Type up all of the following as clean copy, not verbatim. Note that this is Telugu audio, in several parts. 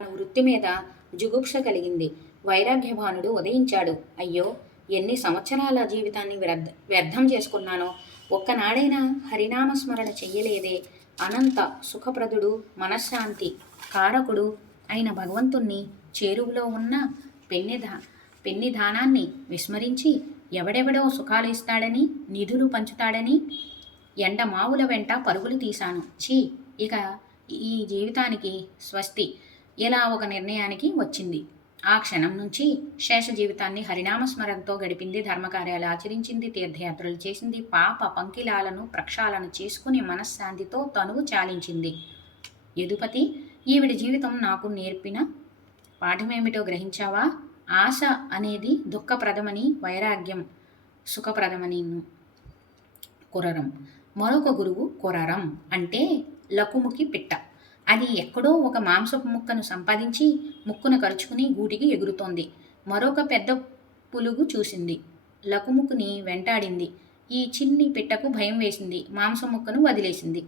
వృత్తి మీద జుగుప్స కలిగింది. వైరాగ్యభానుడు ఉదయించాడు. అయ్యో, ఎన్ని సంవత్సరాల జీవితాన్ని వ్యర్థం చేసుకున్నానో! ఒక్కనాడైనా హరినామస్మరణ చెయ్యలేదే. అనంత సుఖప్రదుడు, మనశ్శాంతి కారకుడు అయిన భగవంతుణ్ణి చేరువలో ఉన్న పెన్నిధానాన్ని విస్మరించి ఎవడెవడో సుఖాలు ఇస్తాడని, నిధులు పంచుతాడని ఎండమావుల వెంట పరుగులు తీశాను. ఛీ, ఇక ఈ జీవితానికి స్వస్తి. ఇలా ఒక నిర్ణయానికి వచ్చింది. ఆ క్షణం నుంచి శేష జీవితాన్ని హరినామస్మరణతో గడిపింది. ధర్మకార్యాలు ఆచరించింది, తీర్థయాత్రలు చేసింది, పాప పంకిలాలను ప్రక్షాళన చేసుకుని మనశ్శాంతితో తనువు చాలించింది. యదుపతి, ఈవిడి జీవితం నాకు నేర్పిన పాఠమేమిటో గ్రహించావా? ఆశ అనేది దుఃఖప్రదమని, వైరాగ్యం సుఖప్రదమని. కురరం. మరొక గురువు కురరం అంటే లకుముకి పిట్ట. అది ఎక్కడో ఒక మాంసపు ముక్కను సంపాదించి ముక్కున కరుచుకుని గూటికి ఎగురుతోంది. మరొక పెద్ద పులుగు చూసింది, లకుముకుని వెంటాడింది. ఈ చిన్ని పిట్టకు భయం వేసింది, మాంసం ముక్కను వదిలేసింది.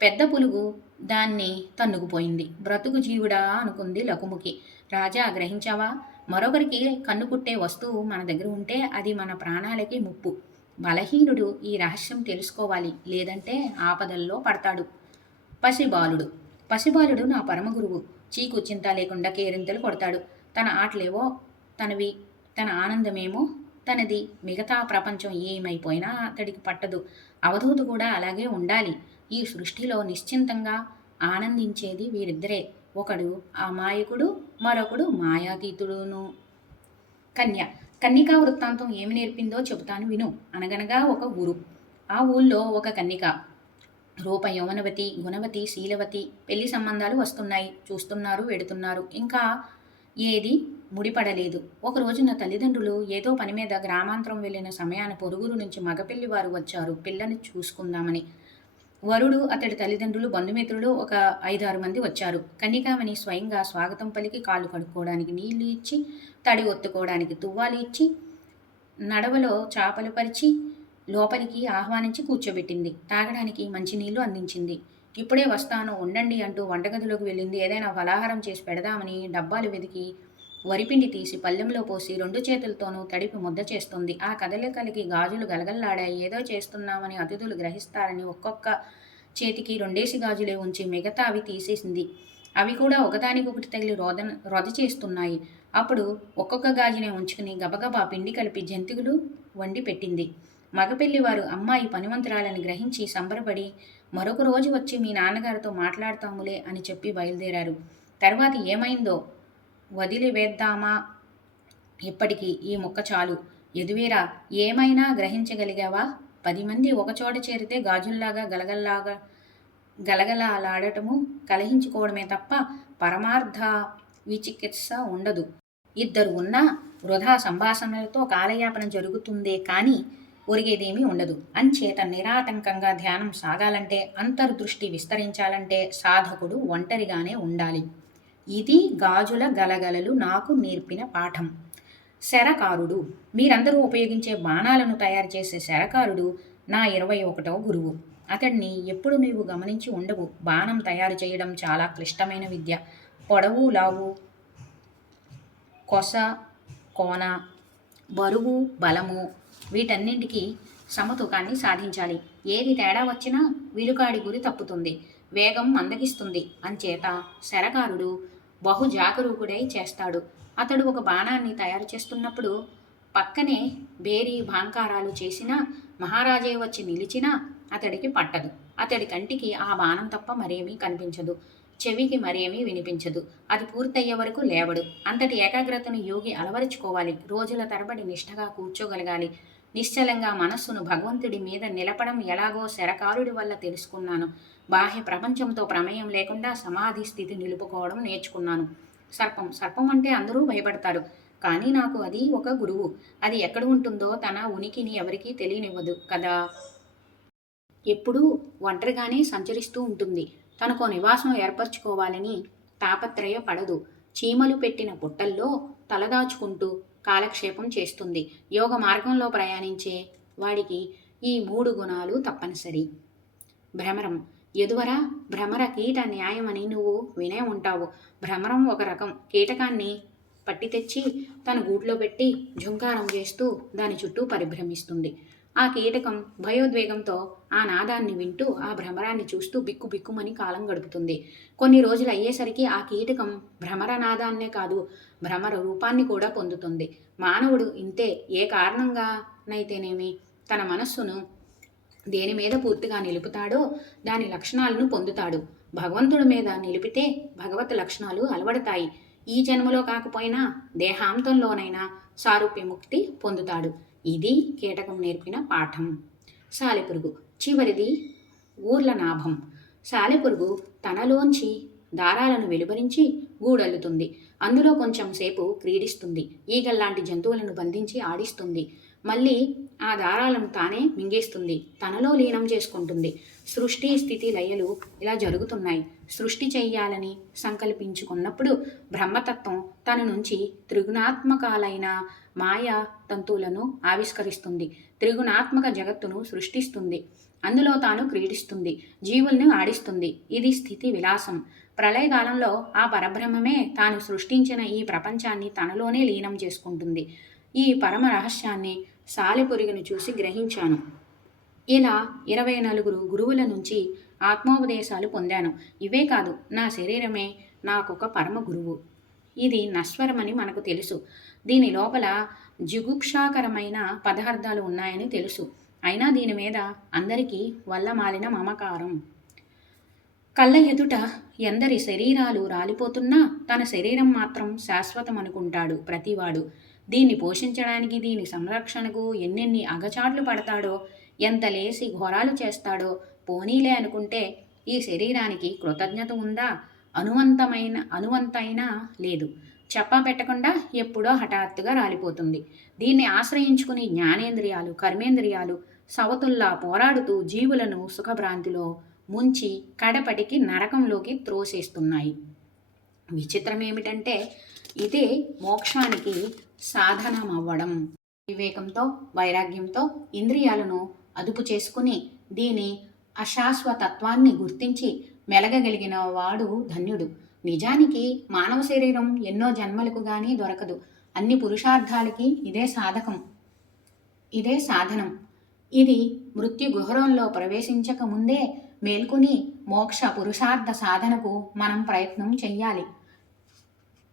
పెద్ద పులుగు దాన్ని తన్నుకుపోయింది. బ్రతుకు జీవుడా అనుకుంది లకుముకి. రాజా, గ్రహించావా? మరొకరికి కన్ను కుట్టే వస్తువు మన దగ్గర ఉంటే అది మన ప్రాణాలకి ముప్పు. బలహీనుడు ఈ రహస్యం తెలుసుకోవాలి, లేదంటే ఆపదల్లో పడతాడు. పసిబాలుడు నా పరమగురువు. చీకు చింత లేకుండా కేరింతలు కొడతాడు. తన ఆటలేవో తనవి, తన ఆనందమేమో తనది. మిగతా ప్రపంచం ఏమైపోయినా అతడికి పట్టదు. అవధూత కూడా అలాగే ఉండాలి. ఈ సృష్టిలో నిశ్చింతంగా ఆనందించేది వీరిద్దరే. ఒకడు అమాయకుడు, మరొకడు మాయాతీతుడును. కన్నికా వృత్తాంతం ఏమి నేర్పిందో చెబుతాను విను. అనగనగా ఒక ఊరు. ఆ ఊళ్ళో ఒక కన్నిక. రూప యౌవనవతి, గుణవతి, శీలవతి. పెళ్లి సంబంధాలు వస్తున్నాయి, చూస్తున్నారు, వెడుతున్నారు. ఇంకా ఏది ముడిపడలేదు. ఒక రోజున తల్లిదండ్రులు ఏదో పని మీద గ్రామాంతరం వెళ్ళిన సమయాన పొరుగురు నుంచి మగపెళ్లి వారు వచ్చారు పిల్లని చూసుకుందామని. వరుడు, అతడి తల్లిదండ్రులు, బంధుమిత్రులు ఒక 5-6 మంది వచ్చారు. కన్నికామణి స్వయంగా స్వాగతం పలికి కాళ్ళు కడుక్కోవడానికి నీళ్లు ఇచ్చి, తడి ఒత్తుకోవడానికి తువ్వాలు ఇచ్చి, నడవలో చాపలు పరిచి లోపలికి ఆహ్వానించి కూర్చోబెట్టింది. తాగడానికి మంచినీళ్లు అందించింది. ఇప్పుడే వస్తాను, ఉండండి అంటూ వంటగదిలోకి వెళ్ళింది. ఏదైనా ఫలాహారం చేసి పెడదామని డబ్బాలు వెతికి వరిపిండి తీసి పళ్ళెంలో పోసి 2 చేతులతోనూ తడిపి ముద్ద చేస్తుంది. ఆ కదలికలకి గాజులు గలగల్లాడాయి. ఏదో చేస్తున్నామని అతిథులు గ్రహిస్తారని ఒక్కొక్క చేతికి 2 గాజులే ఉంచి మిగతావి తీసేసింది. అవి కూడా ఒకదానికొకటి తగిలి రొద చేస్తున్నాయి. అప్పుడు ఒక్కొక్క గాజునే ఉంచుకుని గబగబా పిండి కలిపి జంతికలు వండి పెట్టింది. మగపెళ్లి వారు అమ్మాయి పనివంతురాలని గ్రహించి సంబరపడి, మరొక రోజు వచ్చి మీ నాన్నగారితో మాట్లాడతాములే అని చెప్పి బయలుదేరారు. తర్వాత ఏమైందో వదిలివేద్దామా? ఇప్పటికీ ఈ ముక్క చాలు. యదువీరా, ఏమైనా గ్రహించగలిగావా? 10 మంది ఒకచోట చేరితే గాజుల్లాగా గలగలలాడటము, కలహించుకోవడమే తప్ప పరమార్థ విచికిత్స ఉండదు. 2 ఉన్నా వృధా సంభాషణలతో కాలయాపన జరుగుతుందే కానీ ఒరిగేదేమీ ఉండదు. అంచేత నిరాటంకంగా ధ్యానం సాగాలంటే, అంతర్దృష్టి విస్తరించాలంటే సాధకుడు ఒంటరిగానే ఉండాలి. ఇది గాజుల గలగలలు నాకు నేర్పిన పాఠం. శరకారుడు. మీరందరూ ఉపయోగించే బాణాలను తయారు చేసే శరకారుడు నా 21వ గురువు. అతడిని ఎప్పుడు నీవు గమనించి ఉండవు. బాణం తయారు చేయడం చాలా క్లిష్టమైన విద్య. పొడవు, లావు, కొస, కోన, బరువు, బలము వీటన్నింటికి సమతూకాన్ని సాధించాలి. ఏది తేడా వచ్చినా విలుకాడి గురి తప్పుతుంది, వేగం మందగిస్తుంది. అంచేత శరకారుడు బహుజాగరూకుడై చేస్తాడు. అతడు ఒక బాణాన్ని తయారు చేస్తున్నప్పుడు పక్కనే బేరీ భాంకారాలు చేసినా, మహారాజే వచ్చి నిలిచినా అతడికి పట్టదు. అతడి కంటికి ఆ బాణం తప్ప మరేమీ కనిపించదు, చెవికి మరేమీ వినిపించదు. అది పూర్తయ్యే వరకు లేవడు. అంతటి ఏకాగ్రతను యోగి అలవరుచుకోవాలి. రోజుల తరబడి నిష్ఠగా కూర్చోగలగాలి. నిశ్చలంగా మనస్సును భగవంతుడి మీద నిలపడం ఎలాగో శరకారుడి వల్ల తెలుసుకున్నాను. బాహ్య ప్రపంచంతో ప్రమేయం లేకుండా సమాధి స్థితి నిలుపుకోవడం నేర్చుకున్నాను. సర్పం అంటే అందరూ భయపడతారు, కానీ నాకు అది ఒక గురువు. అది ఎక్కడ ఉంటుందో తన ఉనికిని ఎవరికీ తెలియనివ్వదు కదా. ఎప్పుడూ ఒంటరిగానే సంచరిస్తూ ఉంటుంది. తనకో నివాసం ఏర్పరచుకోవాలని తాపత్రయపడదు. చీమలు పెట్టిన పుట్టల్లో తలదాచుకుంటూ కాలక్షేపం చేస్తుంది. యోగ మార్గంలో ప్రయాణించే వాడికి ఈ 3 గుణాలు తప్పనిసరి. భ్రమరం. యదువరా, భ్రమర కీట న్యాయమని నువ్వు వినే ఉంటావు. భ్రమరం ఒక రకం కీటకాన్ని పట్టి తెచ్చి తన గూట్లో పెట్టి ఝుంకారం చేస్తూ దాని చుట్టూ పరిభ్రమిస్తుంది. ఆ కీటకం భయోద్వేగంతో ఆ నాదాన్ని వింటూ ఆ భ్రమరాన్ని చూస్తూ బిక్కు బిక్కుమని కాలం గడుపుతుంది. కొన్ని రోజులు అయ్యేసరికి ఆ కీటకం భ్రమర నాదాన్నే కాదు, భ్రమర రూపాన్ని కూడా పొందుతుంది. మానవుడు ఇంతే. ఏ కారణంగానైతేనేమి తన మనస్సును దేని మీద పూర్తిగా నిలుపుతాడో దాని లక్షణాలను పొందుతాడు. భగవంతుడి మీద నిలిపితే భగవత్ లక్షణాలు అలవడతాయి. ఈ జన్మలో కాకపోయినా దేహాంతంలోనైనా సారూప్యముక్తి పొందుతాడు. ఇది కీటకం నేర్పిన పాఠం. సాలెపురుగు. చివరిది ఊర్ల నాభం. సాలెపురుగు తనలోంచి దారాలను వెలువరించి గూడల్లుతుంది. అందులో కొంచెం సేపు క్రీడిస్తుంది. ఈగల్లాంటి జంతువులను బంధించి ఆడిస్తుంది. మళ్ళీ ఆ దారాలను తానే మింగేస్తుంది, తనలో లీనం చేసుకుంటుంది. సృష్టి స్థితి లయలు ఇలా జరుగుతున్నాయి. సృష్టి చెయ్యాలని సంకల్పించుకున్నప్పుడు బ్రహ్మతత్వం తన నుంచి త్రిగుణాత్మకాలైన మాయా తంతువులను ఆవిష్కరిస్తుంది. త్రిగుణాత్మక జగత్తును సృష్టిస్తుంది. అందులో తాను క్రీడిస్తుంది, జీవుల్ని ఆడిస్తుంది. ఇది స్థితి విలాసం. ప్రళయకాలంలో ఆ పరబ్రహ్మమే తాను సృష్టించిన ఈ ప్రపంచాన్ని తనలోనే లీనం చేసుకుంటుంది. ఈ పరమ రహస్యాన్ని సాలెపురుగును చూసి గ్రహించాను. ఇలా 24 గురువుల నుంచి ఆత్మోపదేశాలు పొందాను. ఇవే కాదు, నా శరీరమే నాకొక పరమ గురువు. ఇది నశ్వరమని మనకు తెలుసు. దీని లోపల జిగుప్సాకరమైన పదార్థాలు ఉన్నాయని తెలుసు. అయినా దీని మీద అందరికీ వల్లమాలిన మమకారం. కళ్ళ ఎదుట ఎందరి శరీరాలు రాలిపోతున్నా తన శరీరం మాత్రం శాశ్వతం అనుకుంటాడు ప్రతివాడు. దీన్ని పోషించడానికి, దీని సంరక్షణకు ఎన్నెన్ని అగచాట్లు పడతాడో, ఎంత లేసి ఘోరాలు చేస్తాడో. పోనీలే అనుకుంటే ఈ శరీరానికి కృతజ్ఞత ఉందా? అనువంతైనా లేదు. చెప్పా పెట్టకుండా ఎప్పుడో హఠాత్తుగా రాలిపోతుంది. దీన్ని ఆశ్రయించుకుని జ్ఞానేంద్రియాలు, కర్మేంద్రియాలు సవతుల్లా పోరాడుతూ జీవులను సుఖభ్రాంతిలో ముంచి కడపటికి నరకంలోకి త్రోసేస్తున్నాయి. విచిత్రం ఏమిటంటే ఇదే మోక్షానికి సాధనమవ్వడం. వివేకంతో, వైరాగ్యంతో ఇంద్రియాలను అదుపు చేసుకుని దీని అశాశ్వతత్వాన్ని గుర్తించి మెలగగలిగిన వాడు ధన్యుడు. నిజానికి మానవ శరీరం ఎన్నో జన్మలకు గానీ దొరకదు. అన్ని పురుషార్థాలకి ఇదే సాధనం. ఇది మృత్యు గుహరంలో ప్రవేశించక ముందే మేల్కొని మోక్ష పురుషార్థ సాధనకు మనం ప్రయత్నం చెయ్యాలి.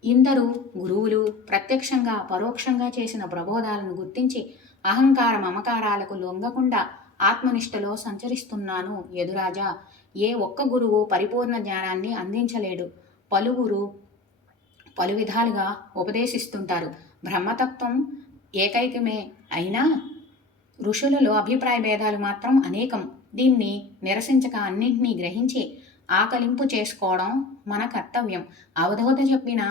ఇందరూ గురువులు ప్రత్యక్షంగా పరోక్షంగా చేసిన ప్రబోధాలను గుర్తించి అహంకార మమకారాలకు లొంగకుండా ఆత్మనిష్టలో సంచరిస్తున్నాను యదురాజా. ఏ ఒక్క గురువు పరిపూర్ణ జ్ఞానాన్ని అందించలేడు. పలువురు పలు విధాలుగా ఉపదేశిస్తుంటారు. బ్రహ్మతత్వం ఏకైకమే అయినా ఋషులలో అభిప్రాయ భేదాలు మాత్రం అనేకం. దీన్ని నిరసించక అన్నింటినీ గ్రహించి ఆకలింపు చేసుకోవడం మన కర్తవ్యం. అవధూత చెప్పిన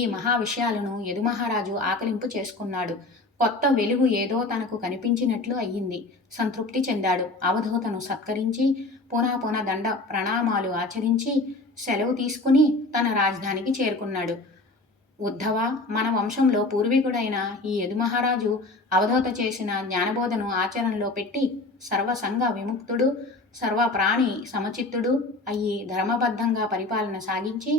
ఈ మహా విషయాలను యదుమహారాజు ఆకలింపు చేసుకున్నాడు. కొత్త వెలుగు ఏదో తనకు కనిపించినట్లు అయ్యింది. సంతృప్తి చెందాడు. అవధూతను సత్కరించి పునః దండ ప్రణామాలు ఆచరించి సెలవు తీసుకుని తన రాజధానికి చేరుకున్నాడు. ఉద్ధవ, మన వంశంలో పూర్వీకుడైన ఈ యదుమహారాజు అవధూత చేసిన జ్ఞానబోధను ఆచరణలో పెట్టి సర్వసంగ విముక్తుడు, సర్వప్రాణి సమచిత్తుడు అయ్యి ధర్మబద్ధంగా పరిపాలన సాగించి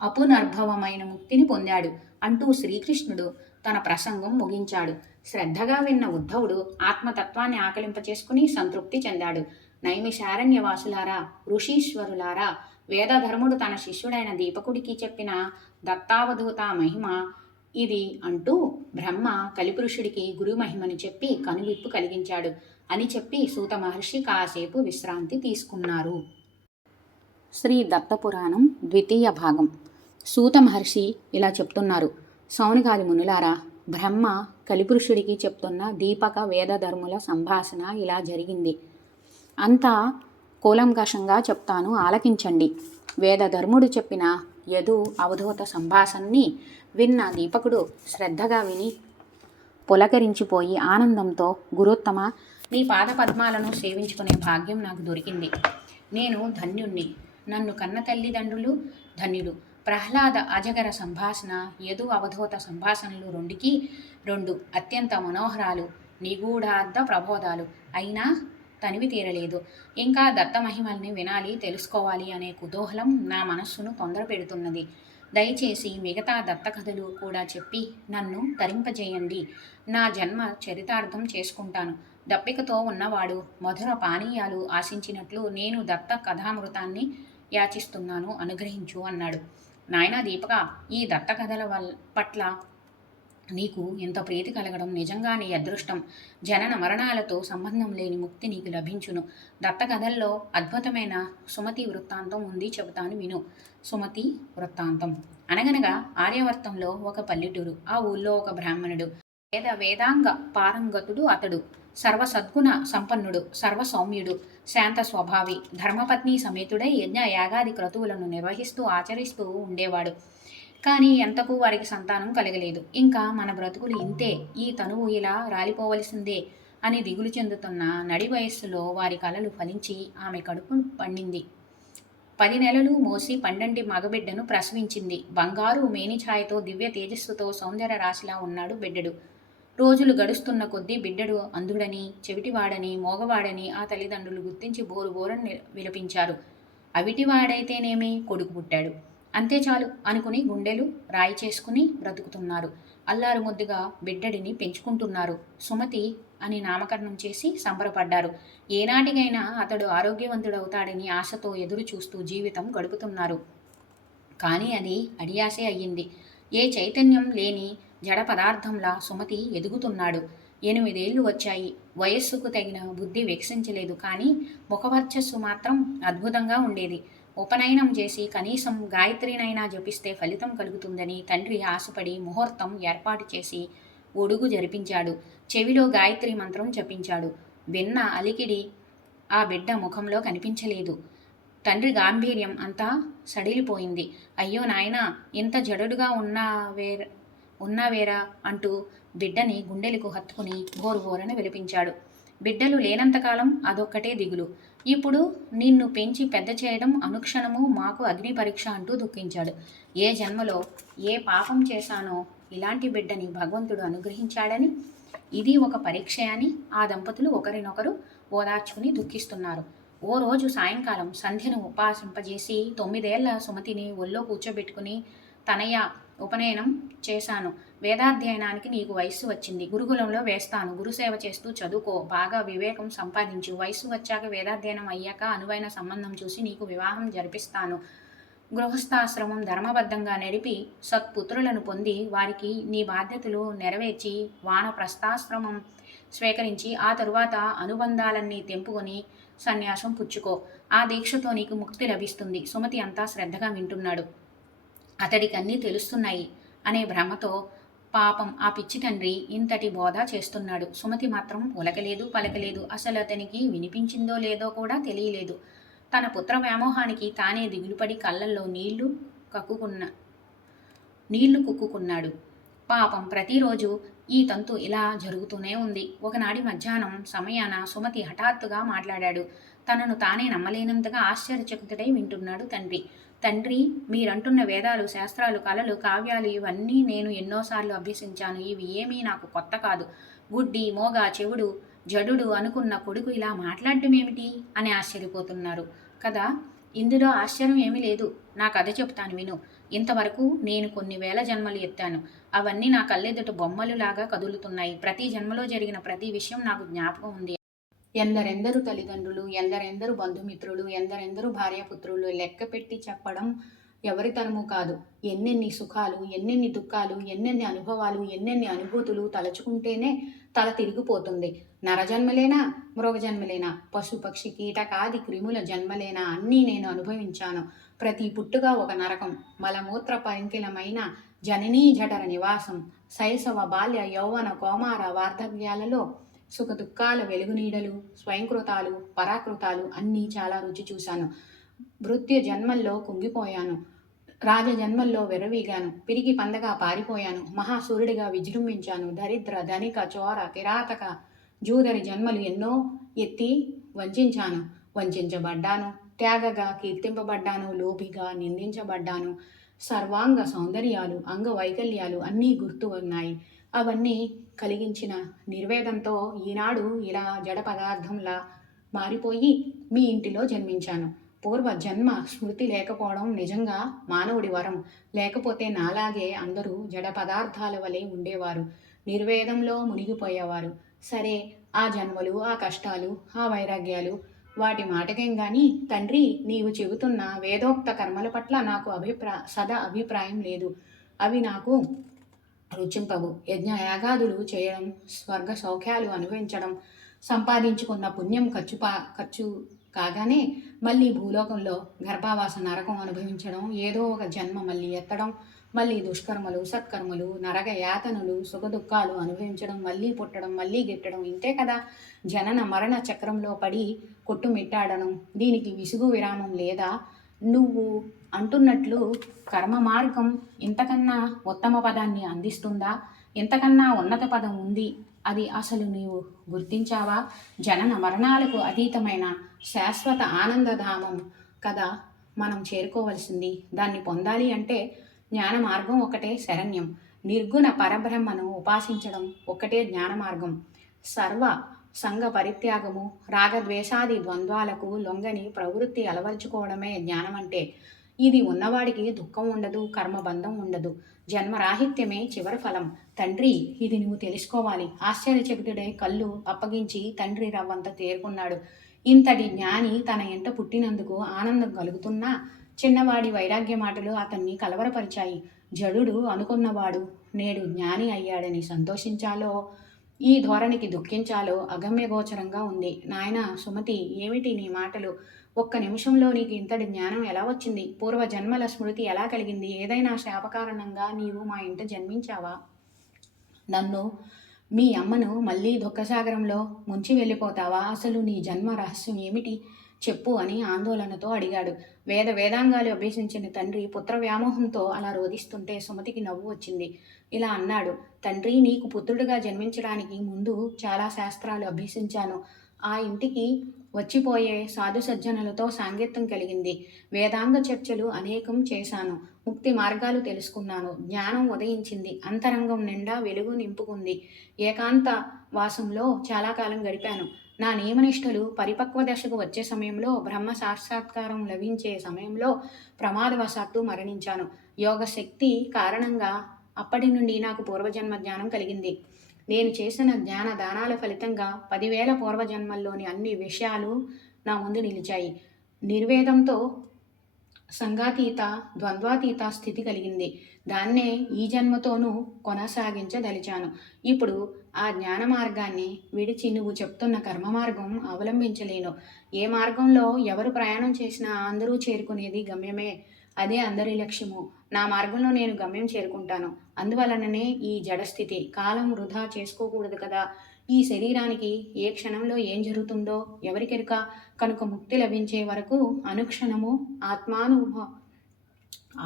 అపునర్భవమైన ముక్తిని పొందాడు అంటూ శ్రీకృష్ణుడు తన ప్రసంగం ముగించాడు. శ్రద్ధగా విన్న ఉద్ధవుడు ఆత్మతత్వాన్ని ఆకలింపచేసుకుని సంతృప్తి చెందాడు. నైమిషారణ్యవాసులారా, ఋషీశ్వరులారా, వేదధర్ముడు తన శిష్యుడైన దీపకుడికి చెప్పిన దత్తావధూత మహిమ ఇది అంటూ బ్రహ్మ కలిపురుషుడికి గురు మహిమని చెప్పి కనువిప్పు కలిగించాడు అని చెప్పి సూత మహర్షి కాసేపు విశ్రాంతి తీసుకున్నారు. శ్రీ దత్తపురాణం 2వ భాగం. సూత మహర్షి ఇలా చెప్తున్నారు. సౌనకాది మునులారా, బ్రహ్మ కలిపురుషుడికి చెప్తున్న దీపక వేదధర్ముల సంభాషణ ఇలా జరిగింది. అంతా కూలంకషంగా చెప్తాను, ఆలకించండి. వేదధర్ముడు చెప్పిన యదు అవధూత సంభాషణని విన్న దీపకుడు శ్రద్ధగా విని పులకరించిపోయి ఆనందంతో, గురుత్తమ, నీ పాద పద్మాలను సేవించుకునే భాగ్యం నాకు దొరికింది. నేను ధన్యుణ్ణి. నన్ను కన్న తల్లిదండ్రులు ధన్యులు. ప్రహ్లాద అజగర సంభాషణ, యదు అవధూత సంభాషణలు రెండు అత్యంత మనోహరాలు, నిగూఢార్థ ప్రబోధాలు అయినా తనివి తీరలేదు. ఇంకా దత్త మహిమల్ని వినాలి, తెలుసుకోవాలి అనే కుతూహలం నా మనస్సును తొందర పెడుతున్నది. దయచేసి మిగతా దత్త కథలు కూడా చెప్పి నన్ను తరింపజేయండి. నా జన్మ చరితార్థం చేసుకుంటాను. దప్పికతో ఉన్నవాడు మధుర పానీయాలు ఆశించినట్లు నేను దత్త కథామృతాన్ని యాచిస్తున్నాను, అనుగ్రహించు అన్నాడు. నాయనా దీపక, ఈ దత్త కథల పట్ల నీకు ఎంత ప్రీతి కలగడం నిజంగా నీ అదృష్టం. జనన మరణాలతో సంబంధం లేని ముక్తి నీకు లభించును. దత్త కథల్లో అద్భుతమైన సుమతి వృత్తాంతం ఉంది, చెబుతాను విను. సుమతి వృత్తాంతం. అనగనగా ఆర్యవర్తంలో ఒక పల్లెటూరు. ఆ ఊళ్ళో ఒక బ్రాహ్మణుడు. వేదాంగ పారంగతుడు అతడు. సర్వసద్గుణ సంపన్నుడు, సర్వసౌమ్యుడు, శాంత స్వభావి, ధర్మపత్ని సమేతుడై యజ్ఞ యాగాది క్రతువులను నిర్వహిస్తూ ఆచరిస్తూ ఉండేవాడు. కానీ ఎంతకు వారికి సంతానం కలగలేదు. ఇంకా మన బ్రతుకులు ఇంతే, ఈ తనువు ఇలా రాలిపోవలసిందే అని దిగులు చెందుతున్న నడి వయస్సులో వారి కలలు ఫలించి ఆమె కడుపు పండింది. 10 నెలలు మోసి పండంటి మగబిడ్డను ప్రసవించింది. బంగారు మేనిఛాయతో దివ్య తేజస్సుతో సౌందర్య రాశిలా ఉన్నాడు బిడ్డడు. రోజులు గడుస్తున్న కొద్దీ బిడ్డడు అంధుడని, చెవిటివాడని, మోగవాడని ఆ తల్లిదండ్రులు గుర్తించి బోరుబోరని విలపించారు. అవిటివాడైతేనేమి, కొడుకు పుట్టాడు, అంతే చాలు అనుకుని గుండెలు రాయి చేసుకుని బ్రతుకుతున్నారు. అల్లారు ముద్దుగా బిడ్డడిని పెంచుకుంటున్నారు. సుమతి అని నామకరణం చేసి సంబరపడ్డారు. ఏనాటికైనా అతడు ఆరోగ్యవంతుడవుతాడని ఆశతో ఎదురు చూస్తూ జీవితం గడుపుతున్నారు. కానీ అది అడియాసే అయ్యింది. ఏ చైతన్యం లేని జడ పదార్థంలా సుమతి ఎదుగుతున్నాడు. 8 ఏళ్లు వచ్చాయి. వయస్సుకు తగిన బుద్ధి వికసించలేదు, కానీ ముఖవర్చస్సు మాత్రం అద్భుతంగా ఉండేది. ఉపనయనం చేసి కనీసం గాయత్రినైనా జపిస్తే ఫలితం కలుగుతుందని తండ్రి ఆశపడి ముహూర్తం ఏర్పాటు చేసి ఒడుగు జరిపించాడు. చెవిలో గాయత్రి మంత్రం జపించాడు. విన్న అలికిడి ఆ బిడ్డ ముఖంలో కనిపించలేదు. తండ్రి గాంభీర్యం అంతా సడిలిపోయింది. అయ్యో నాయనా, ఇంత జడడుగా ఉన్నావేరా అంటూ బిడ్డని గుండెలకు హత్తుకుని బోరుబోరన విలిపించాడు. బిడ్డలు లేనంతకాలం అదొక్కటే దిగులు. ఇప్పుడు నిన్ను పెంచి పెద్ద చేయడం అనుక్షణము మాకు అగ్ని పరీక్ష అంటూ దుఃఖించాడు. ఏ జన్మలో ఏ పాపం చేశానో ఇలాంటి బిడ్డని భగవంతుడు అనుగ్రహించాడని, ఇది ఒక పరీక్ష అని ఆ దంపతులు ఒకరినొకరు ఓదార్చుకుని దుఃఖిస్తున్నారు. ఓ రోజు సాయంకాలం సంధ్యను ఉపాసింపజేసి 9 ఏళ్ల సుమతిని ఒళ్ళో కూర్చోబెట్టుకుని, తనయ్య, ఉపనయనం చేశాను. వేదాధ్యయనానికి నీకు వయస్సు వచ్చింది. గురుకులంలో వేస్తాను. గురుసేవ చేస్తూ చదువుకో. బాగా వివేకం సంపాదించు. వయస్సు వచ్చాక, వేదాధ్యయనం అయ్యాక అనువైన సంబంధం చూసి నీకు వివాహం జరిపిస్తాను. గృహస్థాశ్రమం ధర్మబద్ధంగా నడిపి సత్పుత్రులను పొంది వారికి నీ బాధ్యతలు నెరవేర్చి వానప్రస్థాశ్రమం స్వీకరించి ఆ తరువాత అనుబంధాలన్నీ తెంపుకొని సన్యాసం పుచ్చుకో. ఆ దీక్షతో నీకు ముక్తి లభిస్తుంది. సుమతి అంతా శ్రద్ధగా వింటున్నాడు. అతడికి అన్నీ తెలుస్తున్నాయి అనే భ్రమతో పాపం ఆ పిచ్చి తండ్రి ఇంతటి బోధ చేస్తున్నాడు. సుమతి మాత్రం ఉలకలేదు, పలకలేదు. అసలు అతనికి వినిపించిందో లేదో కూడా తెలియలేదు. తన పుత్ర వ్యామోహానికి తానే దిగులుపడి కళ్ళల్లో నీళ్లు కుక్కుకున్నాడు. పాపం ప్రతిరోజు ఈ తంతు ఇలా జరుగుతూనే ఉంది. ఒకనాడి మధ్యాహ్నం సమయాన సుమతి హఠాత్తుగా మాట్లాడాడు. తనను తానే నమ్మలేనంతగా ఆశ్చర్యచకితుడై వింటున్నాడు తండ్రి. తండ్రి, మీరంటున్న వేదాలు, శాస్త్రాలు, కళలు, కావ్యాలు ఇవన్నీ నేను ఎన్నోసార్లు అభ్యసించాను. ఇవి ఏమీ నాకు కొత్త కాదు. గుడ్డి, మోగ, చెవుడు, జడుడు అనుకున్న కొడుకు ఇలా మాట్లాడటం ఏమిటి అని ఆశ్చర్యపోతున్నారు కదా. ఇందులో ఆశ్చర్యం ఏమీ లేదు. నా కథ చెప్తాను విను. ఇంతవరకు నేను కొన్ని వేల జన్మలు ఎత్తాను. అవన్నీ నా కళ్ళెదుట బొమ్మలులాగా కదులుతున్నాయి. ప్రతి జన్మలో జరిగిన ప్రతి విషయం నాకు జ్ఞాపకం ఉంది. ఎందరెందరు తల్లిదండ్రులు, ఎందరెందరు బంధుమిత్రులు, ఎందరెందరు భార్యాపుత్రులు లెక్క పెట్టి చెప్పడం ఎవరి తరము కాదు. ఎన్నెన్ని సుఖాలు, ఎన్నెన్ని దుఃఖాలు, ఎన్నెన్ని అనుభవాలు, ఎన్నెన్ని అనుభూతులు తలచుకుంటేనే తల తిరిగిపోతుంది. నరజన్మలేనా, మృగజన్మలేనా, పశుపక్షి కీటకాది క్రిముల జన్మలేనా అన్నీ నేను అనుభవించాను. ప్రతి పుట్టుక ఒక నరకం. మలమూత్ర పరికిలమైన జననీ జఠర నివాసం. శైశవ, బాల్య, యౌవన, కౌమార, వార్ధవ్యాలలో సుఖ దుఃఖాల వెలుగునీడలు, స్వయంకృతాలు, పరాకృతాలు అన్నీ చాలా రుచి చూశాను. భృత్య జన్మల్లో కుంగిపోయాను. రాజజన్మల్లో వెర్రవీగాను. పిరికి పందగా పారిపోయాను. మహాసూర్యుడిగా విజృంభించాను. దరిద్ర, ధనిక, చోర, కిరాతక, జూదరి జన్మలు ఎన్నో ఎత్తి వంచాను. వంచబడ్డాను. త్యాగగా కీర్తింపబడ్డాను. లోభిగా నిందించబడ్డాను. సర్వాంగ సౌందర్యాలు, అంగవైకల్యాలు అన్నీ గుర్తు ఉన్నాయి. అవన్నీ కలిగించిన నిర్వేదంతో ఈనాడు ఇలా జడ పదార్థంలా మారిపోయి మీ ఇంటిలో జన్మించాను. పూర్వ జన్మ స్మృతి లేకపోవడం నిజంగా మానవుడి వరం. లేకపోతే నాలాగే అందరూ జడ పదార్థాల వలె ఉండేవారు, నిర్వేదంలో మునిగిపోయేవారు. సరే, ఆ జన్మలు, ఆ కష్టాలు, ఆ వైరాగ్యాలు, వాటి మాటకేం గాని తండ్రి, నీవు చెబుతున్న వేదోక్త కర్మల పట్ల నాకు అభిప్రాయం లేదు. అవి నాకు రుచింపవు. యజ్ఞయాగాదులు చేయడం, స్వర్గ సౌఖ్యాలు అనుభవించడం, సంపాదించుకున్న పుణ్యం ఖర్చు కాగానే మళ్ళీ భూలోకంలో గర్భావాస నరకం అనుభవించడం, ఏదో ఒక జన్మ మళ్ళీ ఎత్తడం, మళ్ళీ దుష్కర్మలు, సత్కర్మలు, నరక యాతనలు, సుఖదుఖాలు అనుభవించడం, మళ్ళీ పుట్టడం, మళ్ళీ గిట్టడం, ఇంతే కదా. జనన మరణ చక్రంలో పడి కొట్టుమిట్టాడడం. దీనికి విసుగు విరామం లేదా? నువ్వు అంటున్నట్లు కర్మ మార్గం ఇంతకన్నా ఉత్తమ పదాన్ని అందిస్తుందా? ఇంతకన్నా ఉన్నత పదం ఉంది. అది అసలు నీవు గుర్తించావా? జనన మరణాలకు అతీతమైన శాశ్వత ఆనందధామం కదా మనం చేరుకోవలసింది. దాన్ని పొందాలి అంటే జ్ఞాన మార్గం ఒకటే శరణ్యం. నిర్గుణ పరబ్రహ్మను ఉపాసించడం ఒక్కటే జ్ఞాన మార్గం. సర్వ సంఘ పరిత్యాగము, రాగద్వేషాది ద్వంద్వాలకు లొంగని ప్రవృత్తి అలవరుచుకోవడమే జ్ఞానం అంటే. ఇది ఉన్నవాడికి దుఃఖం ఉండదు, కర్మబంధం ఉండదు. జన్మరాహిత్యమే చివరి ఫలం. తండ్రి, ఇది నువ్వు తెలుసుకోవాలి. ఆశ్చర్యచకితుడై కళ్ళు అప్పగించి తండ్రి రవ్వంత తేరుకున్నాడు. ఇంతటి జ్ఞాని తన ఎంట పుట్టినందుకు ఆనందం కలుగుతున్నా చిన్నవాడి వైరాగ్య మాటలు అతన్ని కలవరపరిచాయి. జడుడు అనుకున్నవాడు నేడు జ్ఞాని అయ్యాడని సంతోషించాలో, ఈ ధోరణికి దుఃఖించాలో అగమ్యగోచరంగా ఉంది. నాయనా సుమతి, ఏమిటి నీ మాటలు? ఒక్క నిమిషంలో నీకు ఇంతటి జ్ఞానం ఎలా వచ్చింది? పూర్వజన్మల స్మృతి ఎలా కలిగింది? ఏదైనా శాపకారణంగా నీవు మా ఇంట జన్మించావా? నన్ను, మీ అమ్మను మళ్ళీ దుఃఖసాగరంలో ముంచి వెళ్ళిపోతావా? అసలు నీ జన్మ రహస్యం ఏమిటి చెప్పు అని ఆందోళనతో అడిగాడు. వేదాంగాలు అభ్యసించిన తండ్రి పుత్ర వ్యామోహంతో అలా రోధిస్తుంటే సుమతికి నవ్వు వచ్చింది. ఇలా అన్నాడు. తండ్రి, నీకు పుత్రుడిగా జన్మించడానికి ముందు చాలా శాస్త్రాలు అభ్యసించాను. ఆ ఇంటికి వచ్చిపోయే సాధు సజ్జనులతో సాంగత్యం కలిగింది. వేదాంగ చర్చలు అనేకం చేశాను. ముక్తి మార్గాలు తెలుసుకున్నాను. జ్ఞానం ఉదయించింది. అంతరంగం నిండా వెలుగు నింపుకుంది. ఏకాంత వాసంలో చాలా కాలం గడిపాను. నా నియమనిష్టలు పరిపక్వ దశకు వచ్చే సమయంలో, బ్రహ్మ సాక్షాత్కారం లభించే సమయంలో ప్రమాదవశాత్తు మరణించాను. యోగశక్తి కారణంగా అప్పటి నుండి నాకు పూర్వజన్మ జ్ఞానం కలిగింది. నేను చేసిన జ్ఞాన దానాల ఫలితంగా 10,000 పూర్వజన్మల్లోని అన్ని విషయాలు నా ముందు నిలిచాయి. నిర్వేదంతో సంగాతీత, ద్వంద్వాతీత స్థితి కలిగింది. దాన్నే ఈ జన్మతోనూ కొనసాగించదలిచాను. ఇప్పుడు ఆ జ్ఞాన మార్గాన్ని విడిచి నువ్వు చెప్తున్న కర్మ మార్గం అవలంబించలేను. ఏ మార్గంలో ఎవరు ప్రయాణం చేసినా అందరూ చేరుకునేది గమ్యమే. అదే అందరి లక్ష్యము. నా మార్గంలో నేను గమ్యం చేరుకుంటాను. అందువలననే ఈ జడస్థితి. కాలం వృధా చేసుకోకూడదు కదా. ఈ శరీరానికి ఏ క్షణంలో ఏం జరుగుతుందో ఎవరికెరుక. కనుక ముక్తి లభించే వరకు అనుక్షణము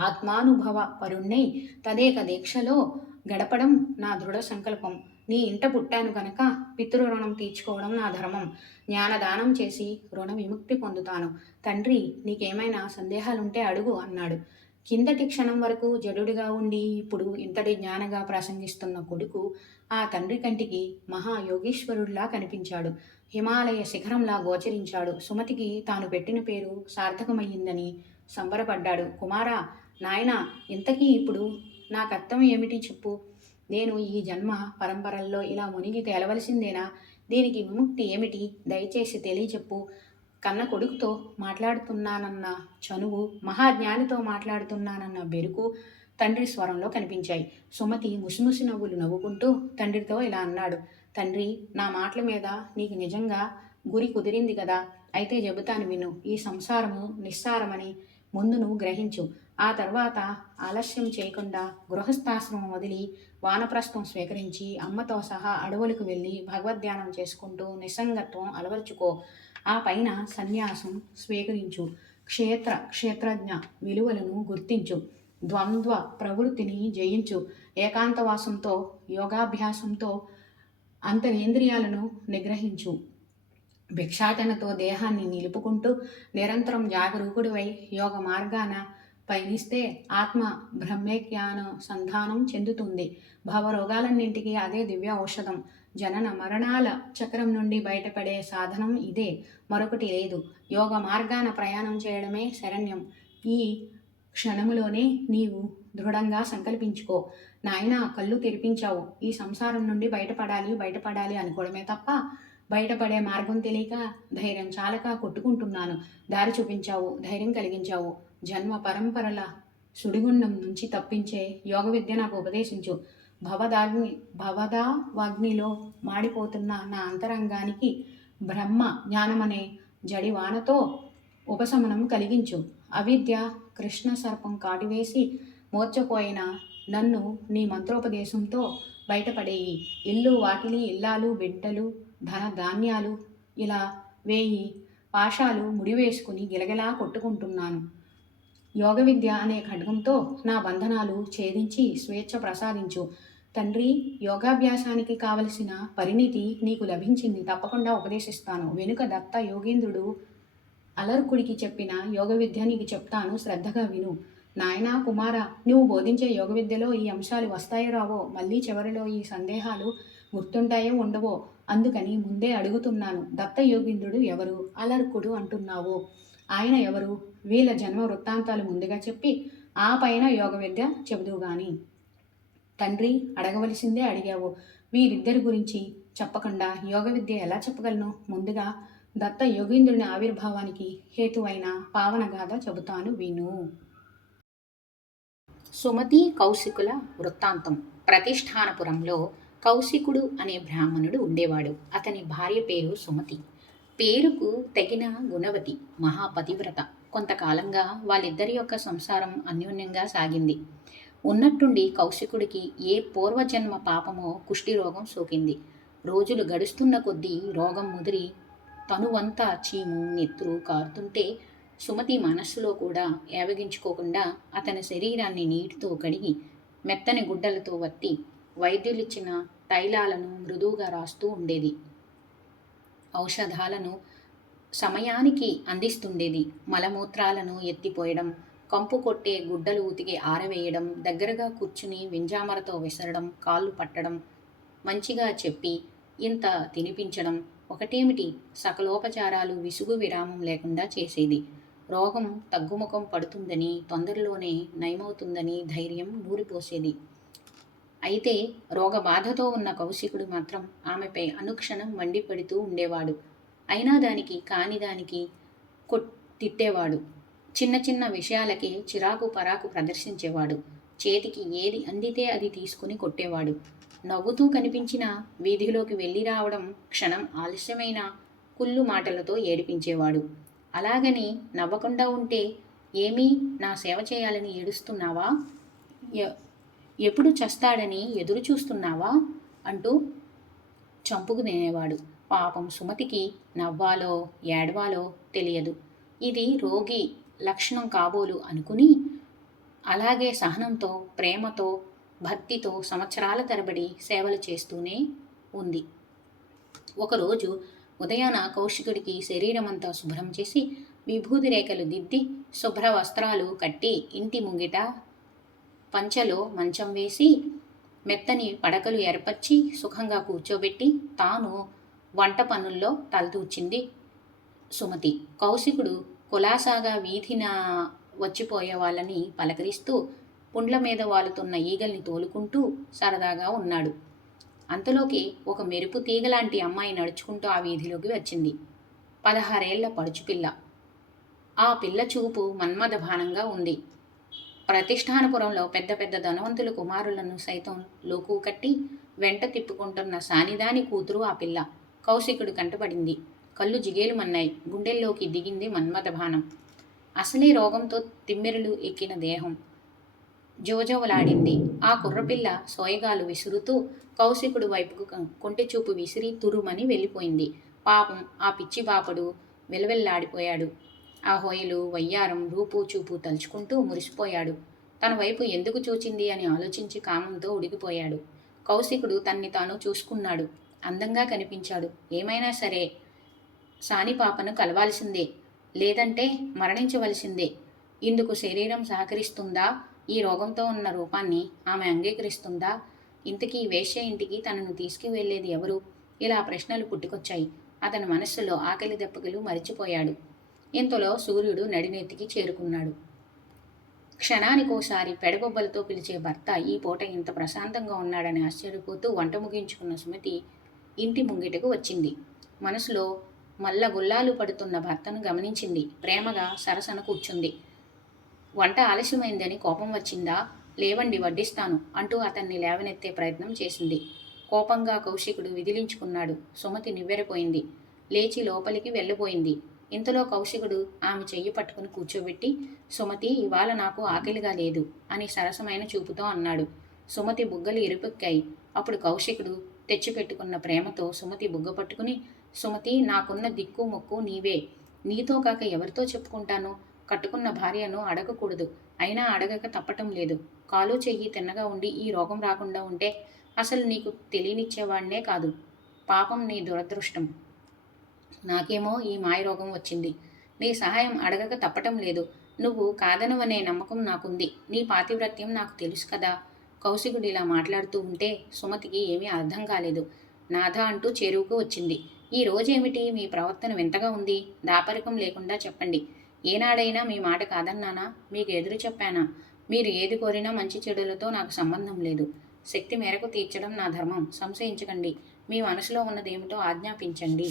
ఆత్మానుభవ పరుణ్ణై తదేక దీక్షలో గడపడం నా దృఢ సంకల్పం. నీ ఇంట పుట్టాను కనుక పితృరుణం తీర్చుకోవడం నా ధర్మం. జ్ఞానదానం చేసి రుణ విముక్తి పొందుతాను. తండ్రి, నీకేమైనా సందేహాలుంటే అడుగు అన్నాడు. కిందటి క్షణం వరకు జడుడిగా ఉండి ఇప్పుడు ఇంతటి జ్ఞానగా ప్రసంగిస్తున్న కొడుకు ఆ తండ్రి కంటికి మహాయోగీశ్వరుడిలా కనిపించాడు. హిమాలయ శిఖరంలా గోచరించాడు. సుమతికి తాను పెట్టిన పేరు సార్థకమయ్యిందని సంబరపడ్డాడు. కుమారా, నాయనా, ఇంతకీ ఇప్పుడు నా కర్తవ్యం ఏమిటి చెప్పు. నేను ఈ జన్మ పరంపరల్లో ఇలా మునిగి తేలవలసిందేనా? దీనికి విముక్తి ఏమిటి? దయచేసి తెలియచెప్పు. కన్న కొడుకుతో మాట్లాడుతున్నానన్న చనువు, మహాజ్ఞానితో మాట్లాడుతున్నానన్న బెరుకు తండ్రి స్వరంలో కనిపించాయి. సుమతి ముసిముసి నవ్వులు నవ్వుకుంటూ తండ్రితో ఇలా అన్నాడు. తండ్రి, నా మాటల మీద నీకు నిజంగా గురి కుదిరింది కదా. అయితే చెబుతాను విను. ఈ సంసారము నిస్సారమని ముందు నువ్వు గ్రహించు. ఆ తర్వాత ఆలస్యం చేయకుండా గృహస్థాశ్రమం వదిలి వానప్రస్థం స్వీకరించి అమ్మతో సహా అడవులకు వెళ్ళి భగవద్ధ్యానం చేసుకుంటూ నిస్సంగత్వం అలవర్చుకో. ఆ పైన సన్యాసం స్వీకరించు. క్షేత్రజ్ఞ విలువలను గుర్తించు. ద్వంద్వ ప్రవృత్తిని జయించు. ఏకాంతవాసంతో, యోగాభ్యాసంతో అంతరేంద్రియాలను నిగ్రహించు. భిక్షాటనతో దేహాన్ని నిలుపుకుంటూ నిరంతరం జాగరూకుడివై యోగ మార్గాన పయనిస్తే ఆత్మ బ్రహ్మజ్ఞాన సంధానం చెందుతుంది. భావరోగాలన్నింటికీ అదే దివ్య ఔషధం. జనన మరణాల చక్రం నుండి బయటపడే సాధనం ఇదే, మరొకటి లేదు. యోగ మార్గాన ప్రయాణం చేయడమే శరణ్యం. ఈ క్షణములోనే నీవు దృఢంగా సంకల్పించుకో. నాయనా, కళ్ళు తెరిపించావు. ఈ సంసారం నుండి బయటపడాలి అనుకోవడమే తప్ప బయటపడే మార్గం తెలియక, ధైర్యం చాలక కొట్టుకుంటున్నాను. దారి చూపించావు, ధైర్యం కలిగించావు. జన్మ పరంపరల సుడిగుండం నుంచి తప్పించే యోగ విద్య నాకు ఉపదేశించు. భవదావాగ్నిలో మాడిపోతున్న నా అంతరంగానికి బ్రహ్మ జ్ఞానమనే జడివానతో ఉపశమనం కలిగించు. అవిద్య కృష్ణ సర్పం కాటివేసి మోర్చపోయిన నన్ను నీ మంత్రోపదేశంతో బయటపడేయి. ఇల్లు వాకిలి, ఇల్లాలు, బిడ్డలు, ధన ధాన్యాలు, ఇలా 1000 పాశాలు ముడివేసుకుని గిలగిలా కొట్టుకుంటున్నాను. యోగ విద్య అనే ఖడ్గంతో నా బంధనాలు ఛేదించి స్వేచ్ఛ ప్రసాదించు. తండ్రి, యోగాభ్యాసానికి కావలసిన పరిణితి నీకు లభించింది. తప్పకుండా ఉపదేశిస్తాను. వెనుక దత్త యోగేంద్రుడు అలర్కుడికి చెప్పిన యోగ విద్య నీకు చెప్తాను, శ్రద్ధగా విను. నాయనా కుమార, నువ్వు బోధించే యోగ విద్యలో ఈ అంశాలు వస్తాయో రావో, మళ్ళీ చివరిలో ఈ సందేహాలు గుర్తుంటాయో ఉండవో, అందుకని ముందే అడుగుతున్నాను. దత్త యోగేంద్రుడు ఎవరు? అలర్కుడు అంటున్నావు, ఆయన ఎవరు? వీళ్ళ జన్మ వృత్తాంతాలు ముందుగా చెప్పి ఆ పైన యోగ విద్య చెబుదువు గాని. తండ్రి, అడగవలసిందే అడిగావు. వీరిద్దరి గురించి చెప్పకుండా యోగ విద్య ఎలా చెప్పగలను? ముందుగా దత్త యోగేంద్రుని ఆవిర్భావానికి హేతువైన పావన గాథ చెబుతాను, విను. సుమతి కౌశికుల వృత్తాంతం. ప్రతిష్టానపురంలో కౌశికుడు అనే బ్రాహ్మణుడు ఉండేవాడు. అతని భార్య పేరు సుమతి. పేరుకు తగిన గుణవతి, మహాపతివ్రత. కొంతకాలంగా వాళ్ళిద్దరి యొక్క సంసారం అన్యోన్యంగా సాగింది. ఉన్నట్టుండి కౌశికుడికి ఏ పూర్వజన్మ పాపమో కుష్టి రోగం సోకింది. రోజులు గడుస్తున్న కొద్దీ రోగం ముదిరి తనువంతా చీము నెత్తురు కారుతుంటే సుమతి మనస్సులో కూడా ఏవగించుకోకుండా అతని శరీరాన్ని నీటితో కడిగి మెత్తని గుడ్డలతో వత్తి వైద్యులిచ్చిన తైలాలను మృదువుగా రాస్తూ ఉండేది. ఔషధాలను సమయానికి అందిస్తుండేది. మలమూత్రాలను ఎత్తిపోయడం, కంపు కొట్టే గుడ్డలు ఉతికి ఆరవేయడం, దగ్గరగా కూర్చుని వింజామరతో విసరడం, కాళ్ళు పట్టడం, మంచిగా చెప్పి ఇంత తినిపించడం, ఒకటేమిటి సకలోపచారాలు విసుగు విరామం లేకుండా చేసేది. రోగం తగ్గుముఖం పడుతుందని, తొందరలోనే నయమవుతుందని ధైర్యం నూరిపోసేది. అయితే రోగబాధతో ఉన్న కౌశికుడు మాత్రం ఆమెపై అనుక్షణం మండిపడుతూ ఉండేవాడు. అయినా దానికి కాని దానికి తిట్టేవాడు. చిన్న చిన్న విషయాలకే చిరాకు పరాకు ప్రదర్శించేవాడు. చేతికి ఏది అందితే అది తీసుకుని కొట్టేవాడు. నవ్వుతూ కనిపించిన వీధిలోకి వెళ్ళి రావడం, క్షణం ఆలస్యమైన కుళ్ళు మాటలతో ఏడిపించేవాడు. అలాగని నవ్వకుండా ఉంటే, ఏమీ నా సేవ చేయాలని ఏడుస్తున్నావా? ఎప్పుడు చస్తాడని ఎదురు చూస్తున్నావా? అంటూ చంపుకు తినేవాడు. పాపం సుమతికి నవ్వాలో ఏడవాలో తెలియదు. ఇది రోగి లక్షణం కాబోలు అనుకుని అలాగే సహనంతో, ప్రేమతో, భక్తితో సంవత్సరాల తరబడి సేవలు చేస్తూనే ఉంది. ఒకరోజు ఉదయాన కౌశికుడికి శరీరమంతా శుభ్రం చేసి విభూది రేఖలు దిద్ది శుభ్ర వస్త్రాలు కట్టి ఇంటి ముంగిట పంచలో మంచం వేసి మెత్తని పడకలు ఏర్పరిచి సుఖంగా కూర్చోబెట్టి తాను వంట పనుల్లో తలదూచింది సుమతి. కౌశికుడు కులాసాగా వీధిన వచ్చిపోయే వాళ్ళని పలకరిస్తూ పుండ్ల మీద వాలుతున్న ఈగల్ని తోలుకుంటూ సరదాగా ఉన్నాడు. అంతలోకి ఒక మెరుపు తీగలాంటి అమ్మాయి నడుచుకుంటూ ఆ వీధిలోకి వచ్చింది. 16 ఏళ్ల పడుచుపిల్ల. ఆ పిల్ల చూపు మన్మథబాణంగా ఉంది. ప్రతిష్టానపురంలో పెద్ద పెద్ద ధనవంతుల కుమారులను సైతం లోకు కట్టి వెంట తిప్పుకుంటున్న సానిదాని కూతురు ఆ పిల్ల. కౌశికుడు కంటపడింది. కళ్ళు జిగేలుమన్నాయి. గుండెల్లోకి దిగింది మన్మథబాణం. అసలే రోగంతో తిమ్మెరలు ఎక్కిన దేహం జోజవలాడింది. ఆ కుర్రపిల్ల సోయగాలు విసురుతూ కౌశికుడు వైపుకు కొంటెచూపు విసిరి తురుమని వెళ్ళిపోయింది. పాపం ఆ పిచ్చి బాపడు వెలవెల్లాడిపోయాడు. ఆ హోయలు, వయ్యారం, రూపు చూపు తలుచుకుంటూ మురిసిపోయాడు. తన వైపు ఎందుకు చూచింది అని ఆలోచించి కామంతో ఉడికిపోయాడు. కౌశికుడు తన్ని తాను చూసుకున్నాడు. అందంగా కనిపించాడు. ఏమైనా సరే సాని పాపను కలవాల్సిందే, లేదంటే మరణించవలసిందే. ఇందుకు శరీరం సహకరిస్తుందా? ఈ రోగంతో ఉన్న రూపాన్ని ఆమె అంగీకరిస్తుందా? ఇంతకీ వేశ్య ఇంటికి తనను తీసుకువెళ్ళేది ఎవరు? ఇలా ప్రశ్నలు పుట్టుకొచ్చాయి. అతని మనస్సులో ఆకలి దెప్పగలు మరిచిపోయాడు. ఇంతలో సూర్యుడు నడినెత్తికి చేరుకున్నాడు. క్షణానికోసారి పెడబొబ్బలతో పిలిచే భర్త ఈ పూట ఇంత ప్రశాంతంగా ఉన్నాడని ఆశ్చర్యపోతూ వంట ముగించుకున్న సుమతి ఇంటి ముంగిటకు వచ్చింది. మనసులో మల్ల గుల్లాలు పడుతున్న భర్తను గమనించింది. ప్రేమగా సరసన కూర్చుంది. వంట ఆలస్యమైందని కోపం వచ్చిందా? లేవండి, వడ్డిస్తాను అంటూ అతన్ని లేవనెత్తే ప్రయత్నం చేసింది. కోపంగా కౌశికుడు విదిలించుకున్నాడు. సుమతి నివ్వెరపోయింది. లేచి లోపలికి వెళ్ళబోయింది. ఇంతలో కౌశికుడు ఆమె చెయ్యి పట్టుకుని కూర్చోబెట్టి, సుమతి, ఇవాళ నాకు ఆకలిగా లేదు అని సరసమైన చూపుతో అన్నాడు. సుమతి బుగ్గలు ఇరుపెక్కాయి. అప్పుడు కౌశికుడు తెచ్చిపెట్టుకున్న ప్రేమతో సుమతి బుగ్గ పట్టుకుని, సుమతి, నాకున్న దిక్కు మొక్కు నీవే. నీతో కాక ఎవరితో చెప్పుకుంటాను? కట్టుకున్న భార్యను అడగకూడదు. అయినా అడగక తప్పటం లేదు. కాలు చెయ్యి తిన్నగా ఉండి ఈ రోగం రాకుండా ఉంటే అసలు నీకు తెలియనిచ్చేవాడినే కాదు. పాపం నీ దురదృష్టం. నాకేమో ఈ మాయరోగం వచ్చింది. నీ సహాయం అడగక తప్పటం లేదు. నువ్వు కాదనవనే నమ్మకం నాకుంది. నీ పాతివ్రత్యం నాకు తెలుసు కదా. కౌశికుడు ఇలా మాట్లాడుతూ ఉంటే సుమతికి ఏమీ అర్థం కాలేదు. నాథ అంటూ చెరువుకు వచ్చింది. ఈ రోజేమిటి మీ ప్రవర్తన వింతగా ఉంది? దాపరికం లేకుండా చెప్పండి. ఏనాడైనా మీ మాట కాదన్నానా? మీకు ఎదురు చెప్పానా? మీరు ఏది కోరినా మంచి చెడులతో నాకు సంబంధం లేదు. శక్తి మేరకు తీర్చడం నా ధర్మం. సంశయించకండి. మీ మనసులో ఉన్నదేమిటో ఆజ్ఞాపించండి.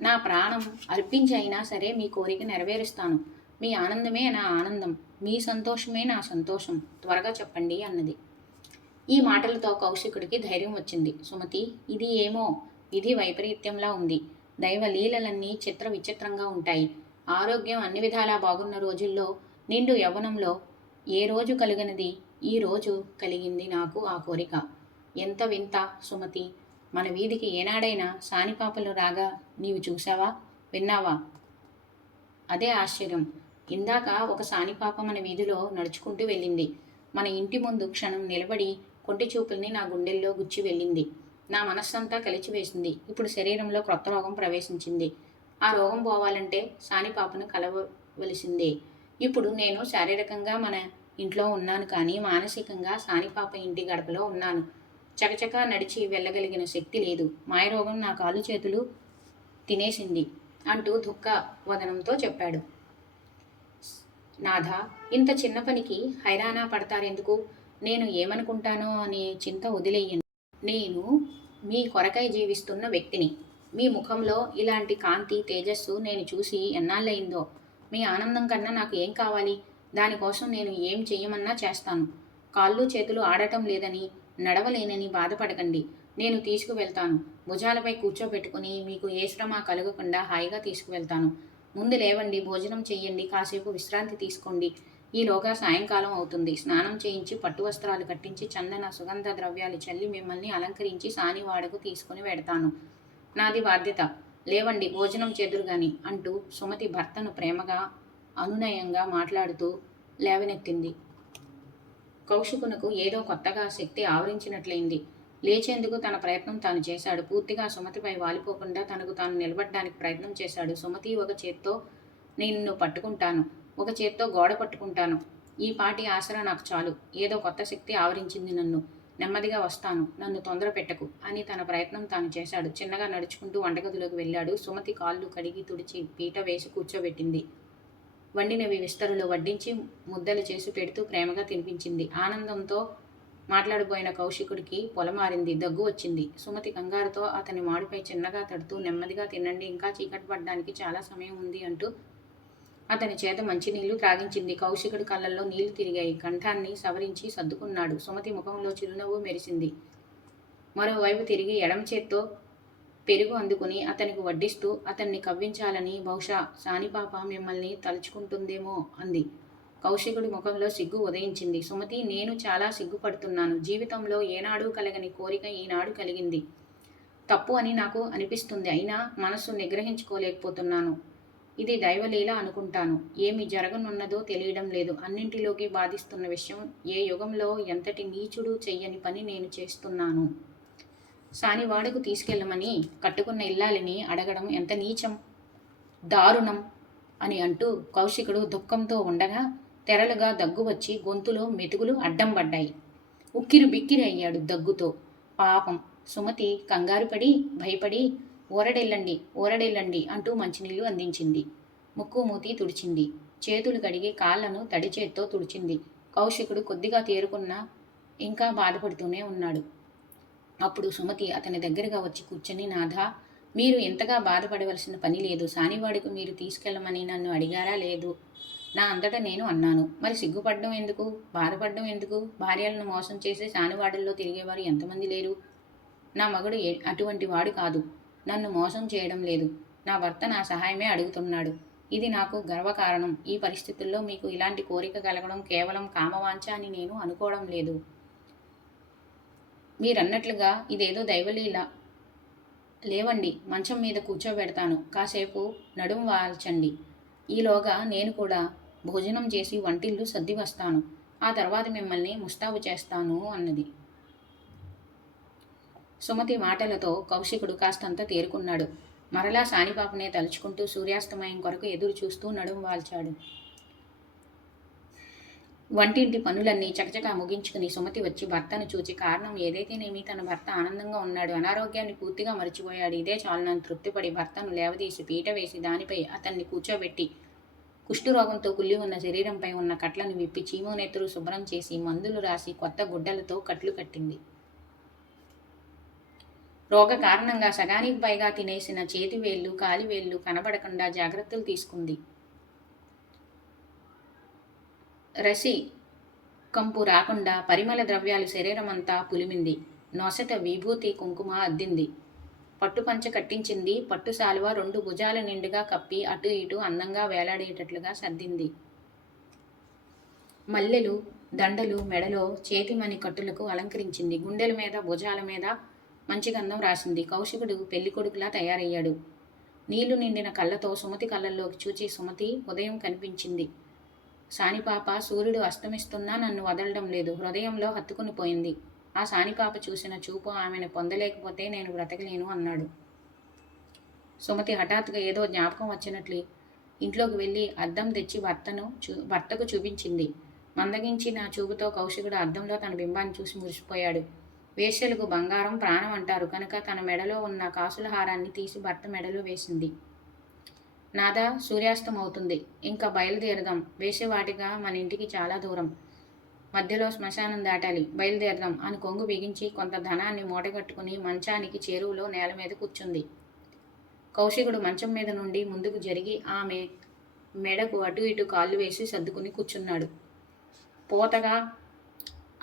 నా ప్రాణం అర్పించి అయినా సరే మీ కోరిక నెరవేరుస్తాను. మీ ఆనందమే నా ఆనందం. మీ సంతోషమే నా సంతోషం. త్వరగా చెప్పండి అన్నది. ఈ మాటలతో కౌశికుడికి ధైర్యం వచ్చింది. సుమతి, ఇది ఏమో విధి వైపరీత్యంలా ఉంది. దైవ లీలలన్నీ చిత్ర విచిత్రంగా ఉంటాయి. ఆరోగ్యం అన్ని విధాలా బాగున్న రోజుల్లో, నిండు యవ్వనంలో ఏ రోజు కలిగినది ఈ రోజు కలిగింది నాకు ఆ కోరిక. ఎంత వింత సుమతి! మన వీధికి ఏనాడైనా సానిపాపలు రాగా నీవు చూసావా, విన్నావా? అదే ఆశ్చర్యం. ఇందాక ఒక సానిపాప మన వీధిలో నడుచుకుంటూ వెళ్ళింది. మన ఇంటి ముందు క్షణం నిలబడి కొంటి చూపుల్ని నా గుండెల్లో గుచ్చి వెళ్ళింది. నా మనస్సంతా కలిచివేసింది. ఇప్పుడు శరీరంలో క్రొత్త రోగం ప్రవేశించింది. ఆ రోగం పోవాలంటే సానిపాపను కలవవలసిందే. ఇప్పుడు నేను శారీరకంగా మన ఇంట్లో ఉన్నాను, కానీ మానసికంగా సానిపాప ఇంటి గడపలో ఉన్నాను. చకచకా నడిచి వెళ్ళగలిగిన శక్తి లేదు. మాయరోగం నా కాలు చేతులు తినేసింది అంటూ దుఃఖ వదనంతో చెప్పాడు. నాథ, ఇంత చిన్న పనికి హైరానా పడతారెందుకు? నేను ఏమనుకుంటానో అనే చింత వదిలేయండి. నేను మీ కొరకై జీవిస్తున్న వ్యక్తిని. మీ ముఖంలో ఇలాంటి కాంతి, తేజస్సు నేను చూసి ఎన్నాళ్ళయిందో. మీ ఆనందం కన్నా నాకు ఏం కావాలి? దానికోసం నేను ఏం చెయ్యమన్నా చేస్తాను. కాళ్ళు చేతులు ఆడటం లేదని, నడవలేనని బాధపడకండి. నేను తీసుకువెళ్తాను. భుజాలపై కూర్చోబెట్టుకుని మీకు ఏ శ్రమ కలగకుండా హాయిగా తీసుకువెళ్తాను. ముందు లేవండి, భోజనం చెయ్యండి, కాసేపు విశ్రాంతి తీసుకోండి. ఈలోగా సాయంకాలం అవుతుంది. స్నానం చేయించి పట్టు వస్త్రాలు కట్టించి చందన సుగంధ ద్రవ్యాలు చల్లి మిమ్మల్ని అలంకరించి సానివాడకు తీసుకుని వెడతాను. నాది బాధ్యత. లేవండి, భోజనం చెదురుగాని అంటూ సుమతి భర్తను ప్రేమగా అనునయంగా మాట్లాడుతూ లేవనెత్తింది. కౌశికునకు ఏదో కొత్తగా శక్తి ఆవరించినట్లయింది. లేచేందుకు తన ప్రయత్నం తాను చేశాడు. పూర్తిగా సుమతిపై వాలిపోకుండా తనకు తాను నిలబడ్డానికి ప్రయత్నం చేశాడు. సుమతి, ఒక చేత్తో నిన్ను పట్టుకుంటాను, ఒక చేత్తో గోడ పట్టుకుంటాను. ఈ పాటి ఆసరా నాకు చాలు. ఏదో కొత్త శక్తి ఆవరించింది నన్ను. నెమ్మదిగా వస్తాను, నన్ను తొందర పెట్టకు అని తన ప్రయత్నం తాను చేశాడు. చిన్నగా నడుచుకుంటూ వంటగదిలోకి వెళ్ళాడు. సుమతి కాళ్ళు కడిగి తుడిచి పీట వేసి కూర్చోబెట్టింది. వండినవి విస్తరులో వడ్డించి ముద్దలు చేసి పెడుతూ ప్రేమగా తినిపించింది. ఆనందంతో మాట్లాడబోయిన కౌశికుడికి పొలమారింది. దగ్గు వచ్చింది. సుమతి కంగారుతో అతని మాడిపై చిన్నగా తడుతూ, నెమ్మదిగా తినండి, ఇంకా చీకటి పడడానికి చాలా సమయం ఉంది అంటూ అతని చేత మంచినీళ్లు త్రాగించింది. కౌశికుడి కళ్ళల్లో నీళ్లు తిరిగాయి. కంఠాన్ని సవరించి సర్దుకున్నాడు. సుమతి ముఖంలో చిరునవ్వు మెరిసింది. మరోవైపు తిరిగి ఎడమ చేత్తో పెరుగు అందుకుని అతనికి వడ్డిస్తూ అతన్ని కవ్వించాలని, బహుశా సానిపాప మిమ్మల్ని తలుచుకుంటుందేమో అంది. కౌశికుడి ముఖంలో సిగ్గు ఉదయించింది. సుమతి, నేను చాలా సిగ్గుపడుతున్నాను. జీవితంలో ఏనాడూ కలగని కోరిక ఈనాడు కలిగింది. తప్పు అని నాకు అనిపిస్తుంది. అయినా మనసు నిగ్రహించుకోలేకపోతున్నాను. ఇది దైవలీల అనుకుంటాను. ఏమి జరగనున్నదో తెలియడం లేదు. అన్నింటిలోకి బాధిస్తున్న విషయం, ఏ యుగంలో ఎంతటి నీచుడు చెయ్యని పని నేను చేస్తున్నాను. సానివాడకు తీసుకెళ్ళమని కట్టుకున్న ఇల్లాలిని అడగడం ఎంత నీచం, దారుణం. అని అంటూ కౌశికుడు దుఃఖంతో ఉండగా తెరలుగా దగ్గు వచ్చి గొంతులో మెతుకులు అడ్డం పడ్డాయి. ఉక్కిరి బిక్కిరి అయ్యాడు దగ్గుతో. పాపం సుమతి కంగారుపడి భయపడి ఊరడెళ్ళండి అంటూ మంచినీళ్లు అందించింది. ముక్కు మూతి తుడిచింది. చేతులు కడిగి కాళ్లను తడి చేత్తో తుడిచింది. కౌశికుడు కొద్దిగా తేరుకున్నా ఇంకా బాధపడుతూనే ఉన్నాడు. అప్పుడు సుమతి అతని దగ్గరగా వచ్చి కూర్చొని, నాథా, మీరు ఇంతగా బాధపడవలసిన పని లేదు. సానివాడికి మీరు తీసుకెళ్ళమని నన్ను అడిగారా? లేదు. నా అంతటా నేను అన్నాను. మరి సిగ్గుపడడం ఎందుకు? బాధపడడం ఎందుకు? భార్యలను మోసం చేసి సానివాడల్లో తిరిగేవారు ఎంతమంది లేరు? నా మగుడు అటువంటి వాడు కాదు. నన్ను మోసం చేయడం లేదు. నా భర్త నా సహాయమే అడుగుతున్నాడు. ఇది నాకు గర్వకారణం. ఈ పరిస్థితుల్లో మీకు ఇలాంటి కోరిక కలగడం కేవలం కామవాంఛ అని నేను అనుకోవడం లేదు. మీరన్నట్లుగా ఇదేదో దైవలీల. లేవండి, మంచం మీద కూర్చోబెడతాను. కాసేపు నడుం వాల్చండి. ఈలోగా నేను కూడా భోజనం చేసి వంటిల్లు సర్ది వస్తాను. ఆ తర్వాత మిమ్మల్ని ముస్తాబు చేస్తాను అన్నది. సుమతి మాటలతో కౌశికుడు కాస్తంత తేరుకున్నాడు. మరలా సానిపాపనే తలుచుకుంటూ సూర్యాస్తమయం కొరకు ఎదురు చూస్తూ నడుం వాల్చాడు. వంటింటి పనులన్నీ చకచకా ముగించుకుని సుమతి వచ్చి భర్తను చూచి కారణం ఏదైతేనేమి తన భర్త ఆనందంగా ఉన్నాడు. అనారోగ్యాన్ని పూర్తిగా మరిచిపోయాడు. ఇదే చాలునని తృప్తిపడి భర్తను లేవదీసి పీట వేసి దానిపై అతన్ని కూర్చోబెట్టి కుష్ఠురోగంతో కుళ్ళి ఉన్న శరీరంపై ఉన్న కట్లను విప్పి చీము నెత్తురు శుభ్రం చేసి మందులు రాసి కొత్త గుడ్డలతో కట్లు కట్టింది. రోగ కారణంగా సగానికి పైగా తినేసిన చేతివేళ్లు కాలివేళ్లు కనబడకుండా జాగ్రత్తలు తీసుకుంది. రసి కంపు రాకుండా పరిమళ ద్రవ్యాలు శరీరమంతా పులిమింది. నొసట విభూతి కుంకుమ అద్దింది. పట్టుపంచ కట్టించింది. పట్టు శాలువ 2 భుజాల నిండుగా కప్పి అటు ఇటు అందంగా వేలాడేటట్లుగా సర్దింది. మల్లెలు దండలు మెడలో చేతిమణి కట్టులకు అలంకరించింది. గుండెల మీద భుజాల మీద మంచి గంధం రాసింది. కౌశికుడు పెళ్లికొడుకులా తయారయ్యాడు. నీళ్లు నిండిన కళ్ళతో సుమతి కళ్ళల్లోకి చూచి, సుమతి, ఉదయం కనిపించింది. సానిపాప సూర్యుడు అస్తమిస్తున్నా నన్ను వదలడం లేదు. హృదయంలో హత్తుకుని పోయింది. ఆ సానిపాప చూసిన చూపు ఆమెను పొందలేకపోతే నేను బ్రతకలేను అన్నాడు. సుమతి హఠాత్తుగా ఏదో జ్ఞాపకం వచ్చినట్లు ఇంట్లోకి వెళ్ళి అద్దం తెచ్చి భర్తకు చూపించింది. మందగించిన చూపుతో కౌశికుడు అద్దంలో తన బింబాన్ని చూసి మురిసిపోయాడు. వేశ్యలకు బంగారం ప్రాణం అంటారు కనుక తన మెడలో ఉన్న కాసుల హారాన్ని తీసి భర్త మెడలో వేసింది. నాదా, సూర్యాస్తం అవుతుంది. ఇంకా బయలుదేరదాం. వేసేవాటిగా మన ఇంటికి చాలా దూరం. మధ్యలో శ్మశానం దాటాలి. బయలుదేరదాం అని కొంగు బిగించి కొంత ధనాన్ని మూటగట్టుకుని మంచానికి చేరువలో నేల మీద కూర్చుంది. కౌశికుడు మంచం మీద నుండి ముందుకు జరిగి ఆమె మెడకు అటు ఇటు కాళ్ళు వేసి సర్దుకుని కూర్చున్నాడు. పోతగా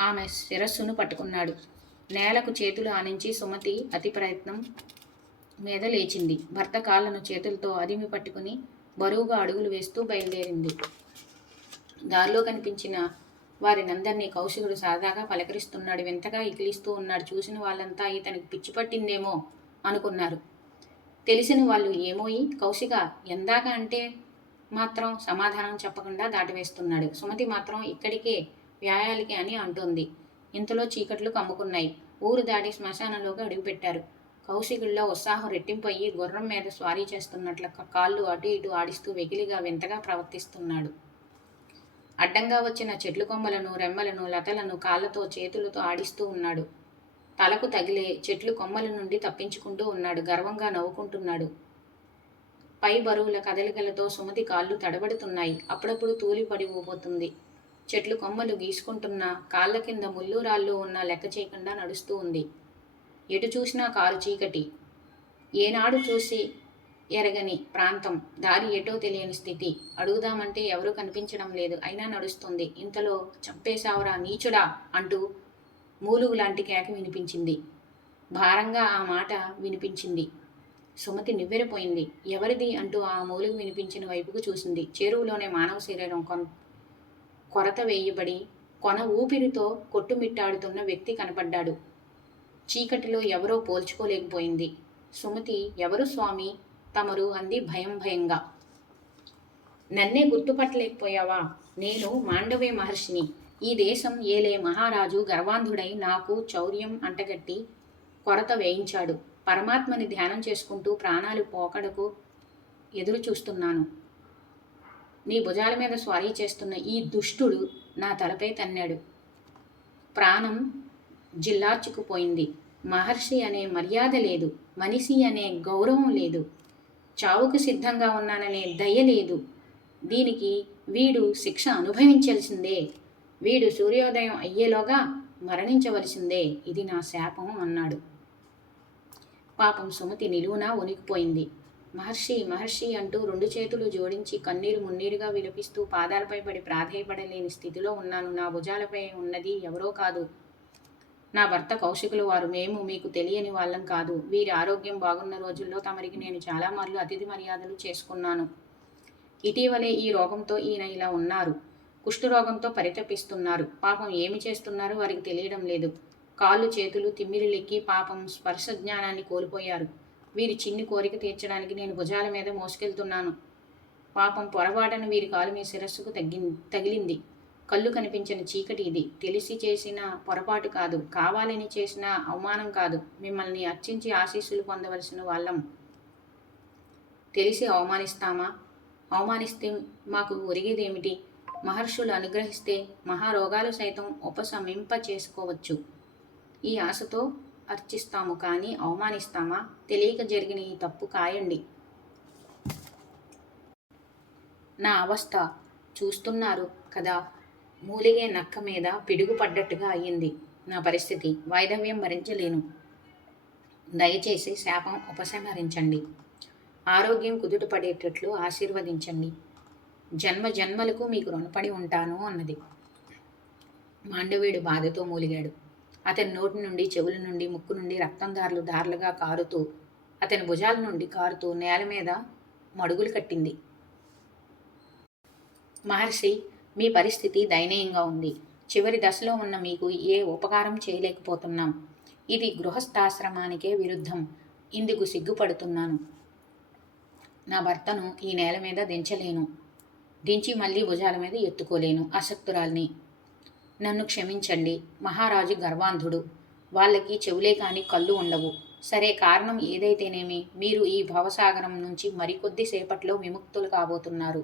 ఆమె శిరస్సును పట్టుకున్నాడు. నేలకు చేతులు ఆనించి సుమతి అతి ప్రయత్నం మీద లేచింది. భర్త కాళ్ళను చేతులతో అదిమి పట్టుకుని బరువుగా అడుగులు వేస్తూ బయలుదేరింది. దారిలో కనిపించిన వారినందరినీ కౌశికుడు సరదాగా పలకరిస్తున్నాడు. వింతగా ఇకిలిస్తూ ఉన్నాడు. చూసిన వాళ్ళంతా ఇతనికి పిచ్చి పట్టిందేమో అనుకున్నారు. తెలిసిన వాళ్ళు ఏమోయి కౌశిక ఎందాక అంటే మాత్రం సమాధానం చెప్పకుండా దాటివేస్తున్నాడు. సుమతి మాత్రం ఇక్కడికే వ్యాయాలికి అని అంటోంది. ఇంతలో చీకట్లు కమ్ముకున్నాయి. ఊరు దాటి శ్మశానంలోకి అడుగుపెట్టారు. కౌశికుల్లో ఉత్సాహం రెట్టింపయ్యి గుర్రం మీద స్వారీ చేస్తున్నట్లు కాళ్ళు అటు ఇటు ఆడిస్తూ వెకిలిగా వింతగా ప్రవర్తిస్తున్నాడు. అడ్డంగా వచ్చిన చెట్లు కొమ్మలను రెమ్మలను లతలను కాళ్ళతో చేతులతో ఆడిస్తూ ఉన్నాడు. తలకు తగిలే చెట్లు కొమ్మల నుండి తప్పించుకుంటూ ఉన్నాడు. గర్వంగా నవ్వుకుంటున్నాడు. పై బరువుల కదలికలతో సుమతి కాళ్ళు తడబడుతున్నాయి. అప్పుడప్పుడు తూలి పడి ఊపోతుంది. చెట్లు కొమ్మలు గీసుకుంటున్న కాళ్ళ కింద ముళ్ళు రాళ్ళు ఉన్న లెక్క చేయకుండా నడుస్తూ ఉంది. ఎటు చూసినా కారు చీకటి. ఏనాడు చూసి ఎరగని ప్రాంతం. దారి ఎటో తెలియని స్థితి. అడుగుదామంటే ఎవరూ కనిపించడం లేదు. అయినా నడుస్తుంది. ఇంతలో చంపేశావురా నీచుడా అంటూ మూలుగు లాంటి కేక వినిపించింది. భారంగా ఆ మాట వినిపించింది. సుమతి నివ్వెరపోయింది. ఎవరిది అంటూ ఆ మూలుగు వినిపించిన వైపుకు చూసింది. చెరువులోనే మానవ శరీరం కొరత వేయబడి కొన ఊపిరితో కొట్టుమిట్టాడుతున్న వ్యక్తి కనపడ్డాడు. చీకటిలో ఎవరో పోల్చుకోలేకపోయింది. సుమతి, ఎవరు స్వామి తమరు అంది భయంగా. నన్నే గుర్తుపట్టలేకపోయావా? నేను మాండవ్య మహర్షిని. ఈ దేశం ఏలే మహారాజు గర్వాంధుడై నాకు చౌర్యం అంటగట్టి కొరత వేయించాడు. పరమాత్మని ధ్యానం చేసుకుంటూ ప్రాణాలు పోకడకు ఎదురు చూస్తున్నాను. నీ భుజాల మీద స్వారీ చేస్తున్న ఈ దుష్టుడు నా తలపై తన్నాడు. ప్రాణం జిల్లార్చుకుపోయింది. మహర్షి అనే మర్యాద లేదు, మనిషి అనే గౌరవం లేదు, చావుకు సిద్ధంగా ఉన్నాననే దయ లేదు. దీనికి వీడు శిక్ష అనుభవించాల్సిందే. వీడు సూర్యోదయం అయ్యేలోగా మరణించవలసిందే. ఇది నా శాపం అన్నాడు. పాపం సుమతి నిలువునా వణికిపోయింది. మహర్షి మహర్షి అంటూ 2 చేతులు జోడించి కన్నీరు మున్నీరుగా విలపిస్తూ పాదాలపై పడి ప్రాధేయపడలేని స్థితిలో ఉన్నాను. నా భుజాలపై ఉన్నది ఎవరో కాదు, నా భర్త కౌశికులు వారు. మేము మీకు తెలియని వాళ్ళం కాదు. వీరి ఆరోగ్యం బాగున్న రోజుల్లో తమరికి నేను చాలా మార్లు అతిథి మర్యాదలు చేసుకున్నాను. ఇటీవలే ఈ రోగంతో ఈయన ఇలా ఉన్నారు. కుష్ఠరోగంతో పరితపిస్తున్నారు. పాపం ఏమి చేస్తున్నారో వారికి తెలియడం లేదు. కాళ్ళు చేతులు తిమ్మిరిలెక్కి పాపం స్పర్శ జ్ఞానాన్ని కోల్పోయారు. వీరి చిన్ని కోరిక తీర్చడానికి నేను భుజాల మీద మోసుకెళ్తున్నాను. పాపం పొరపాటున వీరి కాలు మీ శిరస్సుకు తగిలింది. కళ్ళు కనిపించిన చీకటి ఇది. తెలిసి చేసిన పొరపాటు కాదు, కావాలని చేసిన అవమానం కాదు. మిమ్మల్ని అర్చించి ఆశీస్సులు పొందవలసిన వాళ్ళం. తెలిసి అవమానిస్తామా? అవమానిస్తే మాకు ఒరిగేదేమిటి? మహర్షులు అనుగ్రహిస్తే మహారోగాలు సైతం ఉపశమింప చేసుకోవచ్చు. ఈ ఆశతో అర్చిస్తాము, కానీ అవమానిస్తామా? తెలియక జరిగిన ఈ తప్పు కాయండి. నా అవస్థ చూస్తున్నారు కదా. మూలిగే నక్క మీద పిడుగు పడ్డట్టుగా అయ్యింది నా పరిస్థితి. వైధవ్యం భరించలేను. దయచేసి శాపం ఉపసంహరించండి. ఆరోగ్యం కుదుటపడేటట్లు ఆశీర్వదించండి. జన్మ జన్మలకు మీకు రుణపడి ఉంటాను అన్నది. మాండవీడు బాధతో మూలిగాడు. అతని నోటి నుండి, చెవుల నుండి, ముక్కు నుండి రక్తం దారులుగా కారుతూ, అతని భుజాల నుండి కారుతూ నేల మీద మడుగులు కట్టింది. మహర్షి, మీ పరిస్థితి దయనీయంగా ఉంది. చివరి దశలో ఉన్న మీకు ఏ ఉపకారం చేయలేకపోతున్నాం. ఇది గృహస్థాశ్రమానికే విరుద్ధం. ఇందుకు సిగ్గుపడుతున్నాను. నా భర్తను ఈ నేల మీద దించలేను. దించి మళ్ళీ భుజాల మీద ఎత్తుకోలేను. అశక్తురాల్ని. నన్ను క్షమించండి. మహారాజు గర్వాంధుడు. వాళ్ళకి చెవులే కాని కళ్ళు ఉండవు. సరే, కారణం ఏదైతేనేమి, మీరు ఈ భవసాగరం నుంచి మరికొద్ది సేపట్లో విముక్తులు కాబోతున్నారు.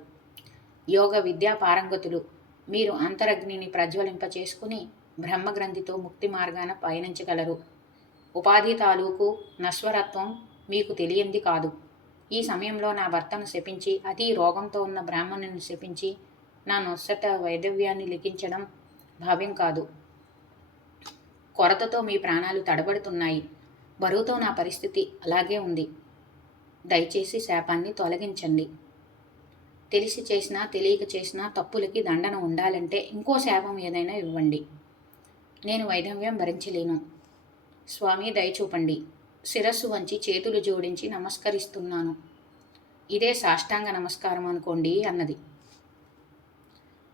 యోగ విద్యా పారంగతులు. మీరు అంతరగ్నిని ప్రజ్వలింప చేసుకుని బ్రహ్మగ్రంథితో ముక్తి మార్గాన పయనించగలరు. ఉపాధి తాలూకు నశ్వరత్వం మీకు తెలియంది కాదు. ఈ సమయంలో నా భర్తను శపించి, అతి రోగంతో ఉన్న బ్రాహ్మణుని శపించి నా నొస్సట వైదవ్యాన్ని లిఖించడం భావ్యం కాదు. కొరతతో మీ ప్రాణాలు తడబడుతున్నాయి. బరువుతో నా పరిస్థితి అలాగే ఉంది. దయచేసి శాపాన్ని తొలగించండి. తెలిసి చేసినా తెలియక చేసినా తప్పులకి దండన ఉండాలంటే ఇంకో శాపం ఏదైనా ఇవ్వండి. నేను వైధవ్యం భరించలేను. స్వామి దయచూపండి. శిరస్సు వంచి చేతులు జోడించి నమస్కరిస్తున్నాను. ఇదే సాష్టాంగ నమస్కారం అనుకోండి అన్నది.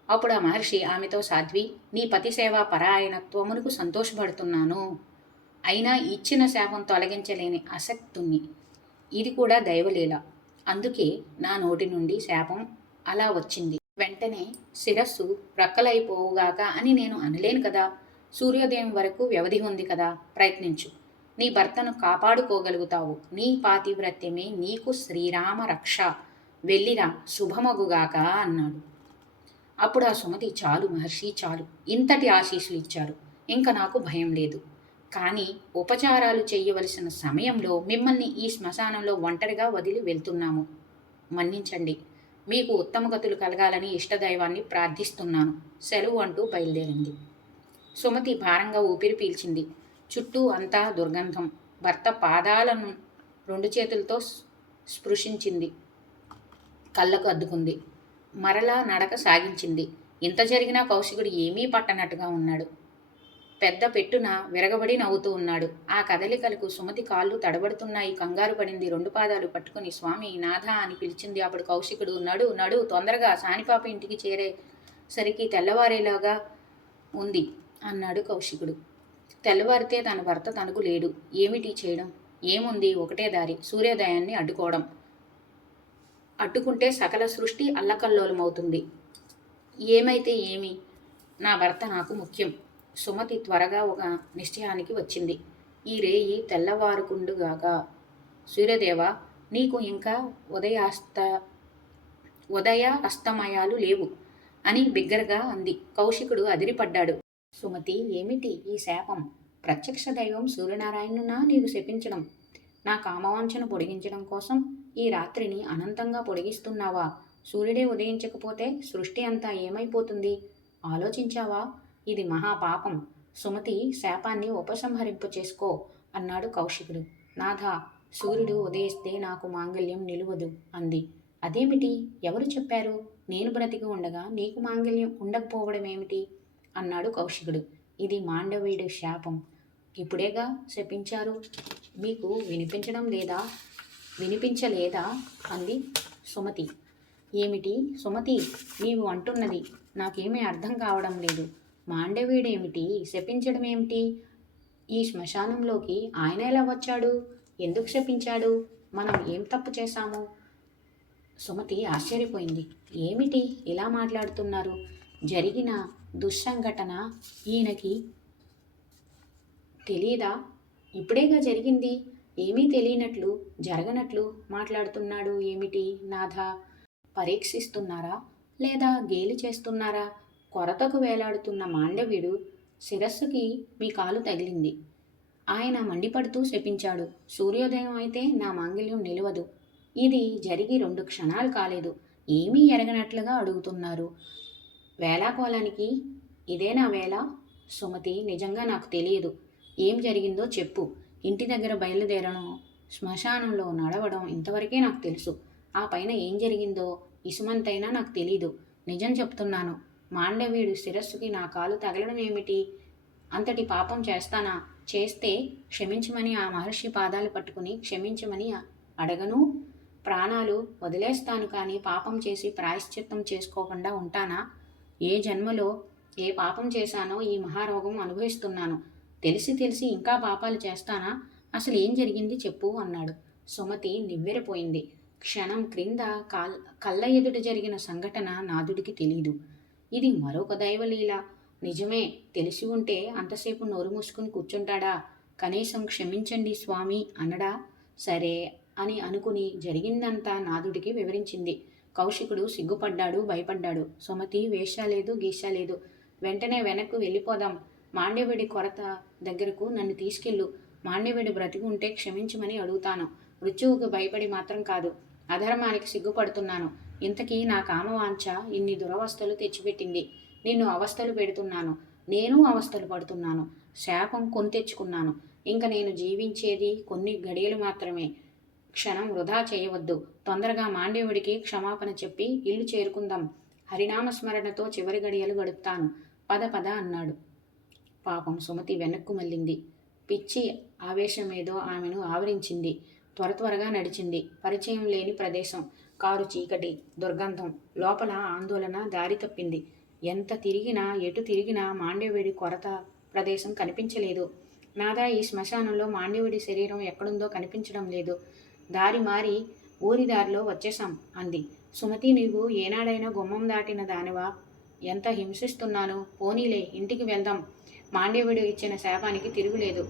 అప్పుడు ఆ మహర్షి ఆమెతో, సాధ్వి, నీ పతి సేవా పరాయణత్వమునకు సంతోషపడుతున్నాను. అయినా ఇచ్చిన శాపం తొలగించలేని అసక్తుణ్ణి. ఇది కూడా దైవలీల. అందుకే నా నోటి నుండి శాపం అలా వచ్చింది. వెంటనే శిరస్సు ప్రక్కలైపోవుగాక అని నేను అనలేను కదా. సూర్యోదయం వరకు వ్యవధి ఉంది కదా. ప్రయత్నించు. నీ భర్తను కాపాడుకోగలుగుతావు. నీ పాతివ్రత్యమే నీకు శ్రీరామ రక్ష. వెళ్ళిరా, శుభమగుగాక అన్నాడు. అప్పుడు ఆ సుమతి, చాలు మహర్షి, చాలు. ఇంతటి ఆశీస్సులు ఇచ్చారు. ఇంక నాకు భయం లేదు. కానీ ఉపచారాలు చేయవలసిన సమయంలో మిమ్మల్ని ఈ శ్మశానంలో ఒంటరిగా వదిలి వెళ్తున్నాము. మన్నించండి. మీకు ఉత్తమ గతులు కలగాలని ఇష్టదైవాన్ని ప్రార్థిస్తున్నాను. సెలవు అంటూ బయలుదేరింది. సుమతి భారంగా ఊపిరి పీల్చింది. చుట్టూ అంతా దుర్గంధం. భర్త పాదాలను 2 చేతులతో స్పృశించింది. కళ్ళకు అద్దుకుంది. మరలా నడక సాగించింది. ఇంత జరిగినా కౌశికుడు ఏమీ పట్టనట్టుగా ఉన్నాడు. పెద్ద పెట్టున విరగబడి నవ్వుతూ ఉన్నాడు. ఆ కదలికలకు సుమతి కాళ్ళు తడబడుతున్నాయి. కంగారు పడింది. 2 పాదాలు పట్టుకుని స్వామి, నాథ అని పిలిచింది. అప్పుడు కౌశికుడు, నడు నడు, తొందరగా, సానిపాప ఇంటికి చేరేసరికి తెల్లవారేలాగా ఉంది అన్నాడు కౌశికుడు. తెల్లవారితే తన భర్త తనకు లేడు. ఏమిటి చేయడం? ఏముంది, ఒకటే దారి, సూర్యోదయాన్ని అడ్డుకోవడం. అడ్డుకుంటే సకల సృష్టి అల్లకల్లోలమవుతుంది. ఏమైతే ఏమి, నా భర్త నాకు ముఖ్యం. సుమతి త్వరగా ఒక నిశ్చయానికి వచ్చింది. ఈ రేయి తెల్లవారుకుండుగాక. సూర్యదేవ, నీకు ఇంకా ఉదయ అస్తమయాలు లేవు అని బిగ్గరగా అంది. కౌశికుడు అదిరిపడ్డాడు. సుమతి, ఏమిటి ఈ శాపం? ప్రత్యక్ష దైవం సూర్యనారాయణునా నీవు శపించడం? నా కామవాంఛను పొడిగించడం కోసం ఈ రాత్రిని అనంతంగా పొడిగిస్తున్నావా? సూర్యుడే ఉదయించకపోతే సృష్టి అంతా ఏమైపోతుంది? ఆలోచించావా? ఇది మహాపాపం. సుమతి, శాపాన్ని ఉపసంహరింపు చేసుకో అన్నాడు కౌశికుడు. నాథా, సూర్యుడు ఉదయిస్తే నాకు మాంగల్యం నిలువదు అంది. అదేమిటి? ఎవరు చెప్పారు? నేను బ్రతికి ఉండగా నీకు మాంగల్యం ఉండకపోవడమేమిటి అన్నాడు కౌశికుడు. ఇది మాండవీయుడి శాపం. ఇప్పుడేగా శపించారు. మీకు వినిపించలేదా అంది సుమతి. ఏమిటి సుమతి, నీవు అంటున్నది నాకేమీ అర్థం కావడం లేదు. మాండవీయుడేమిటి, శపించడం ఏమిటి? ఈ శ్మశానంలోకి ఆయన ఎలా వచ్చాడు? ఎందుకు శపించాడు? మనం ఏం తప్పు చేశాము? సుమతి ఆశ్చర్యపోయింది. ఏమిటి ఇలా మాట్లాడుతున్నారు? జరిగిన దుస్సంఘటన ఈయనకి తెలీదా? ఇప్పుడేగా జరిగింది. ఏమీ తెలియనట్లు, జరగనట్లు మాట్లాడుతున్నాడు ఏమిటి నాథా? పరీక్షిస్తున్నారా లేదా గేలి చేస్తున్నారా? కొరతకు వేలాడుతున్న మాండవ్యుడు శిరస్సుకి మీ కాలు తగిలింది. ఆయన మండిపడుతూ శపించాడు. సూర్యోదయం అయితే నా మాంగల్యం నిలవదు. ఇది జరిగి 2 క్షణాలు కాలేదు. ఏమీ ఎరగనట్లుగా అడుగుతున్నారు. వేళాకోలానికి ఇదేనా వేళ? సుమతి, నిజంగా నాకు తెలియదు. ఏం జరిగిందో చెప్పు. ఇంటి దగ్గర బయలుదేరడం, శ్మశానంలో నడవడం ఇంతవరకే నాకు తెలుసు. ఆ పైన ఏం జరిగిందో ఇసుమంతైనా నాకు తెలీదు. నిజం చెప్తున్నాను. మాండవీయుడు శిరస్సుకి నా కాలు తగలడం ఏమిటి? అంతటి పాపం చేస్తానా? చేస్తే క్షమించమని ఆ మహర్షి పాదాలు పట్టుకుని క్షమించమని అడగను. ప్రాణాలు వదిలేస్తాను, కానీ పాపం చేసి ప్రాయశ్చిత్తం చేసుకోకుండా ఉంటానా? ఏ జన్మలో ఏ పాపం చేశానో ఈ మహారోగం అనుభవిస్తున్నాను. తెలిసి తెలిసి ఇంకా పాపాలు చేస్తానా? అసలు ఏం జరిగింది చెప్పు అన్నాడు. సుమతి నివ్వెరపోయింది. క్షణం క్రింద కళ్ళ ఎదుట జరిగిన సంఘటన నాదుడికి తెలీదు. ఇది మరొక దైవలీల. నిజమే, తెలిసి ఉంటే అంతసేపు నోరు మూసుకుని కూర్చుంటాడా? కనీసం క్షమించండి స్వామి అనడా? సరే అని అనుకుని జరిగిందంతా నాదుడికి వివరించింది. కౌశికుడు సిగ్గుపడ్డాడు, భయపడ్డాడు. సుమతి, వేషాలేదు గీషాలేదు. వెంటనే వెనక్కు వెళ్ళిపోదాం. మాండవ్యుడి కొరత దగ్గరకు నన్ను తీసుకెళ్ళు. మాండవ్యుడు బ్రతికి ఉంటే క్షమించమని అడుగుతాను. మృత్యువుకు భయపడి మాత్రం కాదు. అధర్మానికి సిగ్గుపడుతున్నాను. ఇంతకీ నా కామవాంఛ ఇన్ని దురవస్థలు తెచ్చిపెట్టింది. నిన్ను అవస్థలు పెడుతున్నాను. నేను అవస్థలు పడుతున్నాను. శాపం కొని తెచ్చుకున్నాను. ఇంక నేను జీవించేది కొన్ని గడియలు మాత్రమే. క్షణం వృధా చేయవద్దు. తొందరగా మాండవ్యుడికి క్షమాపణ చెప్పి ఇల్లు చేరుకుందాం. హరినామస్మరణతో చివరి గడియలు గడుపుతాను. పద పద అన్నాడు. పాపం సుమతి వెనక్కు మళ్ళింది. పిచ్చి ఆవేశమేదో ఆమెను ఆవరించింది. త్వరగా నడిచింది. పరిచయం లేని ప్రదేశం, కారు చీకటి, దుర్గంధం, లోపల ఆందోళన దారి తప్పింది. ఎంత తిరిగినా ఎటు తిరిగినా మాండవ్యుడి కొరత ప్రదేశం కనిపించలేదు. నాదా, ఈ శ్మశానంలో మాండవ్యుడి శరీరం ఎక్కడుందో కనిపించడం లేదు. దారి మారి ఊరి దారిలో వచ్చేశాం అంది. సుమతి, నీవు ఏనాడైనా గుమ్మం దాటిన దానివా? ఎంత హింసిస్తున్నాను. పోనీలే, ఇంటికి వెళ్దాం. మాండవ్యుడు ఇచ్చిన శాపానికి తిరుగులేదు.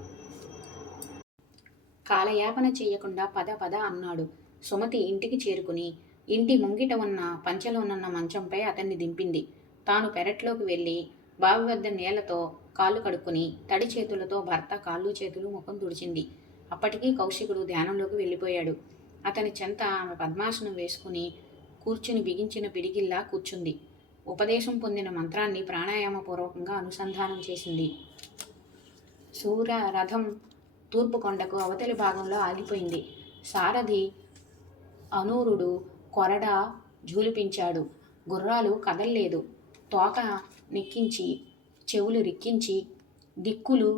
కాలయాపన చెయ్యకుండా పద పద అన్నాడు. సుమతి ఇంటికి చేరుకుని ఇంటి ముంగిట ఉన్న పంచలోనున్న మంచంపై అతన్ని దింపింది. తాను పెరట్లోకి వెళ్ళి బావి వద్ద నీళ్లతో కాళ్ళు కడుక్కుని తడి చేతులతో భర్త కాళ్ళు చేతులు ముఖం తుడిచింది. అప్పటికీ కౌశికుడు ధ్యానంలోకి వెళ్ళిపోయాడు. అతని చెంత ఆమె పద్మాసనం వేసుకుని కూర్చుని బిగించిన పిడికిల్లా కూర్చుంది. ఉపదేశం పొందిన మంత్రాన్ని ప్రాణాయామపూర్వకంగా అనుసంధానం చేసింది. సూర్య రథం తూర్పు కొండకు అవతలి భాగంలో ఆగిపోయింది. సారథి అనూరుడు కొరడా జూలిపించాడు. గుర్రాలు కదల్లేదు. తోక నిక్కించి చెవులు రిక్కించి దిక్కులు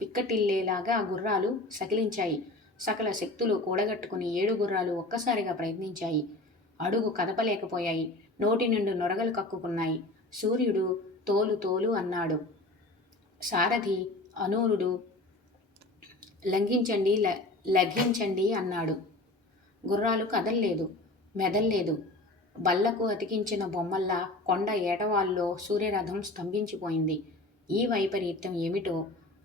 పిక్కటిల్లేలాగా గుర్రాలు సకిలించాయి. సకల శక్తులు కూడగట్టుకుని 7 గుర్రాలు ఒక్కసారిగా ప్రయత్నించాయి. అడుగు కదపలేకపోయాయి. నోటి నుండి నొరగలు కక్కుకున్నాయి. సూర్యుడు తోలు తోలు అన్నాడు. సారథి అనూరుడు లఘించండి అన్నాడు. గుర్రాలు కదల్లేదు, మెదల్లేదు. బల్లకు అతికించిన బొమ్మల్లా కొండ ఏటవాల్లో సూర్యరథం స్తంభించిపోయింది. ఈ వైపరీత్యం ఏమిటో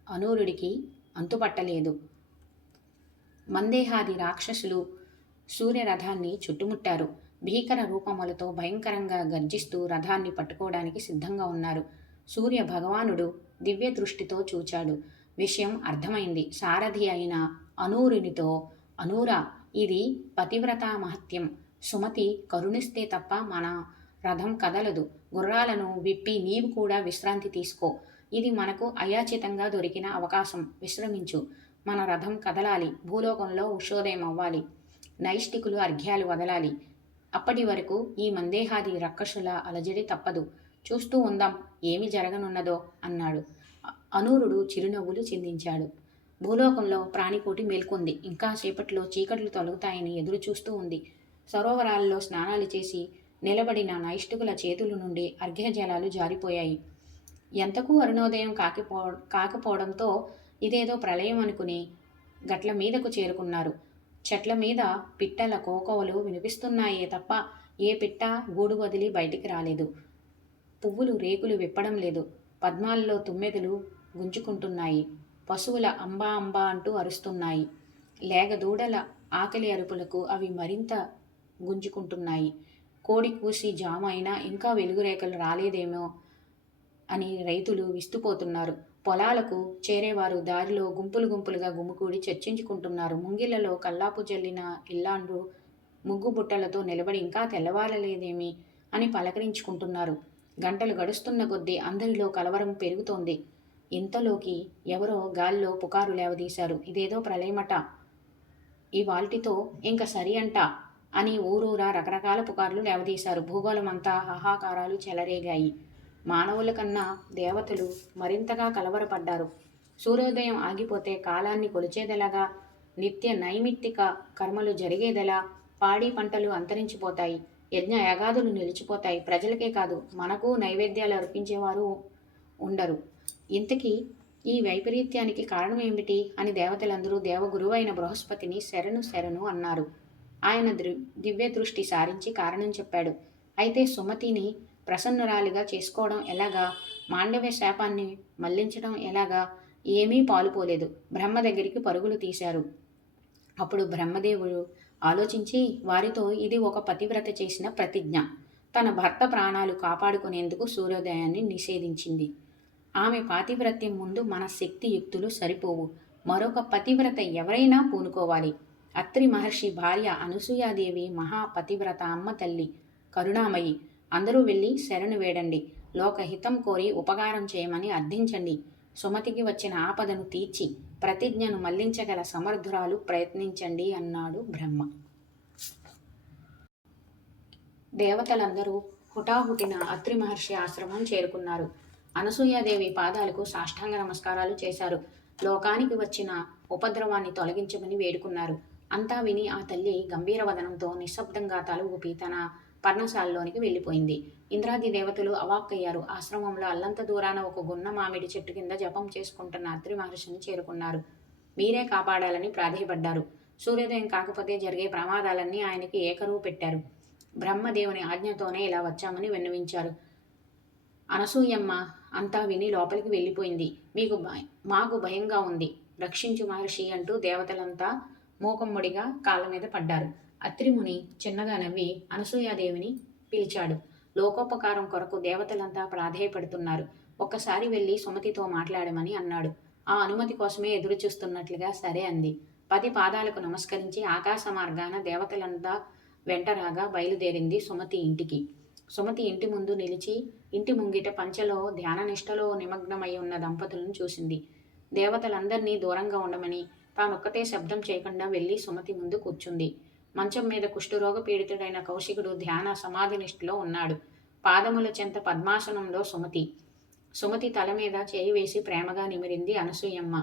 అనూరుడికి అంతుపట్టలేదు. మందేహాది రాక్షసులు సూర్యరథాన్ని చుట్టుముట్టారు. భీకర రూపములతో భయంకరంగా గర్జిస్తూ రథాన్ని పట్టుకోవడానికి సిద్ధంగా ఉన్నారు. సూర్య భగవానుడు దివ్య దృష్టితో చూచాడు. విషయం అర్థమైంది. సారథి అయిన అనూరునితో, అనూరా, ఇది పతివ్రతా మహత్యం. సుమతి కరుణిస్తే తప్ప మన రథం కదలదు. గుర్రాలను విప్పి నీవు కూడా విశ్రాంతి తీసుకో. ఇది మనకు అయాచితంగా దొరికిన అవకాశం. విశ్రమించు. మన రథం కదలాలి. భూలోకంలో ఉషోదయం అవ్వాలి. నైష్టికులు అర్ఘ్యాలు వదలాలి. అప్పటి వరకు ఈ మందేహాది రక్కసుల అలజడి తప్పదు. చూస్తూ ఉందాం ఏమి జరగనున్నదో అన్నాడు. అనూరుడు చిరునవ్వులు చిందించాడు. భూలోకంలో ప్రాణికోటి మేల్కొంది. ఇంకా సేపట్లో చీకట్లు తొలగుతాయని ఎదురు చూస్తూ ఉంది. సరోవరాల్లో స్నానాలు చేసి నిలబడిన నైష్టికుల చేతుల నుండి అర్ఘ్యజలాలు జారిపోయాయి. ఎంతకు అరుణోదయం కాకపోవడంతో ఇదేదో ప్రళయం అనుకుని గట్ల మీదకు చేరుకున్నారు. చెట్ల మీద పిట్టల కోకోవలు వినిపిస్తున్నాయే తప్ప ఏ పిట్ట గూడు వదిలి బయటికి రాలేదు. పువ్వులు రేకులు విప్పడం లేదు. పద్మాల్లో తుమ్మెదలు గుంజుకుంటున్నాయి. పశువుల అంబా అంబా అంటూ అరుస్తున్నాయి. లేగదూడల ఆకలి అరుపులకు అవి మరింత గుంజుకుంటున్నాయి. కోడి కూసి జాము అయినా ఇంకా వెలుగురేఖలు రాలేదేమో అని రైతులు విస్తుపోతున్నారు. పొలాలకు చేరేవారు దారిలో గుంపులు గుంపులుగా గుమికూడి చర్చించుకుంటున్నారు. ముంగిళ్లలో కల్లాపు జల్లిన ఇల్లాండ్రు ముగ్గు బుట్టలతో నిలబడి ఇంకా తెల్లవారలేదేమి అని పలకరించుకుంటున్నారు. గంటలు గడుస్తున్న కొద్దీ అందరిలో కలవరం పెరుగుతోంది. ఇంతలోకి ఎవరో గాల్లో పుకారు లేవదీశారు. ఇదేదో ప్రళయమట, ఇవాల్టితో ఇంక సరి అంట అని ఊరూరా రకరకాల పుకార్లు లేవదీశారు. భూగోళమంతా హాహాకారాలు చెలరేగాయి. మానవుల కన్నా దేవతలు మరింతగా కలవరపడ్డారు. సూర్యోదయం ఆగిపోతే కాలాన్ని కొలిచేదెలాగా? నిత్య నైమిత్తిక కర్మలు జరిగేదెలా? పాడి పంటలు అంతరించిపోతాయి. యజ్ఞ యాగాదులు నిలిచిపోతాయి. ప్రజలకే కాదు, మనకు నైవేద్యాలు అర్పించేవారు ఉండరు. ఇంతకీ ఈ వైపరీత్యానికి కారణం ఏమిటి అని దేవతలందరూ దేవగురువు అయిన బృహస్పతిని శరణు శరణు అన్నారు. ఆయన దివ్య దృష్టి సారించి కారణం చెప్పాడు. అయితే సుమతిని ప్రసన్నురాలిగా చేసుకోవడం ఎలాగా? మాండవ్య శాపాన్ని మళ్లించడం ఎలాగా? ఏమీ పాలుపోలేదు. బ్రహ్మ దగ్గరికి పరుగులు తీశారు. అప్పుడు బ్రహ్మదేవుడు ఆలోచించి వారితో, ఇది ఒక పతివ్రత చేసిన ప్రతిజ్ఞ. తన భర్త ప్రాణాలు కాపాడుకునేందుకు సూర్యోదయాన్ని నిషేధించింది. ఆమె పాతివ్రత్యం ముందు మన శక్తియుక్తులు సరిపోవు. మరొక పతివ్రత ఎవరైనా పూనుకోవాలి. అత్రి మహర్షి భార్య అనసూయాదేవి మహాపతివ్రత, అమ్మ తల్లి, కరుణామయి. అందరూ వెళ్ళి శరణు వేడండి. లోకహితం కోరి ఉపకారం చేయమని అర్థించండి. సుమతికి వచ్చిన ఆపదను తీర్చి ప్రతిజ్ఞను మళ్లించగల సమర్థురాలు ప్రయత్నించండి అన్నాడు బ్రహ్మ. దేవతలందరూ హుటాహుటిన అత్రి మహర్షి ఆశ్రమం చేరుకున్నారు. అనసూయాదేవి పాదాలకు సాష్టాంగ నమస్కారాలు చేశారు. లోకానికి వచ్చిన ఉపద్రవాన్ని తొలగించమని వేడుకున్నారు. అంతా విని ఆ తల్లి గంభీర వదనంతో నిశ్శబ్దంగా తల ఊపి తన పర్ణశాలలోనికి వెళ్ళిపోయింది. ఇంద్రాది దేవతలు అవాక్కయ్యారు. ఆశ్రమంలో అల్లంత దూరాన ఒక గున్న మామిడి చెట్టు కింద జపం చేసుకుంటున్న అత్రి మహర్షిని చేరుకున్నారు. మీరే కాపాడాలని ప్రాధేయపడ్డారు. సూర్యోదయం కాకపోతే జరిగే ప్రమాదాలన్నీ ఆయనకి ఏకరువు పెట్టారు. బ్రహ్మదేవుని ఆజ్ఞతోనే ఇలా వచ్చామని విన్నవించారు. అనసూయమ్మ అంతా విని లోపలికి వెళ్ళిపోయింది. మాకు భయంగా ఉంది, రక్షించు మహర్షి అంటూ దేవతలంతా మూకమ్ముడిగా కాళ్ళ మీద పడ్డారు. అత్రిముని చిన్నగా నవ్వి అనసూయాదేవిని పిలిచాడు. లోకోపకారం కొరకు దేవతలంతా ప్రాధేయపడుతున్నారు. ఒక్కసారి వెళ్ళి సుమతితో మాట్లాడమని అన్నాడు. ఆ అనుమతి కోసమే ఎదురు చూస్తున్నట్లుగా సరే అంది. 10 పాదాలకు నమస్కరించి ఆకాశ మార్గాన దేవతలంతా వెంటరాగా బయలుదేరింది సుమతి ఇంటికి. సుమతి ఇంటి ముందు నిలిచి ఇంటి ముంగిట పంచలో ధ్యాననిష్టలో నిమగ్నమై ఉన్న దంపతులను చూసింది. దేవతలందరినీ దూరంగా ఉండమని తానొక్కతే శబ్దం చేయకుండా వెళ్ళి సుమతి ముందు కూర్చుంది. మంచం మీద కుష్ఠరోగ పీడితుడైన కౌశికుడు ధ్యాన సమాధి నిష్ఠలో ఉన్నాడు. పాదముల చెంత పద్మాసనంలో సుమతి. సుమతి తల మీద చేయి వేసి ప్రేమగా నిమిరింది అనసూయమ్మ.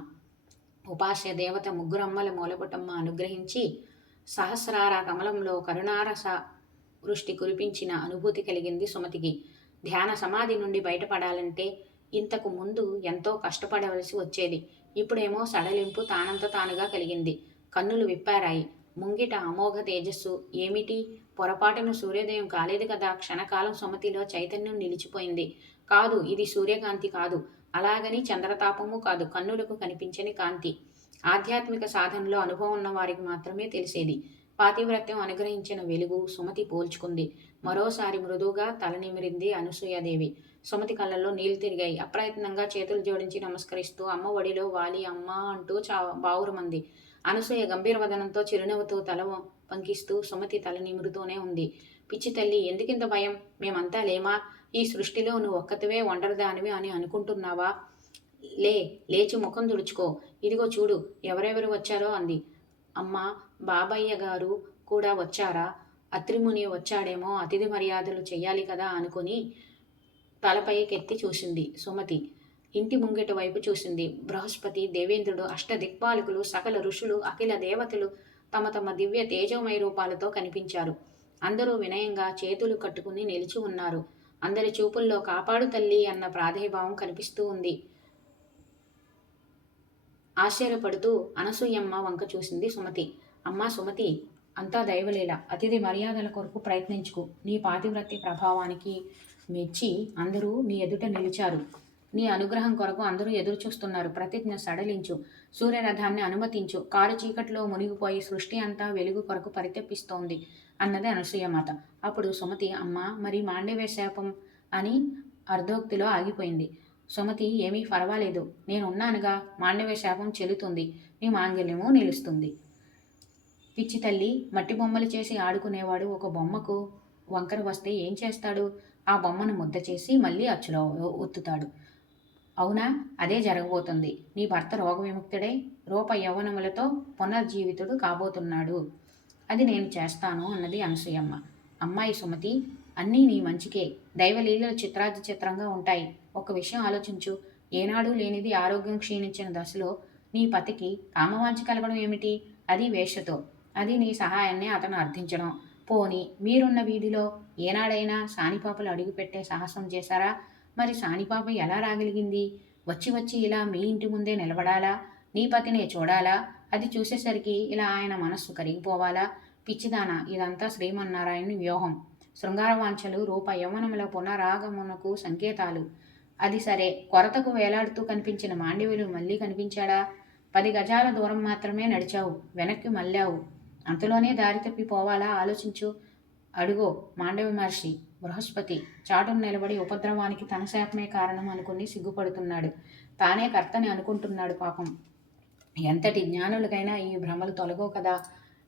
ఉపాస్య దేవత ముగ్గురమ్మల మూలపుటమ్మ అనుగ్రహించి సహస్రార కమలంలో కరుణారస వృష్టి కురిపించిన అనుభూతి కలిగింది సుమతికి. ధ్యాన సమాధి నుండి బయటపడాలంటే ఇంతకు ముందు ఎంతో కష్టపడవలసి వచ్చేది. ఇప్పుడేమో సడలింపు తానంత తానుగా కలిగింది. కన్నులు విప్పారాయి. ముంగిట అమోఘ తేజస్సు. ఏమిటి? పొరపాటున సూర్యోదయం కాలేదు కదా? క్షణకాలం సుమతిలో చైతన్యం నిలిచిపోయింది. కాదు, ఇది సూర్యకాంతి కాదు. అలాగని చంద్రతాపము కాదు. కన్నులకు కనిపించని కాంతి. ఆధ్యాత్మిక సాధనలో అనుభవం ఉన్న వారికి మాత్రమే తెలిసేది. పాతివ్రత్యం అనుగ్రహించిన వెలుగు సుమతి పోల్చుకుంది. మరోసారి మృదువుగా తల నిమిరింది అనసూయాదేవి. సుమతి కళ్ళల్లో నీళ్లు తిరిగాయి. అప్రయత్నంగా చేతులు జోడించి నమస్కరిస్తూ అమ్మ ఒడిలో వాలి అమ్మా అంటూ బావురుమంది. అనసూయ గంభీర వదనంతో చిరునవ్వుతో తల పంకిస్తూ సుమతి తల నిమురుతూనే ఉంది. పిచ్చి తల్లి, ఎందుకింత భయం? మేమంతా లేమా? ఈ సృష్టిలో నువ్వు ఒక్కతివే ఒంటరిదానివి అని అనుకుంటున్నావా? లేచి ముఖం తుడుచుకో. ఇదిగో చూడు ఎవరెవరు వచ్చారో అంది. అమ్మా, బాబయ్య గారు కూడా వచ్చారా? అత్రిముని వచ్చాడేమో, అతిథి మర్యాదలు చెయ్యాలి కదా అనుకుని తలపైకెత్తి చూసింది సుమతి. ఇంటి ముంగిట వైపు చూసింది. బృహస్పతి, దేవేంద్రుడు, అష్టదిక్పాలకులు, సకల ఋషులు, అఖిల దేవతలు తమ తమ దివ్య తేజోమయ రూపాలతో కనిపించారు. అందరూ వినయంగా చేతులు కట్టుకుని నిలిచి ఉన్నారు. అందరి చూపుల్లో కాపాడు తల్లి అన్న ప్రాధేయభావం కనిపిస్తూ ఉంది. ఆశ్చర్యపడుతూ అనసూయమ్మ వంక చూసింది సుమతి. అమ్మా సుమతి, అంతా దైవలీల. అతిథి మర్యాదల కొరకు ప్రయత్నించుకు. నీ పాతివ్రత్య ప్రభావానికి మెచ్చి అందరూ నీ ఎదుట నిలిచారు. నీ అనుగ్రహం కొరకు అందరూ ఎదురు చూస్తున్నారు. ప్రతిజ్ఞ సడలించు. సూర్యరథాన్ని అనుమతించు. కారు చీకట్లో మునిగిపోయి సృష్టి అంతా వెలుగు కొరకు పరితపిస్తోంది అన్నది అనసూయమాత. అప్పుడు సుమతి, అమ్మ, మరి మాండవ్య శాపం అని అర్ధోక్తిలో ఆగిపోయింది. సుమతి, ఏమీ పర్వాలేదు, నేనున్నానుగా. మాండవ్య శాపం చెల్లుతుంది. నీ మాంగల్యము నిలుస్తుంది. పిచ్చి తల్లి, మట్టి బొమ్మలు చేసి ఆడుకునేవాడు ఒక బొమ్మకు వంకర వస్తే ఏం చేస్తాడు? ఆ బొమ్మను ముద్ద చేసి మళ్ళీ అచ్చులో ఒత్తుతాడు. అవునా? అదే జరగబోతుంది. నీ భర్త రోగ విముక్తుడై రూప యవ్వనములతో పునర్జీవితుడు కాబోతున్నాడు. అది నేను చేస్తాను అన్నది అనసూయమ్మ. అమ్మాయి సుమతి, అన్నీ నీ మంచికే. దైవలీలలు చిత్రాది చిత్రంగా ఉంటాయి. ఒక విషయం ఆలోచించు. ఏనాడు లేనిది ఆరోగ్యం క్షీణించిన దశలో నీ పతికి కామవాంఛ కలగడం ఏమిటి? అది వేషతో. అది నీ సహాయాన్ని అతను అర్థించడం. పోని మీరున్న వీధిలో ఏనాడైనా సానిపాపలు అడుగుపెట్టే సాహసం చేశారా? మరి సానిపాప ఎలా రాగలిగింది? వచ్చి వచ్చి ఇలా మీ ఇంటి ముందే నిలబడాలా? నీ పతినే చూడాలా? అది చూసేసరికి ఇలా ఆయన మనస్సు కరిగిపోవాలా? పిచ్చిదానా, ఇదంతా శ్రీమన్నారాయణుని వ్యూహం. శృంగార వాంఛలు రూప యవ్వనముల పునరాగమనకు సంకేతాలు. అది సరే, కొరతకు వేలాడుతూ కనిపించిన మాండవ్యులు మళ్ళీ కనిపించాడా? 10 గజాల దూరం మాత్రమే నడిచావు, వెనక్కి మళ్ళావు. అంతలోనే దారి తప్పిపోవాలా? ఆలోచించు. అడుగో మాండవ మహర్షి. బృహస్పతి చాటును నిలబడి ఉపద్రవానికి తన శాపమే కారణం అనుకుని సిగ్గుపడుతున్నాడు. తానే కర్తని అనుకుంటున్నాడు పాపం. ఎంతటి జ్ఞానులకైనా ఈ భ్రమలు తొలగవు కదా.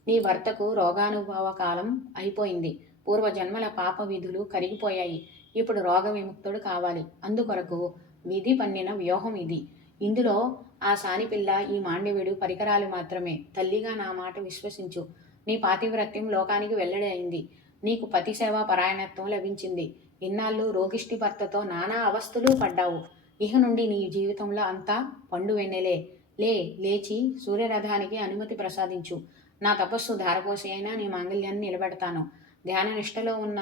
నీ భర్తకు రోగానుభవ కాలం అయిపోయింది. పూర్వజన్మల పాప విధులు కరిగిపోయాయి. ఇప్పుడు రోగ విముక్తుడు కావాలి. అందుకొరకు విధి పన్నిన వ్యూహం ఇది. ఇందులో ఆ సానిపిల్ల, ఈ మాండవ్యుడు పరికరాలు మాత్రమే. తల్లిగా నా మాట విశ్వసించు. నీ పాతివ్రత్యం లోకానికి వెల్లడైంది. నీకు పతి సేవా పరాయణత్వం లభించింది. ఇన్నాళ్ళు రోగిష్టి భర్తతో నానా అవస్థలు పడ్డావు. ఇహ నుండి నీ జీవితంలో అంతా పండు వెన్నెలే. లేచి సూర్యరథానికి అనుమతి ప్రసాదించు. నా తపస్సు ధారపోసి అయినా నీ మాంగళ్యాన్ని నిలబెడతాను. ధ్యాన నిష్టలో ఉన్న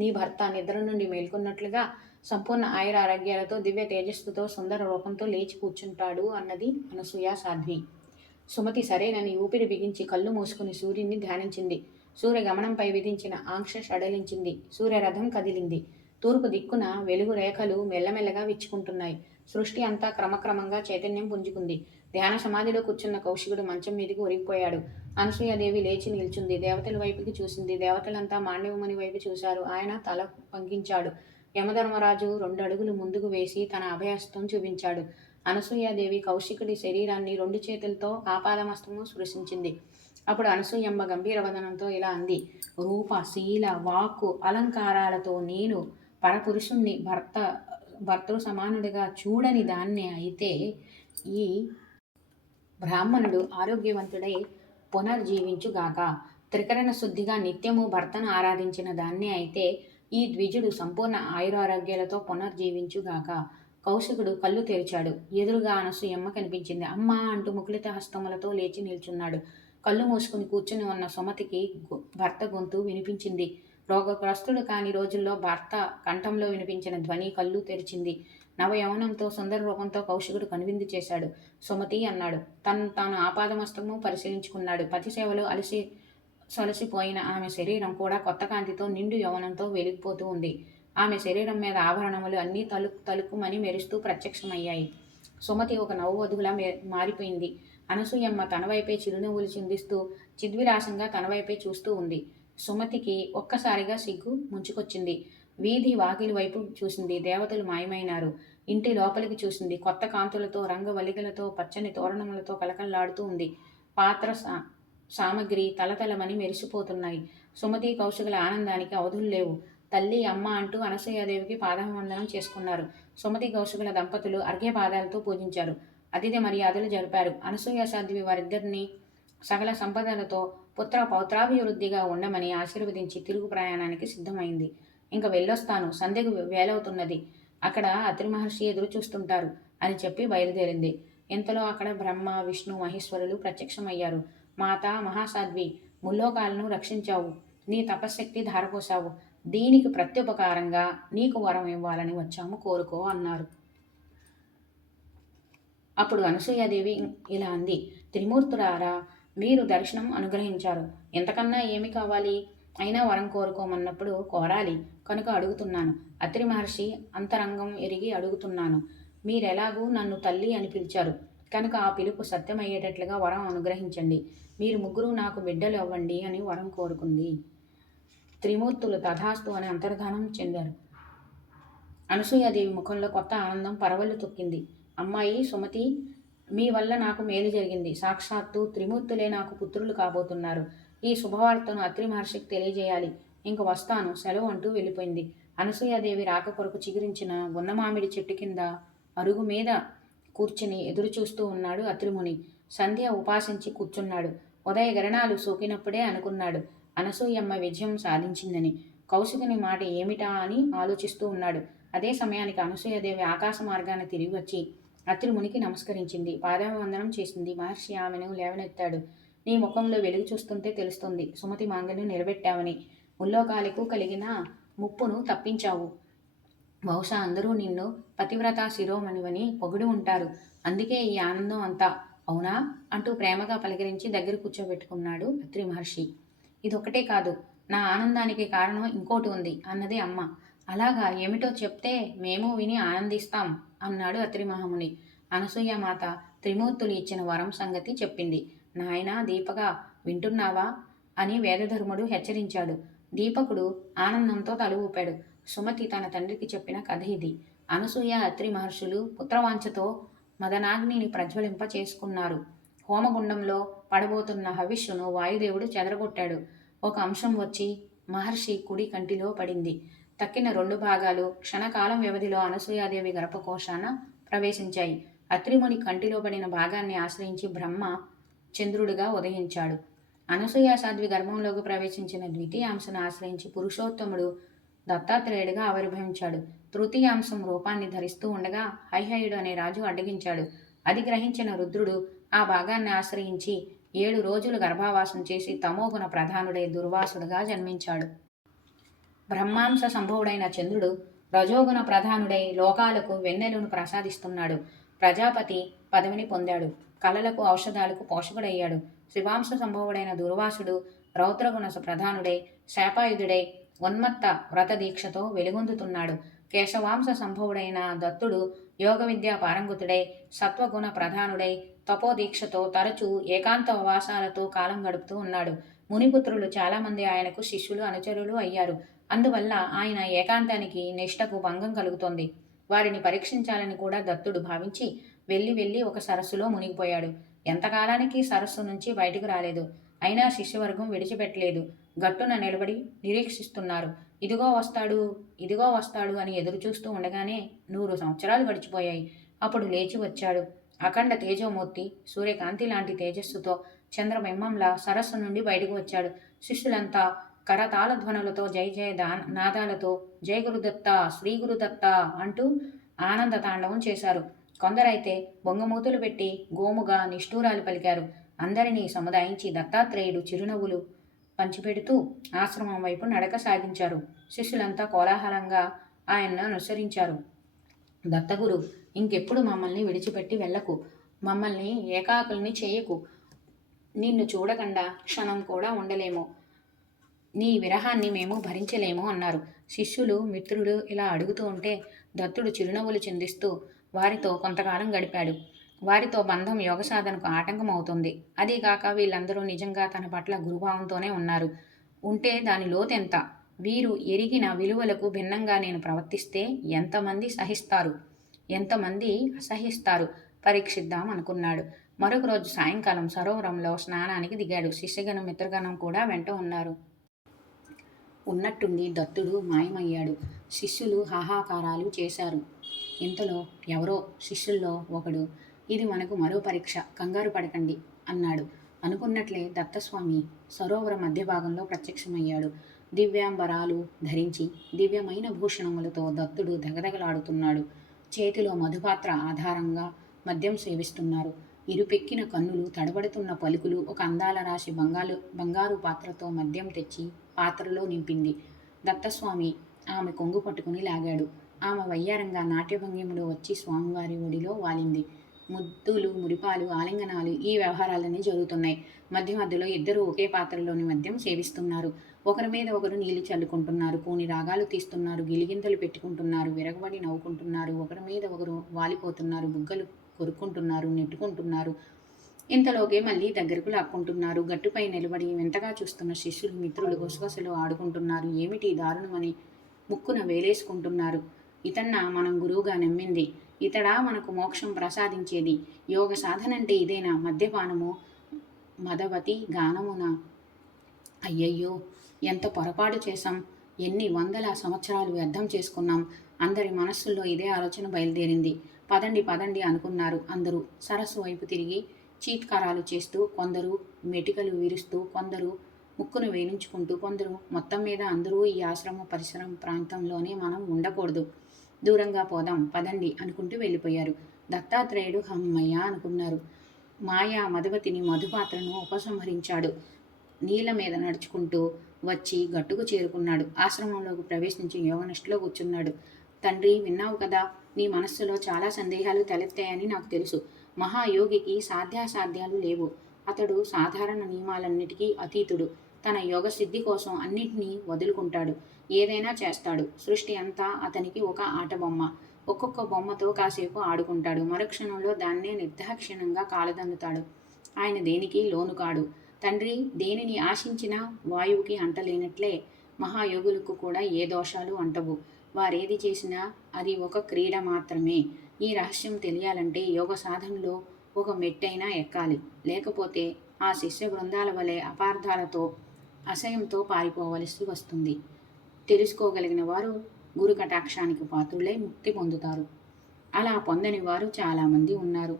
నీ భర్త నిద్ర నుండి మేల్కొన్నట్లుగా సంపూర్ణ ఆయుర ఆరోగ్యాలతో దివ్య తేజస్సుతో సుందర రూపంతో లేచి కూర్చుంటాడు అన్నది అనసూయ సాధ్వి. సుమతి సరేనని ఊపిరి బిగించి కళ్ళు మూసుకుని సూర్యుని ధ్యానించింది. సూర్య గమనంపై విధించిన ఆంక్ష సడలించింది. సూర్యరథం కదిలింది. తూర్పు దిక్కున వెలుగు రేఖలు మెల్లమెల్లగా విచ్చుకుంటున్నాయి. సృష్టి అంతా క్రమక్రమంగా చైతన్యం పుంజుకుంది. ధ్యాన సమాధిలో కూర్చున్న కౌశికుడు మంచం మీదికి ఒరిగిపోయాడు. అనసూయాదేవి లేచి నిల్చుంది. దేవతల వైపుకి చూసింది. దేవతలంతా మాండవముని వైపు చూశారు. ఆయన తల పంకించాడు. యమధర్మరాజు 2 అడుగులు ముందుకు వేసి తన అభయహస్తం చూపించాడు. అనసూయాదేవి కౌశికుడి శరీరాన్ని 2 చేతులతో ఆపాదమస్తము స్పృశించింది. అప్పుడు అనసూయమ్మ గంభీర వదనంతో ఇలా అంది. రూప, శీల, వాక్కు, అలంకారాలతో నేను పరపురుషుణ్ణి భర్తృ సమానుడిగా చూడని దాన్నే అయితే ఈ బ్రాహ్మణుడు ఆరోగ్యవంతుడై పునర్జీవించుగాక. త్రికరణ శుద్ధిగా నిత్యము భర్తను ఆరాధించిన దాన్నే అయితే ఈ ద్విజుడు సంపూర్ణ ఆయురారోగ్యాలతో పునర్జీవించుగాక. కౌశికుడు కళ్ళు తెరిచాడు. ఎదురుగా అనసూయమ్మ కనిపించింది. అమ్మా అంటూ ముకులిత హస్తములతో లేచి నిల్చున్నాడు. కళ్ళు మూసుకుని కూర్చుని ఉన్న సుమతికి భర్త గొంతు వినిపించింది. రోగగ్రస్తుడు కాని రోజుల్లో భర్త కంఠంలో వినిపించిన ధ్వని కళ్ళు తెరిచింది. నవయవనంతో సుందర రూపంతో కౌశికుడు కనువిందు చేశాడు. సుమతి అన్నాడు. తాను ఆపాదమస్తము పరిశీలించుకున్నాడు. పతి సేవలో సొలసిపోయిన ఆమె శరీరం కూడా కొత్త కాంతితో నిండు యవనంతో వెలిగిపోతూ ఉంది. ఆమె శరీరం మీద ఆభరణములు అన్నీ తలుక్కుమని మెరుస్తూ ప్రత్యక్షమయ్యాయి. సుమతి ఒక నవ్వువధువులా మారిపోయింది. అనసూయమ్మ తన వైపే చిరునవ్వులు చిందిస్తూ చిద్విలాసంగా తన వైపే చూస్తూ ఉంది. సుమతికి ఒక్కసారిగా సిగ్గు ముంచుకొచ్చింది. వీధి వాకిలి వైపు చూసింది. దేవతలు మాయమైనారు. ఇంటి లోపలికి చూసింది. కొత్త కాంతులతో, రంగవల్లికలతో, పచ్చని తోరణములతో కలకల్లాడుతూ ఉంది. పాత్ర సామగ్రి తలతలమని మెరిసిపోతున్నాయి. సుమతి కౌశికుల ఆనందానికి అవధులు లేవు. తల్లి, అమ్మ అంటూ అనసూయాదేవికి పాదాభివందనం చేసుకున్నారు. సుమతి కౌశికుల దంపతులు అర్ఘ్యపాదాలతో పూజించారు. అతిథి మర్యాదలు జరిపారు. అనసూయ సాధ్వి వారిద్దరినీ సకల సంపదలతో పుత్ర పౌత్రాభివృద్ధిగా ఉండమని ఆశీర్వదించి తిరుగు ప్రయాణానికి సిద్ధమైంది. ఇంక వెళ్ళొస్తాను, సంధ్యకు వేలవుతున్నది, అక్కడ అత్రి మహర్షి ఎదురు చూస్తుంటారు అని చెప్పి బయలుదేరింది. ఇంతలో అక్కడ బ్రహ్మ, విష్ణు, మహేశ్వరులు ప్రత్యక్షమయ్యారు. మాత మహాసాధ్వి, ముల్లోకాలను రక్షించావు, నీ తపశ్శక్తి ధారపోసావు, దీనికి ప్రత్యుపకారంగా నీకు వరం ఇవ్వాలని వచ్చాము, కోరుకో అన్నారు. అప్పుడు అనసూయాదేవి ఇలా అంది, త్రిమూర్తులారా, మీరు దర్శనం అనుగ్రహించారు, ఎంతకన్నా ఏమి కావాలి? అయినా వరం కోరుకోమన్నప్పుడు కోరాలి కనుక అడుగుతున్నాను. అత్రి మహర్షి అంతరంగం ఎరిగి అడుగుతున్నాను. మీరెలాగూ నన్ను తల్లి అని పిలిచారు కనుక ఆ పిలుపు సత్యమయ్యేటట్లుగా వరం అనుగ్రహించండి. మీరు ముగ్గురు నాకు బిడ్డలు అవ్వండి అని వరం కోరుకుంది. త్రిమూర్తులు తథాస్తు అని అంతర్ధానం చెందారు. అనసూయాదేవి ముఖంలో కొత్త ఆనందం పరవళ్ళు తొక్కింది. అమ్మాయి సుమతి, మీ వల్ల నాకు మేలు జరిగింది. సాక్షాత్తు త్రిమూర్తులే నాకు పుత్రులు కాబోతున్నారు. ఈ శుభవార్తను అత్రి మహర్షికి తెలియజేయాలి. ఇంక వస్తాను, సెలవు అంటూ వెళ్ళిపోయింది. అనసూయాదేవి రాక కొరకు చిగురించిన గున్నమామిడి చెట్టు కింద అరుగు మీద కూర్చుని ఎదురు చూస్తూ ఉన్నాడు అత్రిముని. సంధ్య ఉపాసించి కూర్చున్నాడు. ఉదయ గరణాలు సోకినప్పుడే అనుకున్నాడు అనసూయమ్మ విజయం సాధించిందని. కౌశికుని మాట ఏమిటా అని ఆలోచిస్తూ ఉన్నాడు. అదే సమయానికి అనసూయాదేవి ఆకాశ మార్గాన తిరిగి వచ్చి అత్రిమునికి నమస్కరించింది. పాదాభివందనం చేసింది. మహర్షి ఆమెను లేవనెత్తాడు. నీ ముఖంలో వెలుగు చూస్తుంటే తెలుస్తుంది, సుమతి మాంగల్యం నిలబెట్టావని, ముల్లోకాలకు కలిగిన ముప్పును తప్పించావు. బహుశా అందరూ నిన్ను పతివ్రత శిరోమణివని పొగిడి ఉంటారు. అందుకే ఈ ఆనందం అంతా, అవునా అంటూ ప్రేమగా పలకరించి దగ్గర కూర్చోబెట్టుకున్నాడు అత్రి మహర్షి. ఇదొక్కటే కాదు, నా ఆనందానికి కారణం ఇంకోటి ఉంది అన్నది అమ్మ. అలాగా, ఏమిటో చెప్తే మేము విని ఆనందిస్తాం అన్నాడు అత్రి మహాముని. అనసూయమాత త్రిమూర్తులు ఇచ్చిన వరం సంగతి చెప్పింది. నాయనా దీపగా, వింటున్నావా అని వేదధర్ముడు హెచ్చరించాడు. దీపకుడు ఆనందంతో తల ఊపాడు. సుమతి తన తండ్రికి చెప్పిన కథ ఇది. అనసూయ, అత్రి మహర్షులు పుత్రవాంఛతో మదనాగ్నిని ప్రజ్వలింప చేసుకున్నారు. హోమగుండంలో పడబోతున్న హవిష్యును వాయుదేవుడు చెదరగొట్టాడు. ఒక అంశం వచ్చి మహర్షి కుడి కంటిలో పడింది. తక్కిన 2 భాగాలు క్షణకాలం వ్యవధిలో అనసూయాదేవి గర్భకోశాన ప్రవేశించాయి. అత్రిముని కంటిలో పడిన భాగాన్ని ఆశ్రయించి బ్రహ్మ చంద్రుడిగా ఉదయించాడు. అనసూయ సాధ్వి గర్భంలోకి ప్రవేశించిన ద్వితీయాంశను ఆశ్రయించి పురుషోత్తముడు దత్తాత్రేయుడిగా ఆవిర్భవించాడు. తృతీయాంశం రూపాన్ని ధరిస్తూ ఉండగా హైహయుడు అనే రాజు అడ్డగించాడు. అది గ్రహించిన రుద్రుడు ఆ భాగాన్ని ఆశ్రయించి 7 రోజులు గర్భావాసం చేసి తమోగుణ ప్రధానుడై దుర్వాసుడుగా జన్మించాడు. బ్రహ్మాంశ సంభవుడైన చంద్రుడు రజోగుణ ప్రధానుడై లోకాలకు వెన్నెలను ప్రసాదిస్తున్నాడు. ప్రజాపతి పదవిని పొందాడు. కళలకు ఔషధాలకు పోషకుడయ్యాడు. శివాంశ సంభవుడైన దుర్వాసుడు రౌద్రగుణ ప్రధానుడై శాపాయుధుడై ఉన్మత్త వ్రత దీక్షతో వెలుగొందుతున్నాడు. కేశవాంశ సంభవుడైన దత్తుడు యోగ విద్యా పారంగతుడై సత్వగుణ ప్రధానుడై తపోదీక్షతో తరచూ ఏకాంత వాసాలతో కాలం గడుపుతూ ఉన్నాడు. మునిపుత్రులు చాలామంది ఆయనకు శిష్యులు, అనుచరులు అయ్యారు. అందువల్ల ఆయన ఏకాంతానికి, నిష్టకు భంగం కలుగుతోంది. వారిని పరీక్షించాలని కూడా దత్తుడు భావించి వెళ్ళి ఒక సరస్సులో మునిగిపోయాడు. ఎంతకాలానికి సరస్సు నుంచి బయటకు రాలేదు. అయినా శిష్యవర్గం విడిచిపెట్టలేదు. గట్టున నిలబడి నిరీక్షిస్తున్నారు. ఇదిగో వస్తాడు అని ఎదురుచూస్తూ ఉండగానే 100 సంవత్సరాలు గడిచిపోయాయి. అప్పుడు లేచి వచ్చాడు. అఖండ తేజోమూర్తి, సూర్యకాంతి లాంటి తేజస్సుతో చంద్రబింబంలా సరస్సు నుండి బయటకు వచ్చాడు. శిష్యులంతా కరతాళ ధ్వనులతో జయ జయ నాదాలతో జయ గురుదత్త, శ్రీ గురుదత్త అంటూ ఆనంద తాండవం చేశారు. కొందరైతే బొంగమూతులు పెట్టి గోముగా నిష్ఠూరాలు పలికారు. అందరినీ సముదాయించి దత్తాత్రేయుడు చిరునవ్వులు పంచిపెడుతూ ఆశ్రమం వైపు నడక సాగించారు. శిష్యులంతా కోలాహలంగా ఆయన్ను అనుసరించారు. దత్తగురు, ఇంకెప్పుడు మమ్మల్ని విడిచిపెట్టి వెళ్ళకు, మమ్మల్ని ఏకాకుల్ని చేయకు, నిన్ను చూడకుండా క్షణం కూడా ఉండలేము, నీ విరహాన్ని మేము భరించలేము అన్నారు. శిష్యులు, మిత్రుడు ఇలా అడుగుతూ ఉంటే దత్తుడు చిరునవ్వులు చిందిస్తూ వారితో కొంతకాలం గడిపాడు. వారితో బంధం యోగ సాధనకు ఆటంకం అవుతుంది. అదీగాక వీళ్ళందరూ నిజంగా తన పట్ల గురుభావంతోనే ఉన్నారు. ఉంటే దాని లోతెంత? వీరు ఎరిగిన విలువలకు భిన్నంగా నేను ప్రవర్తిస్తే ఎంతమంది సహిస్తారు, ఎంతమంది అసహిస్తారు పరీక్షిద్దాం అనుకున్నాడు. మరొక రోజు సాయంకాలం సరోవరంలో స్నానానికి దిగాడు. శిష్యగణం మిత్రగణం కూడా వెంట ఉన్నారు. ఉన్నట్టుండి దత్తుడు మాయమయ్యాడు. శిష్యులు హాహాకారాలు చేశారు. ఇంతలో ఎవరో శిష్యుల్లో ఒకడు, ఇది మనకు మరో పరీక్ష, కంగారు పడకండి అన్నాడు. అనుకున్నట్లే దత్తస్వామి సరోవర మధ్య భాగంలో ప్రత్యక్షమయ్యాడు. దివ్యాంబరాలు ధరించి దివ్యమైన భూషణములతో దత్తుడు దగదగలాడుతున్నాడు. చేతిలో మధుపాత్ర ఆధారంగా మద్యం సేవిస్తున్నారు. ఇరుపెక్కిన కన్నులు, తడబడుతున్న పలుకులు. ఒక అందాల రాశి బంగారు పాత్రతో మద్యం తెచ్చి పాత్రలో నింపింది. దత్తస్వామి ఆమె కొంగు పట్టుకుని లాగాడు. ఆమె వయ్యారంగా నాట్యభంగిములో వచ్చి స్వామివారి ఒడిలో వాలింది. ముద్దులు, మురిపాలు, ఆలింగనాలు, ఈ వ్యవహారాలన్నీ జరుగుతున్నాయి. మధ్య మధ్యలో ఇద్దరు ఒకే పాత్రలోని మద్యం సేవిస్తున్నారు. ఒకరి మీద ఒకరు నీళ్లు చల్లుకుంటున్నారు. కూని రాగాలు తీస్తున్నారు. గిలిగింతలు పెట్టుకుంటున్నారు. విరగబడి నవ్వుకుంటున్నారు. ఒకరి మీద ఒకరు వాలిపోతున్నారు. బుగ్గలు కొరుక్కుంటున్నారు, నెట్టుకుంటున్నారు. ఇంతలోకే మళ్ళీ దగ్గరకు లాక్కుంటున్నారు. గట్టుపై నిలబడి వింతగా చూస్తున్న శిష్యులు, మిత్రులు గుసగుసలు ఆడుకుంటున్నారు. ఏమిటి దారుణమని ముక్కున వేలేసుకుంటున్నారు. ఇతన్నా మనం గురువుగా నమ్మింది? ఇతడా మనకు మోక్షం ప్రసాదించేది? యోగ సాధనంటే ఇదేనా? మద్యపానము, మదవతి గానమున? అయ్యయ్యో, ఎంత పొరపాటు చేశాం! ఎన్ని వందల సంవత్సరాలు వ్యర్థం చేసుకున్నాం! అందరి మనస్సుల్లో ఇదే ఆలోచన బయలుదేరింది. పదండి పదండి అనుకున్నారు అందరూ. సరస్సు వైపు తిరిగి చీత్కారాలు చేస్తూ, కొందరు మెటికలు విరుస్తూ, కొందరు ముక్కును వేయించుకుంటూ, కొందరు మొత్తం మీద అందరూ ఈ ఆశ్రమ పరిసరం ప్రాంతంలోనే మనం ఉండకూడదు, దూరంగా పోదాం పదండి అనుకుంటూ వెళ్ళిపోయారు. దత్తాత్రేయుడు హమ్మయ్య అనుకున్నారు. మాయా మధువతిని మధుపాత్రను ఉపసంహరించాడు. నీళ్ల మీద నడుచుకుంటూ వచ్చి గట్టుకు చేరుకున్నాడు. ఆశ్రమంలోకి ప్రవేశించి యోగనిష్టలో కూర్చున్నాడు. తండ్రి, విన్నావు కదా, నీ మనస్సులో చాలా సందేహాలు తలెత్తాయని నాకు తెలుసు. మహాయోగికి సాధ్యాసాధ్యాలు లేవు. అతడు సాధారణ నియమాలన్నిటికీ అతీతుడు. తన యోగ సిద్ధి కోసం అన్నింటినీ వదులుకుంటాడు. ఏదైనా చేస్తాడు. సృష్టి అంతా అతనికి ఒక ఆటబొమ్మ. ఒక్కొక్క బొమ్మతో కాసేపు ఆడుకుంటాడు. మరుక్షణంలో దాన్నే నిర్దాక్షిణ్యంగా కాలదన్నుతాడు. ఆయన దేనికి లోను కాడు. తండ్రి, దేనిని ఆశించినా వాయువుకి అంటలేనట్లే మహాయోగులకు కూడా ఏ దోషాలు అంటవు. వారేది చేసినా అది ఒక క్రీడ మాత్రమే. ఈ రహస్యం తెలియాలంటే యోగ సాధనలో ఒక మెట్టైనా ఎక్కాలి. లేకపోతే ఆ శిష్య బృందాల వలె అపార్థాలతో, అసహ్యంతో పారిపోవలసి వస్తుంది. తెలుసుకోగలిగిన వారు గురు కటాక్షానికి పాత్రులై ముక్తి పొందుతారు. అలా పొందని వారు చాలామంది ఉన్నారు.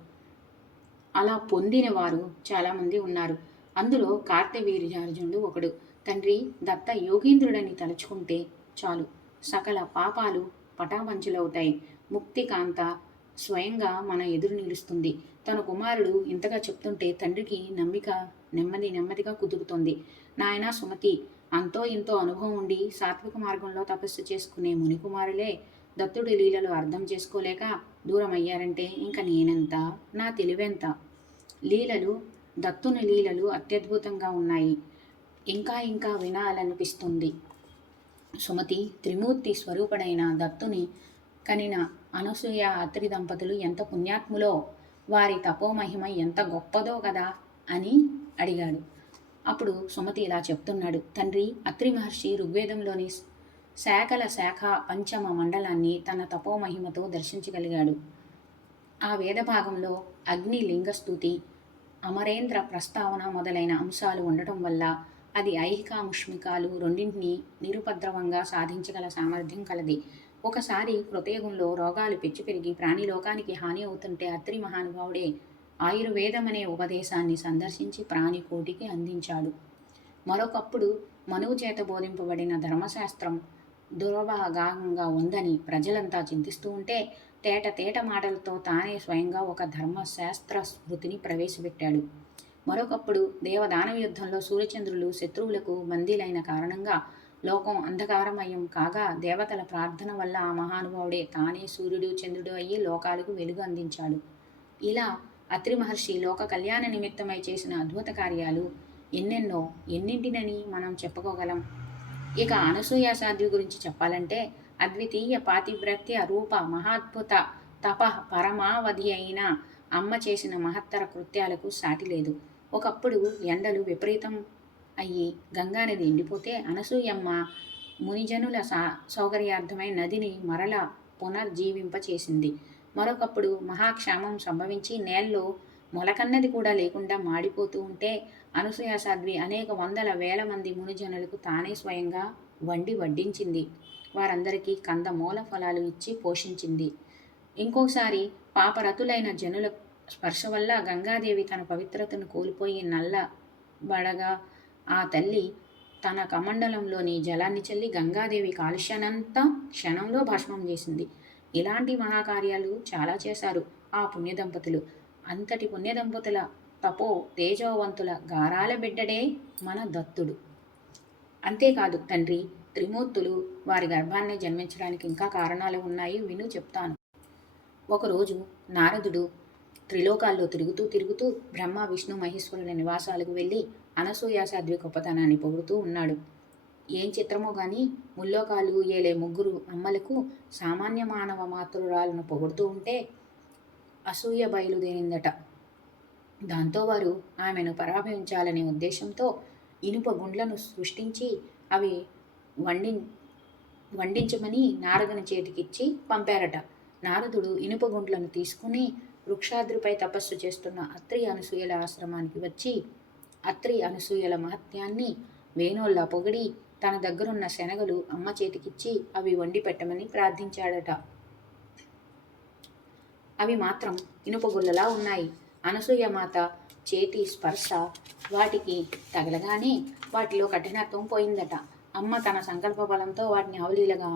అలా పొందిన వారు చాలామంది ఉన్నారు. అందులో కార్తవీర్యార్జునుడు ఒకడు. తండ్రి, దత్త యోగీంద్రుడని తలుచుకుంటే చాలు, సకల పాపాలు పటాపంచులవుతాయి. ముక్తి కాంత స్వయంగా మన ఎదురు నిలుస్తుంది. తన కుమారుడు ఇంతగా చెప్తుంటే తండ్రికి నమ్మిక నెమ్మదిగా కుదురుతోంది. నాయనా సుమతి, అంతో ఇంతో అనుభవం ఉండి సాత్విక మార్గంలో తపస్సు చేసుకునే మునికుమారులే దత్తుడి లీలలు అర్థం చేసుకోలేక దూరమయ్యారంటే ఇంక నేనెంత, నా తెలివెంత? దత్తుని లీలలు అత్యద్భుతంగా ఉన్నాయి. ఇంకా ఇంకా వినాలనిపిస్తుంది. సుమతి, త్రిమూర్తి స్వరూపుడైన దత్తుని కనిన అనసూయ అత్రి దంపతులు ఎంత పుణ్యాత్ములో, వారి తపోమహిమ ఎంత గొప్పదో కదా అని అడిగాడు. అప్పుడు సుమతి ఇలా చెప్తున్నాడు. తండ్రి, అత్రి మహర్షి ఋగ్వేదంలోని శాఖ పంచమ మండలాన్ని తన తపోమహిమతో దర్శించగలిగాడు. ఆ వేద భాగంలో అగ్ని లింగస్థుతి, అమరేంద్ర ప్రస్తావన మొదలైన అంశాలు ఉండటం వల్ల అది ఐహికాముష్మికాలు రెండింటినీ నిరుపద్రవంగా సాధించగల సామర్థ్యం కలది. ఒకసారి కృతయుగంలో రోగాలు పెరిగి ప్రాణిలోకానికి హాని అవుతుంటే అత్రి మహానుభావుడే ఆయుర్వేదం అనే ఉపదేశాన్ని సందర్శించి ప్రాణికోటికి అందించాడు. మరొకప్పుడు మనువు చేత బోధింపబడిన ధర్మశాస్త్రం దురభాగంగా ఉందని ప్రజలంతా చింతిస్తూ ఉంటే తేట మాటలతో తానే స్వయంగా ఒక ధర్మశాస్త్ర స్మృతిని ప్రవేశపెట్టాడు. మరొకప్పుడు దేవదానవ యుద్ధంలో సూర్యచంద్రులు శత్రువులకు బందీలైన కారణంగా లోకం అంధకారమయం కాగా దేవతల ప్రార్థన వల్ల ఆ మహానుభావుడే తానే సూర్యుడు చంద్రుడు అయ్యి లోకాలకు వెలుగు అందించాడు. ఇలా అత్రి మహర్షి లోక కళ్యాణ నిమిత్తమై చేసిన అద్భుత కార్యాలు ఎన్నెన్నో, ఎన్నింటినని మనం చెప్పుకోగలం. ఇక అనసూయ సాధ్వి గురించి చెప్పాలంటే అద్వితీయ పాతివ్రత్య రూప మహాద్భుత తప పరమావధి అయిన అమ్మ చేసిన మహత్తర కృత్యాలకు సాటి లేదు. ఒకప్పుడు ఎండలు విపరీతం అయ్యి గంగానది ఎండిపోతే అనసూయమ్మ మునిజనుల సౌకర్యార్థమై నదిని మరల పునర్జీవింపచేసింది. మరొకప్పుడు మహాక్షామం సంభవించి నేల్లో మొలకన్నది కూడా లేకుండా మాడిపోతూ ఉంటే అనసూయ సాధ్వి అనేక వందల వేల మంది మునిజనులకు తానే స్వయంగా వండి వడ్డించింది. వారందరికీ కందమూల ఫలాలు ఇచ్చి పోషించింది. ఇంకోసారి పాపరతులైన జనుల స్పర్శ వల్ల గంగాదేవి తన పవిత్రతను కోల్పోయి నల్లబడగా ఆ తల్లి తన కమండలంలోని జలాన్ని చల్లి గంగాదేవి కాలుష్యానంతా క్షణంలో భస్మం చేసింది. ఇలాంటి మహాకార్యాలు చాలా చేశారు ఆ పుణ్యదంపతులు. అంతటి పుణ్యదంపతుల తపో తేజోవంతుల గారాల బిడ్డడే మన దత్తుడు. అంతేకాదు తండ్రి త్రిమూర్తులు వారి గర్భాన్ని జన్మించడానికి ఇంకా కారణాలు ఉన్నాయి, విను చెప్తాను. ఒకరోజు నారదుడు త్రిలోకాల్లో తిరుగుతూ బ్రహ్మ విష్ణు మహేశ్వరుల నివాసాలకు వెళ్ళి అనసూయ సాధ్వి గొప్పతనాన్ని పొగుడుతూ ఉన్నాడు. ఏం చిత్రమో గాని ముల్లోకాలు ఏలే ముగ్గురు అమ్మలకు సామాన్య మానవ మాతృరాలను పొగుడుతూ ఉంటే అసూయ బయలుదేరిందట. దాంతో వారు ఆమెను పరాభవించాలనే ఉద్దేశంతో ఇనుప గుండ్లను సృష్టించి అవి వండించమని నారదుని చేతికిచ్చి పంపారట. నారదుడు ఇనుప గుండ్లను తీసుకుని వృక్షాద్రిపై తపస్సు చేస్తున్న అత్రి అనసూయల ఆశ్రమానికి వచ్చి అత్రి అనసూయల మహత్యాన్ని వేణోల్లా పొగిడి తన దగ్గరున్న శనగలు అమ్మ చేతికిచ్చి అవి వండి పెట్టమని ప్రార్థించాడట. అవి మాత్రం ఇనుప గుల్లలా ఉన్నాయి. అనసూయ మాత చేతి స్పర్శ వాటికి తగలగానే వాటిలో కఠినత్వం పోయిందట. అమ్మ తన సంకల్ప బలంతో వాటిని అవలీలగా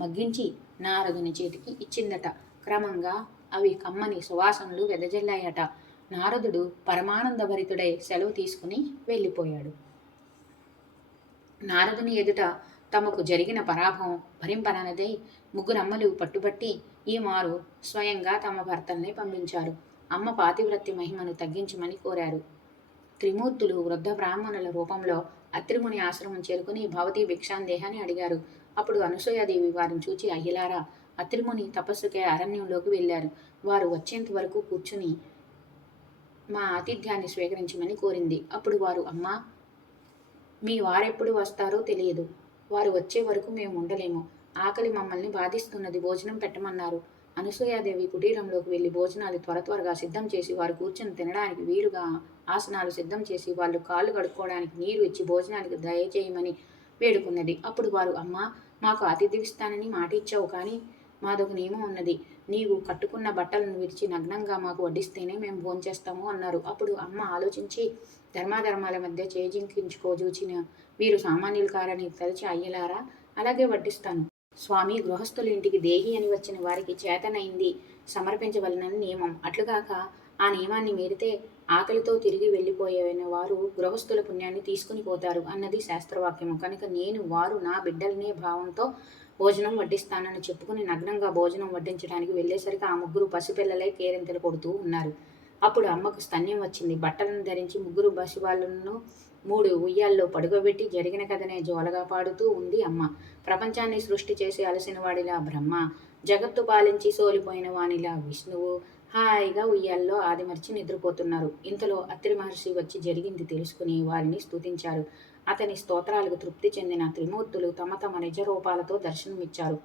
మగ్గించి నారదుని చేతికి ఇచ్చిందట. క్రమంగా అవి కమ్మని సువాసనలు వెదజల్లాయట. నారదుడు పరమానందభరితుడై సెలవు తీసుకుని వెళ్ళిపోయాడు. నారదుని ఎదుట తమకు జరిగిన పరాభవం భరింపననదై ముగ్గురమ్మలు పట్టుబట్టి ఈ మారు స్వయంగా తమ భర్తల్ని పంపించారు. అమ్మ పాతివ్రత్య మహిమను తగ్గించమని కోరారు. త్రిమూర్తులు వృద్ధ బ్రాహ్మణుల రూపంలో అత్రిముని ఆశ్రమం చేరుకుని భవతి భిక్షాందేహాన్ని అడిగారు. అప్పుడు అనసూయాదేవి వారిని చూచి అయ్యలారా, అత్రిముని తపస్సుకే అరణ్యంలోకి వెళ్ళారు. వారు వచ్చేంత వరకు కూర్చుని మా ఆతిథ్యాన్ని స్వీకరించమని కోరింది. అప్పుడు వారు అమ్మా, మీ వారెప్పుడు వస్తారో తెలియదు. వారు వచ్చే వరకు మేము ఉండలేము. ఆకలి మమ్మల్ని బాధిస్తున్నది, భోజనం పెట్టమన్నారు. అనసూయాదేవి కుటీరంలోకి వెళ్ళి భోజనాలు త్వరగా సిద్ధం చేసి వారు కూర్చొని తినడానికి వీలుగా ఆసనాలు సిద్ధం చేసి వాళ్ళు కాళ్ళు కడుక్కోవడానికి నీరు ఇచ్చి భోజనానికి దయచేయమని వేడుకున్నది. అప్పుడు వారు అమ్మా, మాకు ఆతిథ్యమిస్తానని మాట ఇచ్చావు, కానీ మాదొక నియమం ఉన్నది. నీవు కట్టుకున్న బట్టలను విడిచి నగ్నంగా మాకు వడ్డిస్తేనే మేము భోంచేస్తాము అన్నారు. అప్పుడు అమ్మ ఆలోచించి ధర్మాధర్మాల మధ్య చేజింకించుకోజూచిన వీరు సామాన్యులు కారని తలచి అయ్యలారా, అలాగే వడ్డిస్తాను. స్వామి గృహస్థుల ఇంటికి దేహి అని వచ్చిన వారికి చేతనైంది సమర్పించవలనని నియమం. అట్లుగాక ఆ నియమాన్ని మీరితే ఆకలితో తిరిగి వెళ్ళిపోయిన వారు గృహస్థుల పుణ్యాన్ని తీసుకుని పోతారు అన్నది శాస్త్రవాక్యము. కనుక నేను వారు నా బిడ్డలనే భావంతో భోజనం వడ్డిస్తానని చెప్పుకుని నగ్నంగా భోజనం వడ్డించడానికి వెళ్ళేసరికి ఆ ముగ్గురు పసిపిల్లలై కేరింతలు కొడుతూ ఉన్నారు. అప్పుడు అమ్మకు స్తన్యం వచ్చింది. బట్టలను ధరించి ముగ్గురు పసివాళ్లను 3 ఉయ్యాల్లో పడుకోబెట్టి జరిగిన కథనే జోలగా పాడుతూ ఉంది అమ్మ. ప్రపంచాన్ని సృష్టి చేసి అలసిన వాడిలా బ్రహ్మ, జగత్తు పాలించి సోలిపోయిన వానిలా విష్ణువు హాయిగా ఉయ్యాల్లో ఆదిమర్చి నిద్రపోతున్నారు. ఇంతలో అత్రి మహర్షి వచ్చి జరిగింది తెలుసుకుని వారిని స్తుతించారు. అతని స్తోత్రాలకు తృప్తి చెందిన త్రిమూర్తులు తమ నిజ రూపాలతో దర్శనమిచ్చారు.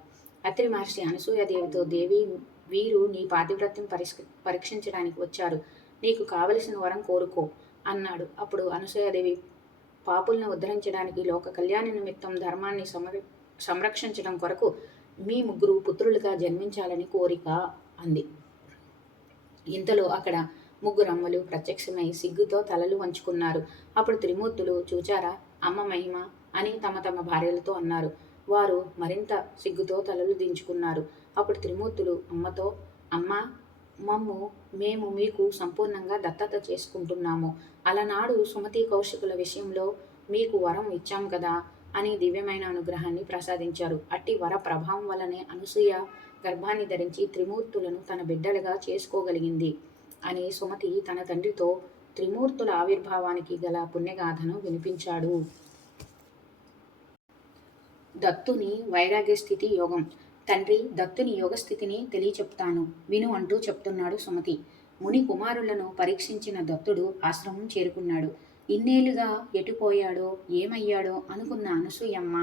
అత్రి మహర్షి అనసూయాదేవితో, దేవి, వీరు నీ పాతివ్రత్యం పరీక్షించడానికి వచ్చారు. నీకు కావలసిన వరం కోరుకో అన్నాడు. అప్పుడు అనసూయాదేవి పాపులను ఉద్ధరించడానికి, లోక కళ్యాణ నిమిత్తం ధర్మాన్ని సంరక్షించడం కొరకు మీ ముగ్గురు పుత్రులుగా జన్మించాలని కోరిక అంది. ఇంతలో అక్కడ ముగ్గురమ్మలు ప్రత్యక్షమై సిగ్గుతో తలలు వంచుకున్నారు. అప్పుడు త్రిమూర్తులు, చూచారా అమ్మ మహిమ అని తమ భార్యలతో అన్నారు. వారు మరింత సిగ్గుతో తలలు దించుకున్నారు. అప్పుడు త్రిమూర్తులు అమ్మతో, అమ్మ, మేము మీకు సంపూర్ణంగా దత్తత చేసుకుంటున్నాము. అలనాడు సుమతి కౌశికుల విషయంలో మీకు వరం ఇచ్చాం కదా అని దివ్యమైన అనుగ్రహాన్ని ప్రసాదించారు. అట్టి వర ప్రభావం వలనే అనసూయ గర్భాన్ని ధరించి త్రిమూర్తులను తన బిడ్డలుగా చేసుకోగలిగింది అని సుమతి తన తండ్రితో త్రిమూర్తుల ఆవిర్భావానికి గల పుణ్యగాథను వినిపించాడు. దత్తుని వైరాగ్య స్థితి యోగం. తండ్రి, దత్తుని యోగస్థితిని తెలియచెప్తాను విను అంటూ చెప్తున్నాడు సుమతి. ముని కుమారులను పరీక్షించిన దత్తుడు ఆశ్రమం చేరుకున్నాడు. ఇన్నేళ్లుగా ఎటుపోయాడో ఏమయ్యాడో అనుకున్న అనసూయమ్మ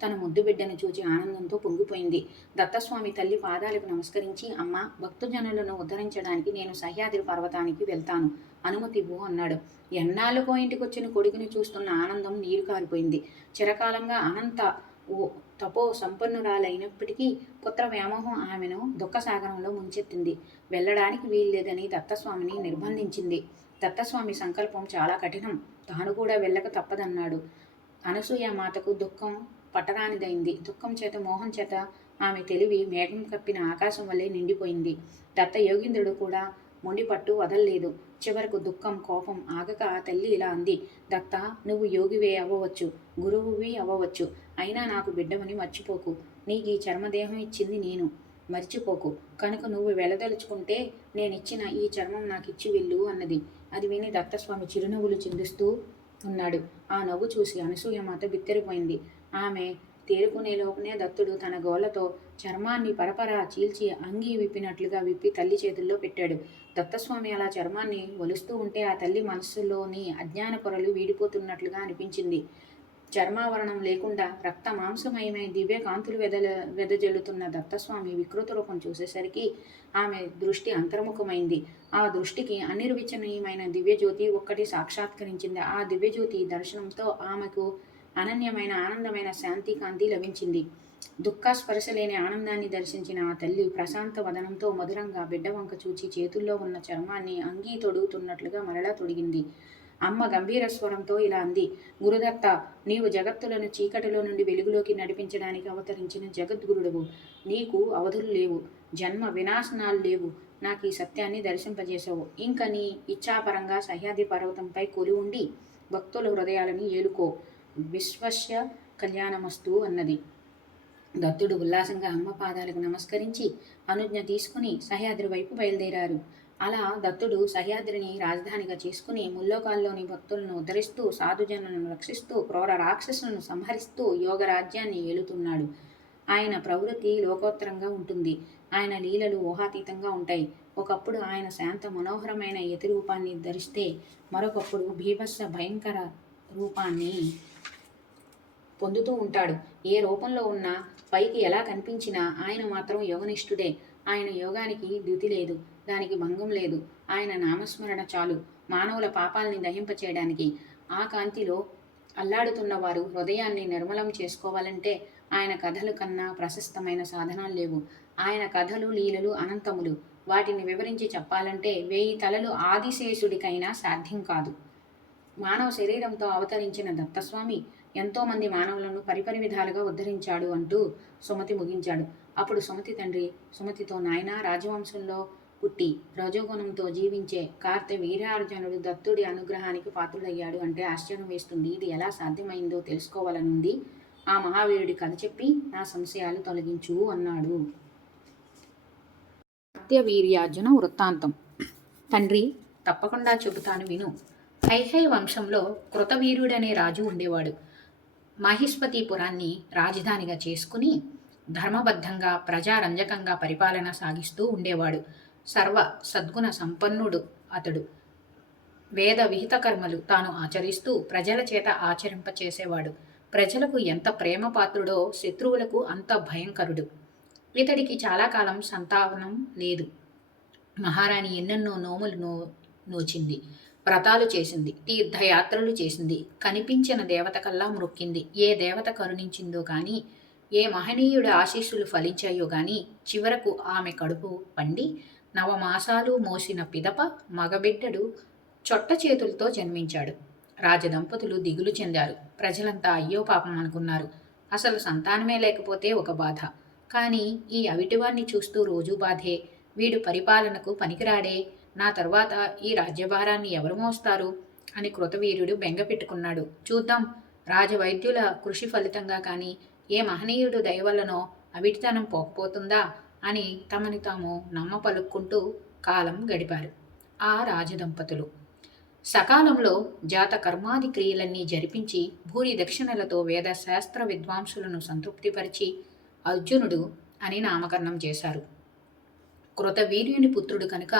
తన ముద్దు బిడ్డను చూచి ఆనందంతో పొంగిపోయింది. దత్తస్వామి తల్లి పాదాలకు నమస్కరించి, అమ్మ, భక్తజనులను ఉద్ధరించడానికి నేను సహ్యాద్రి పర్వతానికి వెళ్తాను, అనుమతివ్వు అన్నాడు. ఎన్నాళ్ళకో ఇంటికొచ్చిన కొడుకుని చూస్తున్న ఆనందం నీరు కారిపోయింది. చిరకాలంగా అనంత తపో సంపన్నురాలైనప్పటికీ పుత్ర వ్యామోహం ఆమెను దుఃఖసాగరంలో ముంచెత్తింది. వెళ్ళడానికి వీల్లేదని దత్తస్వామిని నిర్బంధించింది. దత్తస్వామి సంకల్పం చాలా కఠినం. తాను కూడా వెళ్ళక తప్పదన్నాడు. అనసూయ మాతకు దుఃఖం పట్టరానిదైంది. దుఃఖం చేత మోహం చేత ఆమె తెలివి మేఘం కప్పిన ఆకాశం వల్లే నిండిపోయింది. దత్త యోగీంద్రుడు కూడా మొండిపట్టు వదల్లేదు. చివరకు దుఃఖం కోపం ఆగక ఆ తల్లి ఇలా అంది, దత్త, నువ్వు యోగివే అవ్వవచ్చు, గురువువి అవ్వవచ్చు, అయినా నాకు బిడ్డమని మర్చిపోకు. నీకు ఈ చర్మదేహం ఇచ్చింది నేను, మర్చిపోకు. కనుక నువ్వు వెళ్ళదలుచుకుంటే నేనిచ్చిన ఈ చర్మం నాకిచ్చి వెళ్ళు అన్నది. అది విని దత్తస్వామి చిరునవ్వులు చిందిస్తూ ఉన్నాడు. ఆ నవ్వు చూసి అనసూయమాత బిత్తరిపోయింది. ఆమె తేరుకునే లోపునే దత్తుడు తన గోళ్లతో చర్మాన్ని పరపరా చీల్చి అంగీ విప్పినట్లుగా విప్పి తల్లి చేతుల్లో పెట్టాడు. దత్తస్వామి అలా చర్మాన్ని ఒలుస్తూ ఉంటే ఆ తల్లి మనస్సులోని అజ్ఞాన పొరలు వీడిపోతున్నట్లుగా అనిపించింది. చర్మావరణం లేకుండా రక్త మాంసమయమై దివ్య కాంతులు వెదజల్లుతున్న దత్తస్వామి వికృత రూపం చూసేసరికి ఆమె దృష్టి అంతర్ముఖమైంది. ఆ దృష్టికి అనిర్వచనీయమైన దివ్యజ్యోతి ఒక్కటి సాక్షాత్కరించింది. ఆ దివ్యజ్యోతి దర్శనంతో ఆమెకు అనన్యమైన ఆనందమైన శాంతి కాంతి లభించింది. దుఃఖ స్పర్శ లేని ఆనందాన్ని దర్శించిన ఆ తల్లి ప్రశాంత వదనంతో మధురంగా బిడ్డ వంక చూచి చేతుల్లో ఉన్న చర్మాన్ని అంగీ తొడుగుతున్నట్లుగా మరలా తొడిగింది. అమ్మ గంభీర స్వరంతో ఇలా అంది, గురుదత్త, నీవు జగత్తులను చీకటిలో నుండి వెలుగులోకి నడిపించడానికి అవతరించిన జగద్గురుడువు. నీకు అవధులు లేవు, జన్మ వినాశనాలు లేవు. నాకు ఈ సత్యాన్ని దర్శింపజేశావు. ఇంక నీ ఇచ్ఛాపరంగా సహ్యాద్రి పర్వతంపై కొలువుండి భక్తుల హృదయాలను ఏలుకో. విశ్వస్య కళ్యాణమస్తు అన్నది. దత్తుడు ఉల్లాసంగా అమ్మ పాదాలకు నమస్కరించి అనుజ్ఞ తీసుకుని సహ్యాద్రి వైపు బయలుదేరారు. అలా దత్తుడు సహ్యాద్రిని రాజధానిగా చేసుకుని ముల్లోకాల్లోని భక్తులను ఉద్ధరిస్తూ, సాధుజనులను రక్షిస్తూ, క్రూర రాక్షసులను సంహరిస్తూ యోగరాజ్యాన్ని ఏలుతున్నాడు. ఆయన ప్రవృత్తి లోకోత్తరంగా ఉంటుంది. ఆయన లీలలు ఊహాతీతంగా ఉంటాయి. ఒకప్పుడు ఆయన శాంత మనోహరమైన యతి రూపాన్ని ధరిస్తే మరొకప్పుడు భీభత్స భయంకర రూపాన్ని పొందుతూ ఉంటాడు. ఏ రూపంలో ఉన్నా, పైకి ఎలా కనిపించినా ఆయన మాత్రం యోగనిష్ఠుడే. ఆయన యోగానికి ద్యుతి లేదు, దానికి భంగం లేదు. ఆయన నామస్మరణ చాలు మానవుల పాపాలని దహింపచేయడానికి. ఆ కాంతిలో అల్లాడుతున్న వారు హృదయాన్ని నిర్మలం చేసుకోవాలంటే ఆయన కథలు కన్నా ప్రశస్తమైన సాధనాలు లేవు. ఆయన కథలు లీలలు అనంతములు. వాటిని వివరించి చెప్పాలంటే 1000 తలలు ఆదిశేషుడికైనా సాధ్యం కాదు. మానవ శరీరంతో అవతరించిన దత్తస్వామి ఎంతోమంది మానవులను పరిపరి విధాలుగా ఉద్ధరించాడు అంటూ సుమతి ముగించాడు. అప్పుడు సుమతి తండ్రి సుమతితో, నాయన, రాజవంశంలో పుట్టి రజోగుణంతో జీవించే కార్తె వీరార్జునుడు దత్తుడి అనుగ్రహానికి పాత్రుడయ్యాడు అంటే ఆశ్చర్యం వేస్తుంది. ఇది ఎలా సాధ్యమైందో తెలుసుకోవాలనుంది. ఆ మహావీరుడి కథ చెప్పి నా సంశయాలు తొలగించు అన్నాడు. కార్తెవీర్యార్జున వృత్తాంతం. తండ్రి, తప్పకుండా చెబుతాను విను. హైహై వంశంలో కృతవీర్యుడనే రాజు ఉండేవాడు. మహిష్పతిపురాన్ని రాజధానిగా చేసుకుని ధర్మబద్ధంగా ప్రజారంజకంగా పరిపాలన సాగిస్తూ ఉండేవాడు. సర్వ సద్గుణ సంపన్నుడు అతడు. వేద విహిత కర్మలు తాను ఆచరిస్తూ ప్రజల చేత ఆచరింపచేసేవాడు. ప్రజలకు ఎంత ప్రేమపాత్రుడో శత్రువులకు అంత భయంకరుడు. ఇతడికి చాలా కాలం సంతానం లేదు. మహారాణి ఎన్నెన్నో నోములు నోచింది, వ్రతాలు చేసింది, తీర్థయాత్రలు చేసింది, కనిపించిన దేవత కల్లా మ్రొక్కింది. ఏ దేవత కరుణించిందో కానీ, ఏ మహనీయుడి ఆశీస్సులు ఫలించాయో గాని చివరకు ఆమె కడుపు పండి 9 మాసాలు మోసిన పిదప మగబిడ్డడు చొట్ట చేతులతో జన్మించాడు. రాజదంపతులు దిగులు చెందారు. ప్రజలంతా అయ్యో పాపం అనుకున్నారు. అసలు సంతానమే లేకపోతే ఒక బాధ, కానీ ఈ అవిటివాణ్ణి చూస్తూ రోజూ బాధే. వీడు పరిపాలనకు పనికిరాడే, నా తర్వాత ఈ రాజ్యభారాన్ని ఎవరు మోస్తారు అని కృతవీర్యుడు బెంగ పెట్టుకున్నాడు. చూద్దాం, రాజవైద్యుల కృషి ఫలితంగా కానీ ఏ మహనీయుడు దయవల్లనో అవిటితనం పోకపోతుందా అని తమని తాము నమ్మ పలుక్కుంటూ కాలం గడిపారు. ఆ రాజదంపతులు సకాలంలో జాత కర్మాది క్రియలన్నీ జరిపించి భూరి దక్షిణలతో వేద శాస్త్ర విద్వాంసులను సంతృప్తిపరిచి అర్జునుడు అని నామకరణం చేశారు. కృతవీర్యుని పుత్రుడు కనుక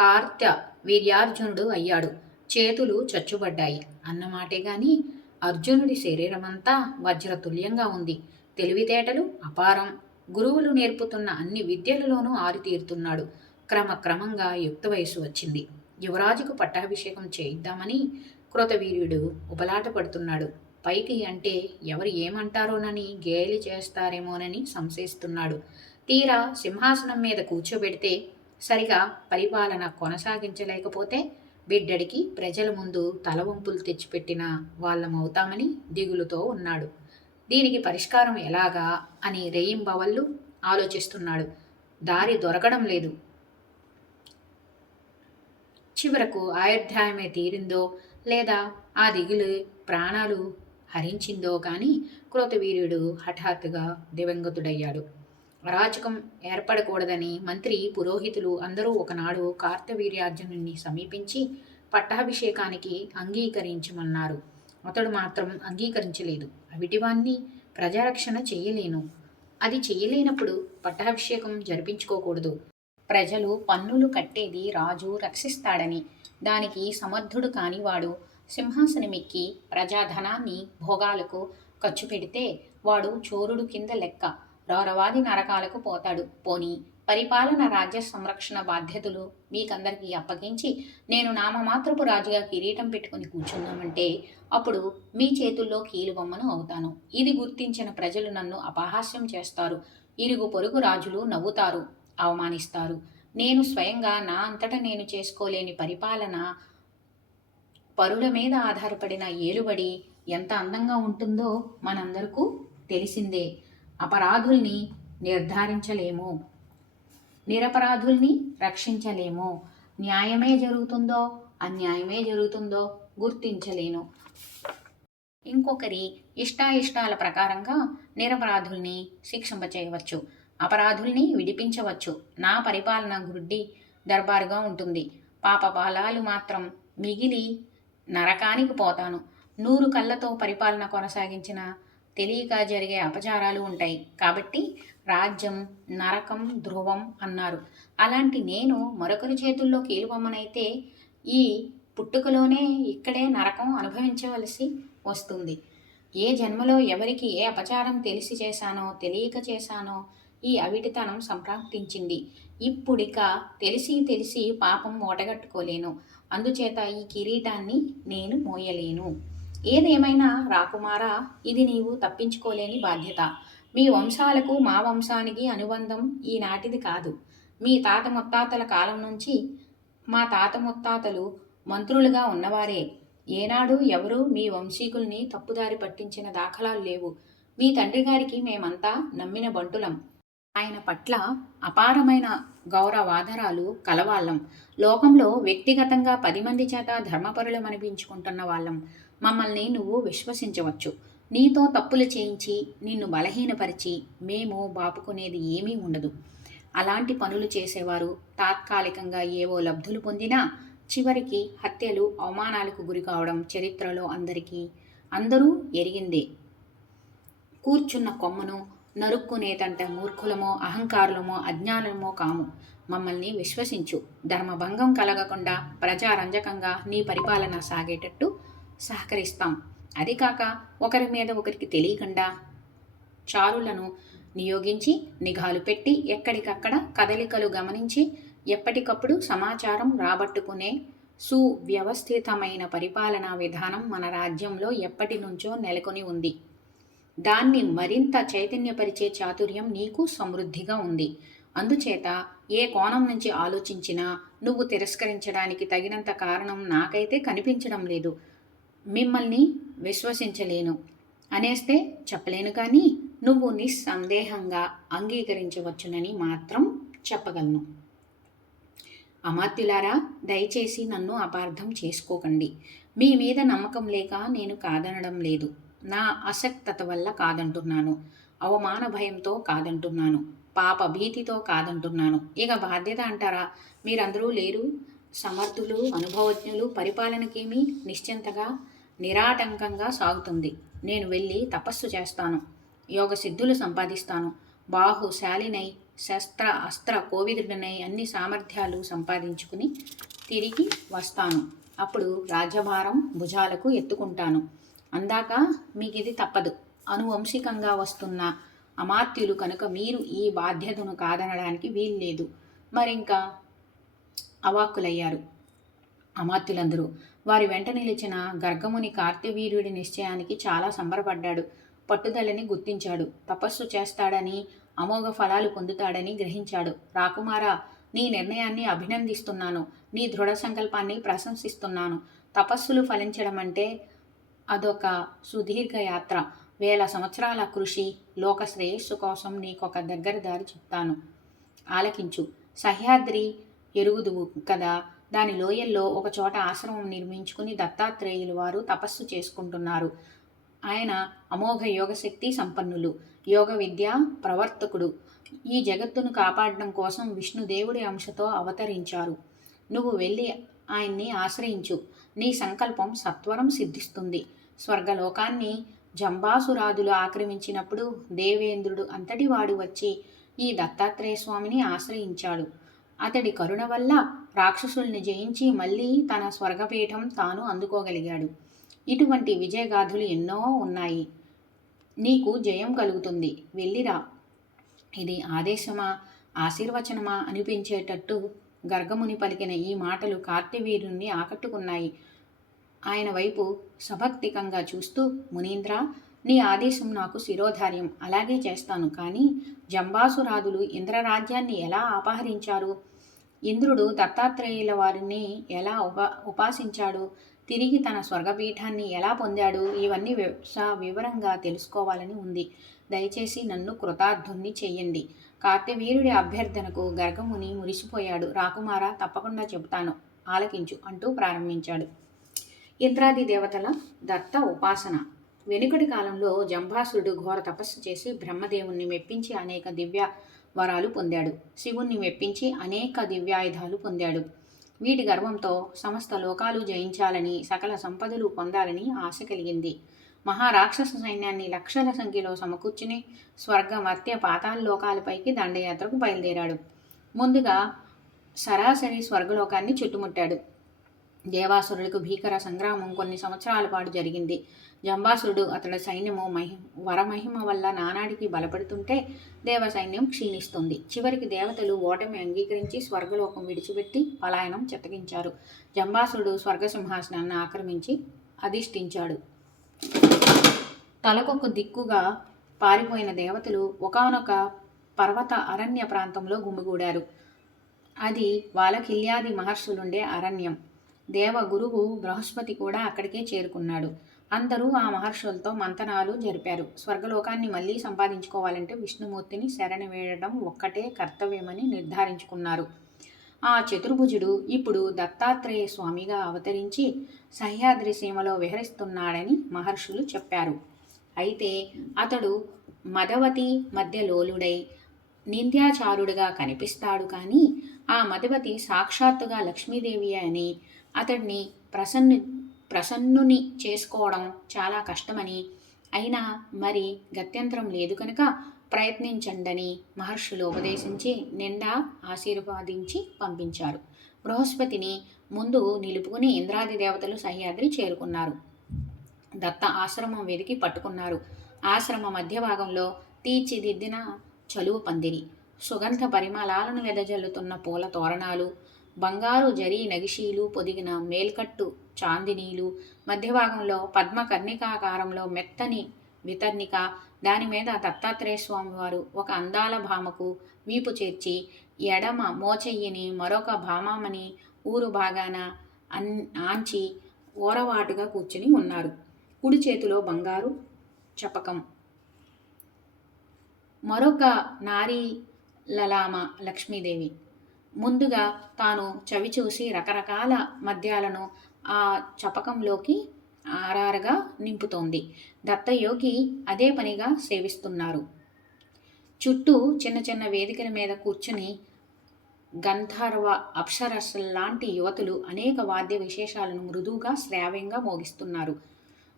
కార్త్య వీర్యార్జునుడు అయ్యాడు. చేతులు చచ్చుబడ్డాయి అన్నమాటే గాని అర్జునుడి శరీరమంతా వజ్రతుల్యంగా ఉంది. తెలివితేటలు అపారం. గురువులు నేర్పుతున్న అన్ని విద్యలలోనూ ఆరితీరుతున్నాడు. క్రమక్రమంగా యుక్త వయసు వచ్చింది. యువరాజుకు పట్టాభిషేకం చేయిద్దామని కృతవీర్యుడు ఉపలాట పడుతున్నాడు. పైకి అంటే ఎవరు ఏమంటారోనని గేలి చేస్తారేమోనని సంశయిస్తున్నాడు. తీరా సింహాసనం మీద కూర్చోబెడితే సరిగా పరిపాలన కొనసాగించలేకపోతే బిడ్డడికి ప్రజల ముందు తలవంపులు తెచ్చిపెట్టిన వాళ్ళమవుతామని దిగులుతో ఉన్నాడు. దీనికి పరిష్కారం ఎలాగా అని రేయింబవళ్ళు ఆలోచిస్తున్నాడు. దారి దొరకడం లేదు. చివరకు ఆయుర్దాయమే తీరిందో లేదా ఆ దిగులు ప్రాణాలు హరించిందో కానీ కృతవీర్యుడు హఠాత్తుగా దివంగతుడయ్యాడు. అరాచకం ఏర్పడకూడదని మంత్రి పురోహితులు అందరూ ఒకనాడు కార్తవీర్యార్జునుడిని సమీపించి పట్టాభిషేకానికి అంగీకరించమన్నారు. అతడు మాత్రం అంగీకరించలేదు. అవిటివాన్ని ప్రజారక్షణ చెయ్యలేను. అది చెయ్యలేనప్పుడు పట్టాభిషేకం జరిపించుకోకూడదు. ప్రజలు పన్నులు కట్టేది రాజు రక్షిస్తాడని. దానికి సమర్థుడు కానివాడు సింహాసనమెక్కి ప్రజాధనాన్ని భోగాలకు ఖర్చు పెడితే వాడు చోరుడు కింద లెక్క. రౌరవాది నరకాలకు పోతాడు. పోనీ పరిపాలన రాజ్య సంరక్షణ బాధ్యతలు మీకందరికీ అప్పగించి నేను నామమాత్రపు రాజుగా కిరీటం పెట్టుకుని కూర్చున్నామంటే అప్పుడు మీ చేతుల్లో కీలుబొమ్మను అవుతాను. ఇది గుర్తించిన ప్రజలు నన్ను అపహాస్యం చేస్తారు. ఇరుగు పొరుగు రాజులు నవ్వుతారు, అవమానిస్తారు. నేను స్వయంగా నా అంతటా నేను చేసుకోలేని పరిపాలన పరుల మీద ఆధారపడిన ఏలుబడి ఎంత అందంగా ఉంటుందో మనందరికీ తెలిసిందే. అపరాధుల్ని నిర్ధారించలేము, నిరపరాధుల్ని రక్షించలేము. న్యాయమే జరుగుతుందో అన్యాయమే జరుగుతుందో గుర్తించలేను. ఇంకొకరి ఇష్టాయిష్టాల ప్రకారంగా నిరపరాధుల్ని శిక్షింపచేయవచ్చు, అపరాధుల్ని విడిపించవచ్చు. నా పరిపాలన గుడ్డి దర్బారుగా ఉంటుంది. పాపపాలాలు మాత్రం మిగిలి నరకానికి పోతాను. 100 కళ్ళతో పరిపాలన కొనసాగించిన తెలియక జరిగే అపచారాలు ఉంటాయి. కాబట్టి రాజ్యం నరకం ధ్రువం అన్నారు. అలాంటి నేను మరొకరి చేతుల్లో కీలుబొమ్మనైతే ఈ పుట్టుకలోనే ఇక్కడే నరకం అనుభవించవలసి వస్తుంది. ఏ జన్మలో ఎవరికి ఏ అపచారం తెలిసి చేశానో తెలియక చేశానో ఈ అవిటితనం సంప్రాప్తించింది. ఇప్పుడిక తెలిసి పాపం మూటగట్టుకోలేను. అందుచేత ఈ కిరీటాన్ని నేను మోయలేను. ఏదేమైనా రాకుమారా, ఇది నీవు తప్పించుకోలేని బాధ్యత. మీ వంశాలకు మా వంశానికి అనుబంధం ఈనాటిది కాదు. మీ తాత ముత్తాతల కాలం నుంచి మా తాత ముత్తాతలు మంత్రులుగా ఉన్నవారే. ఏనాడు ఎవరు మీ వంశీకుల్ని తప్పుదారి పట్టించిన దాఖలాలు లేవు. మీ తండ్రి గారికి మేమంతా నమ్మిన బంటులం. ఆయన పట్ల అపారమైన గౌరవాదరాలు కలవాళ్ళం. లోకంలో వ్యక్తిగతంగా 10 మంది చేత ధర్మపరులమనిపించుకుంటున్న వాళ్ళం. మమ్మల్ని నువ్వు విశ్వసించవచ్చు. నీతో తప్పులు చేయించి నిన్ను బలహీనపరిచి మేము బాపుకునేది ఏమీ ఉండదు. అలాంటి పనులు చేసేవారు తాత్కాలికంగా ఏవో లబ్ధులు పొందినా చివరికి హత్యలు అవమానాలకు గురి కావడం చరిత్రలో అందరూ ఎరిగిందే. కూర్చున్న కొమ్మను నరుక్కునేదంట మూర్ఖులమో అహంకారులమో అజ్ఞానమో కాము. మమ్మల్ని విశ్వసించు. ధర్మభంగం కలగకుండా ప్రజారంజకంగా నీ పరిపాలన సాగేటట్టు సహకరిస్తాం. అది కాక ఒకరి మీద ఒకరికి తెలియకుండా చారులను నియోగించి నిఘాలు పెట్టి ఎక్కడికక్కడ కదలికలు గమనించి ఎప్పటికప్పుడు సమాచారం రాబట్టుకునే సువ్యవస్థితమైన పరిపాలనా విధానం మన రాజ్యంలో ఎప్పటి నుంచో నెలకొని ఉంది. దాన్ని మరింత చైతన్యపరిచే చాతుర్యం నీకు సమృద్ధిగా ఉంది. అందుచేత ఏ కోణం నుంచి ఆలోచించినా నువ్వు తిరస్కరించడానికి తగినంత కారణం నాకైతే కనిపించడం లేదు. మిమ్మల్ని విశ్వసించలేను అనేస్తే చెప్పలేను, కానీ నువ్వు నిస్సందేహంగా అంగీకరించవచ్చునని మాత్రం చెప్పగలను. అమాత్యులారా, దయచేసి నన్ను అపార్థం చేసుకోకండి. మీ మీద నమ్మకం లేక నేను కాదనడం లేదు. నా అసక్తత వల్ల కాదంటున్నాను. అవమాన భయంతో కాదంటున్నాను. పాప భీతితో కాదంటున్నాను. ఇక బాధ్యత అంటారా? మీరందరూ లేరు. సమర్థులు, అనుభవజ్ఞులు. పరిపాలనకేమీ నిశ్చింతగా నిరాటంకంగా సాగుతుంది. నేను వెళ్ళి తపస్సు చేస్తాను, యోగ సిద్ధులు సంపాదిస్తాను, బాహుశాలినై శస్త్ర అస్త్ర కోవిదుడినై అన్ని సామర్థ్యాలు సంపాదించుకుని తిరిగి వస్తాను. అప్పుడు రాజ్యభారం భుజాలకు ఎత్తుకుంటాను. అందాక మీకిది తప్పదు. అనువంశికంగా వస్తున్న అమాత్యులు కనుక మీరు ఈ బాధ్యతను కాదనడానికి వీల్లేదు. మరింకా అవాక్కులయ్యారు అమాత్యులందరూ. వారి వెంట నిలిచిన గర్గముని కార్తవీర్యుడి నిశ్చయానికి చాలా సంబరపడ్డాడు. పట్టుదలని గుర్తించాడు. తపస్సు చేస్తాడని, అమోఘ ఫలాలు పొందుతాడని గ్రహించాడు. రాకుమారా, నీ నిర్ణయాన్ని అభినందిస్తున్నాను. నీ దృఢ సంకల్పాన్ని ప్రశంసిస్తున్నాను. తపస్సులు ఫలించడం అంటే అదొక సుదీర్ఘ యాత్ర. 1000 సంవత్సరాల కృషి. లోక శ్రేయస్సు కోసం నీకొక దగ్గర దారి చెప్తాను. ఆలకించు. సహ్యాద్రి ఎరుగుదువు కదా, దాని లోయల్లో ఒకచోట ఆశ్రమం నిర్మించుకుని దత్తాత్రేయులు వారు తపస్సు చేసుకుంటున్నారు. ఆయన అమోఘ యోగశక్తి సంపన్నులు, యోగ విద్య ప్రవర్తకుడు. ఈ జగత్తును కాపాడడం కోసం విష్ణుదేవుడి అంశతో అవతరించారు. నువ్వు వెళ్ళి ఆయన్ని ఆశ్రయించు. నీ సంకల్పం సత్వరం సిద్ధిస్తుంది. స్వర్గలోకాన్ని జంబాసురాదులు ఆక్రమించినప్పుడు దేవేంద్రుడు అంతటివాడు వచ్చి ఈ దత్తాత్రేయ స్వామిని ఆశ్రయించాడు. అతడి కరుణ వల్ల రాక్షసుల్ని జయించి మళ్ళీ తన స్వర్గపీఠం తాను అందుకోగలిగాడు. ఇటువంటి విజయగాథలు ఎన్నో ఉన్నాయి. నీకు జయం కలుగుతుంది. వెళ్ళిరా. ఇది ఆదేశమా, ఆశీర్వచనమా అనిపించేటట్టు గర్గముని పలికిన ఈ మాటలు కార్తవీర్యుణ్ణి ఆకట్టుకున్నాయి. ఆయన వైపు సభక్తికంగా చూస్తూ, మునీంద్ర, నీ ఆదేశం నాకు శిరోధార్యం. అలాగే చేస్తాను. కానీ జంబాసురాదులు ఇంద్రరాజ్యాన్ని ఎలా అపహరించారు? ఇంద్రుడు దత్తాత్రేయుల వారిని ఎలా ఉపాసించాడు? తిరిగి తన స్వర్గపీఠాన్ని ఎలా పొందాడు? ఇవన్నీ వివరంగా తెలుసుకోవాలని ఉంది. దయచేసి నన్ను కృతార్థుణ్ణి చెయ్యండి. కార్తవీర్యుడి అభ్యర్థనకు గర్గముని మురిసిపోయాడు. రాకుమారా, తప్పకుండా చెబుతాను, ఆలకించు అంటూ ప్రారంభించాడు. ఇంద్రాది దేవతల దత్త ఉపాసన. వెనుకటి కాలంలో జంబాసురుడు ఘోర తపస్సు చేసి బ్రహ్మదేవుణ్ణి మెప్పించి అనేక దివ్య వరాలు పొందాడు. శివుణ్ణి మెప్పించి అనేక దివ్యాయుధాలు పొందాడు. వీటి గర్వంతో సమస్త లోకాలు జయించాలని, సకల సంపదలు పొందాలని ఆశ కలిగింది. మహారాక్షస సైన్యాన్ని లక్షల సంఖ్యలో సమకూర్చుని స్వర్గ మర్త్య పాతాళలోకాలపైకి దండయాత్రకు బయలుదేరాడు. ముందుగా సరాసరి స్వర్గలోకాన్ని చుట్టుముట్టాడు. దేవాసురులకు భీకర సంగ్రామం కొన్ని సంవత్సరాల పాటు జరిగింది. జంబాసురుడు అతడి సైన్యము వరమహిమ వల్ల నానాడికి బలపడుతుంటే దేవ సైన్యం క్షీణిస్తుంది. చివరికి దేవతలు ఓటమి అంగీకరించి స్వర్గలోకం విడిచిపెట్టి పలాయనం చెత్తగించారు. జంబాసురుడు స్వర్గసింహాసనాన్ని ఆక్రమించి అధిష్ఠించాడు. తలకొక దిక్కుగా పారిపోయిన దేవతలు ఒకానొక పర్వత అరణ్య ప్రాంతంలో గుమిగూడారు. అది వాలకిల్యాది మహర్షులుండే అరణ్యం. దేవ గురువు బృహస్పతి కూడా అక్కడికే చేరుకున్నాడు. అందరూ ఆ మహర్షులతో మంతనాలు జరిపారు. స్వర్గలోకాన్ని మళ్ళీ సంపాదించుకోవాలంటే విష్ణుమూర్తిని శరణి వేయడం ఒక్కటే కర్తవ్యమని నిర్ధారించుకున్నారు. ఆ చతుర్భుజుడు ఇప్పుడు దత్తాత్రేయ స్వామిగా అవతరించి సహ్యాద్రి సీమలో విహరిస్తున్నాడని మహర్షులు చెప్పారు. అయితే అతడు మదవతి మధ్యలోలుడై నింద్యాచారుడుగా కనిపిస్తాడు. కానీ ఆ మదవతి సాక్షాత్తుగా లక్ష్మీదేవి అని, అతడిని ప్రసన్నుని చేసుకోవడం చాలా కష్టమని, అయినా మరి గత్యంతరం లేదు కనుక ప్రయత్నించండని మహర్షులు ఉపదేశించి నిండా ఆశీర్వాదించి పంపించారు. బృహస్పతిని ముందు నిలుపుకుని ఇంద్రాది దేవతలు సహ్యాద్రి చేరుకున్నారు. దత్త ఆశ్రమం వెతికి పట్టుకున్నారు. ఆశ్రమ మధ్య భాగంలో తీర్చిదిద్దిన చలువ పందిరి, సుగంధ పరిమళాలను వెదజల్లుతున్న పూల తోరణాలు, బంగారు జరీ నగిషీలు పొదిగిన మేల్కట్టు చాందినీలు, మధ్యభాగంలో పద్మకర్ణికాకారంలో మెత్తని వితర్నిక, దాని మీద దత్తాత్రేయ స్వామి వారు ఒక అందాల భామకు వీపు చేర్చి, ఎడమ మోచెయ్యిని మరొక భామని ఊరు భాగాన ఆంచి ఓరవాటుగా కూర్చుని ఉన్నారు. కుడి చేతిలో బంగారు చపకం. మరొక నారీ లలామ లక్ష్మీదేవి. ముందుగా తాను చవిచూసి రకరకాల మద్యాలను ఆ చపకంలోకి ఆరారగా నింపుతోంది. దత్తయోగి అదే పనిగా సేవిస్తున్నారు. చుట్టూ చిన్న చిన్న వేదికల మీద కూర్చుని గంధర్వ అప్సరస్సుల్లాంటి యువతులు అనేక వాద్య విశేషాలను మృదువుగా శ్రావ్యంగా మోగిస్తున్నారు.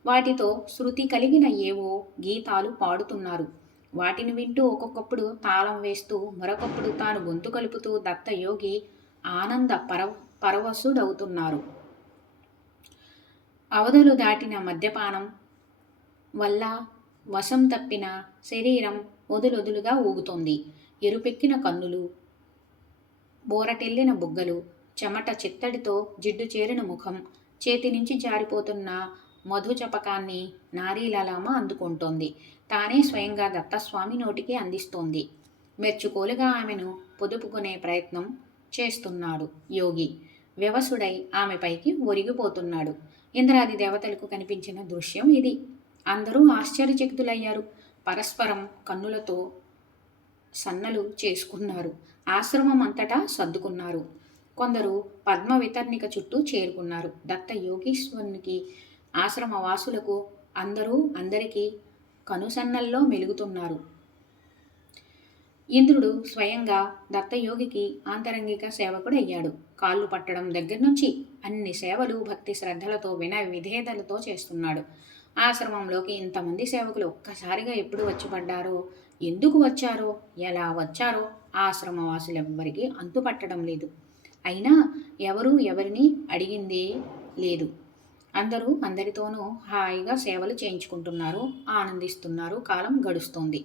వాటితో శృతి కలిగిన ఏవో గీతాలు పాడుతున్నారు. వాటిని వింటూ ఒక్కొక్కప్పుడు తాళం వేస్తూ మరొకప్పుడు తాను గొంతు కలుపుతూ దత్తయోగి ఆనంద పరవశుడవుతున్నారు. అవధులు దాటిన మద్యపానం వల్ల వశం తప్పిన శరీరం వదులొదులుగా ఊగుతోంది. ఎరుపెక్కిన కన్నులు, బోరటెల్లిన బుగ్గలు, చెమట చిత్తడితో జిడ్డు చేరిన ముఖం, చేతి నుంచి జారిపోతున్న మధుచపకాన్ని నారీలలామ అందుకుంటోంది. తానే స్వయంగా దత్తస్వామి నోటికి అందిస్తోంది. మెచ్చుకోలుగా ఆమెను పొదుపుకునే ప్రయత్నం చేస్తున్నాడు యోగి. వ్యవసుడై ఆమెపైకి ఒరిగిపోతున్నాడు. ఇంద్రాది దేవతలకు కనిపించిన దృశ్యం ఇది. అందరూ ఆశ్చర్యచకితులయ్యారు. పరస్పరం కన్నులతో సన్నలు చేసుకున్నారు. ఆశ్రమం అంతటా సర్దుకున్నారు. కొందరు పద్మ వితర్ణిక చుట్టూ చేరుకున్నారు. దత్త యోగీశ్వరునికి ఆశ్రమవాసులకు అందరికీ కనుసన్నల్లో మెలుగుతున్నారు. ఇంద్రుడు స్వయంగా దత్తయోగికి ఆంతరంగిక సేవకుడయ్యాడు. కాళ్ళు పట్టడం దగ్గర నుంచి అన్ని సేవలు భక్తి శ్రద్ధలతో వినయ విధేయతలతో చేస్తున్నాడు. ఆశ్రమంలోకి ఇంతమంది సేవకులు ఒక్కసారిగా ఎప్పుడు వచ్చి పడ్డారో, ఎందుకు వచ్చారో, ఎలా వచ్చారో ఆశ్రమవాసులెవ్వరికీ అంతుపట్టడం లేదు. అయినా ఎవరూ ఎవరిని అడిగిందే లేదు. అందరూ అందరితోనూ హాయిగా సేవలు చేయించుకుంటున్నారు, ఆనందిస్తున్నారు. కాలం గడుస్తోంది.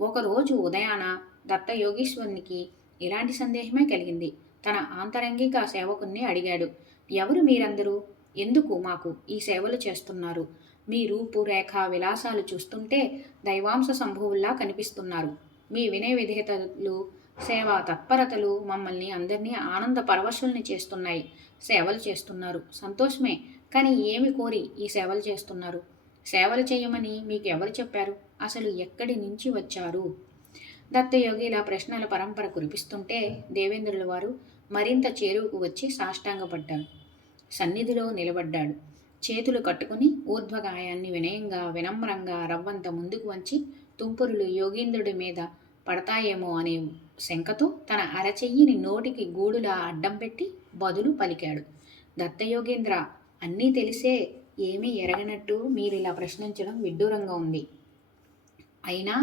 ఒకరోజు ఉదయాన దత్తయోగీశ్వరునికి ఇలాంటి సందేహమే కలిగింది. తన ఆంతరంగిక సేవకుణ్ణి అడిగాడు. ఎవరు మీరందరూ? ఎందుకు మాకు ఈ సేవలు చేస్తున్నారు? మీ రూపు రేఖ విలాసాలు చూస్తుంటే దైవాంశ సంభువుల్లా కనిపిస్తున్నారు. మీ వినయ విధేయతలు, సేవా తత్పరతలు మమ్మల్ని అందరినీ ఆనంద పరవశుల్ని చేస్తున్నాయి. సేవలు చేస్తున్నారు, సంతోషమే. కానీ ఏమి కోరి ఈ సేవలు చేస్తున్నారు? సేవలు చేయమని మీకు ఎవరు చెప్పారు? అసలు ఎక్కడి నుంచి వచ్చారు? దత్తయోగి ఇలా ప్రశ్నల పరంపర కురిపిస్తుంటే దేవేంద్రుల వారు మరింత చేరువుకు వచ్చి సాష్టాంగపడ్డాడు. సన్నిధిలో నిలబడ్డాడు. చేతులు కట్టుకుని ఊర్ధ్వగాయాన్ని వినయంగా వినమ్రంగా రవ్వంత ముందుకు వంచి తుంపురులు యోగీంద్రుడి మీద పడతాయేమో అనే శంకతో తన అరచెయ్యిని నోటికి గూడులా అడ్డం పెట్టి బదులు పలికాడు. దత్తయోగేంద్ర, అన్నీ తెలిసే ఏమీ ఎరగనట్టు మీరిలా ప్రశ్నించడం విడ్డూరంగా ఉంది. అయినా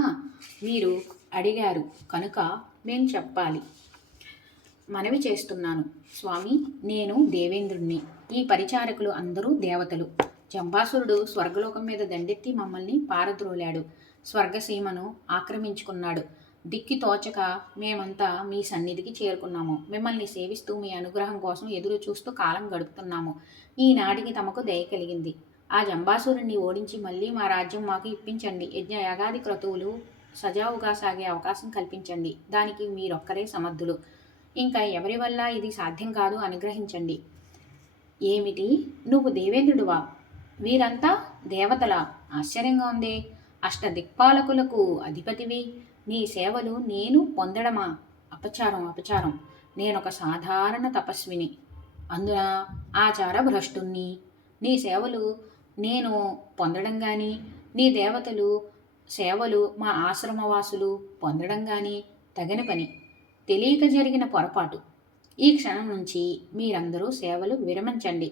మీరు అడిగారు కనుక మేం చెప్పాలి. మనవి చేస్తున్నాను స్వామి, నేను దేవేంద్రుణ్ణి. ఈ పరిచారకులు అందరూ దేవతలు. జంబాసురుడు స్వర్గలోకం మీద దండెత్తి మమ్మల్ని పారద్రోలాడు. స్వర్గసీమను ఆక్రమించుకున్నాడు. దిక్కి తోచక మేమంతా మీ సన్నిధికి చేరుకున్నాము. మిమ్మల్ని సేవిస్తూ మీ అనుగ్రహం కోసం ఎదురు చూస్తూ కాలం గడుపుతున్నాము. ఈనాటికి తమకు దయ కలిగింది. ఆ జంబాసురుణ్ణి ఓడించి మళ్ళీ మా రాజ్యం మాకు ఇప్పించండి. యజ్ఞయాగాది క్రతువులు సజావుగా సాగే అవకాశం కల్పించండి. దానికి మీరొక్కరే సమర్థులు. ఇంకా ఎవరి వల్ల ఇది సాధ్యం కాదు, అనుగ్రహించండి. ఏమిటి, నువ్వు దేవేంద్రుడువా? వీరంతా దేవతలా? ఆశ్చర్యంగా ఉందే. అష్టదిక్పాలకులకు అధిపతివి. నీ సేవలు నేను పొందడమా? అపచారం, అపచారం. నేనొక సాధారణ తపస్విని, అందున ఆచార భ్రష్టుణ్ణి. నీ సేవలు నేను పొందడం కానీ, నీ దేవతలు సేవలు మా ఆశ్రమవాసులు పొందడం కానీ తగిన పని. తెలియక జరిగిన పొరపాటు. ఈ క్షణం నుంచి మీరందరూ సేవలు విరమించండి.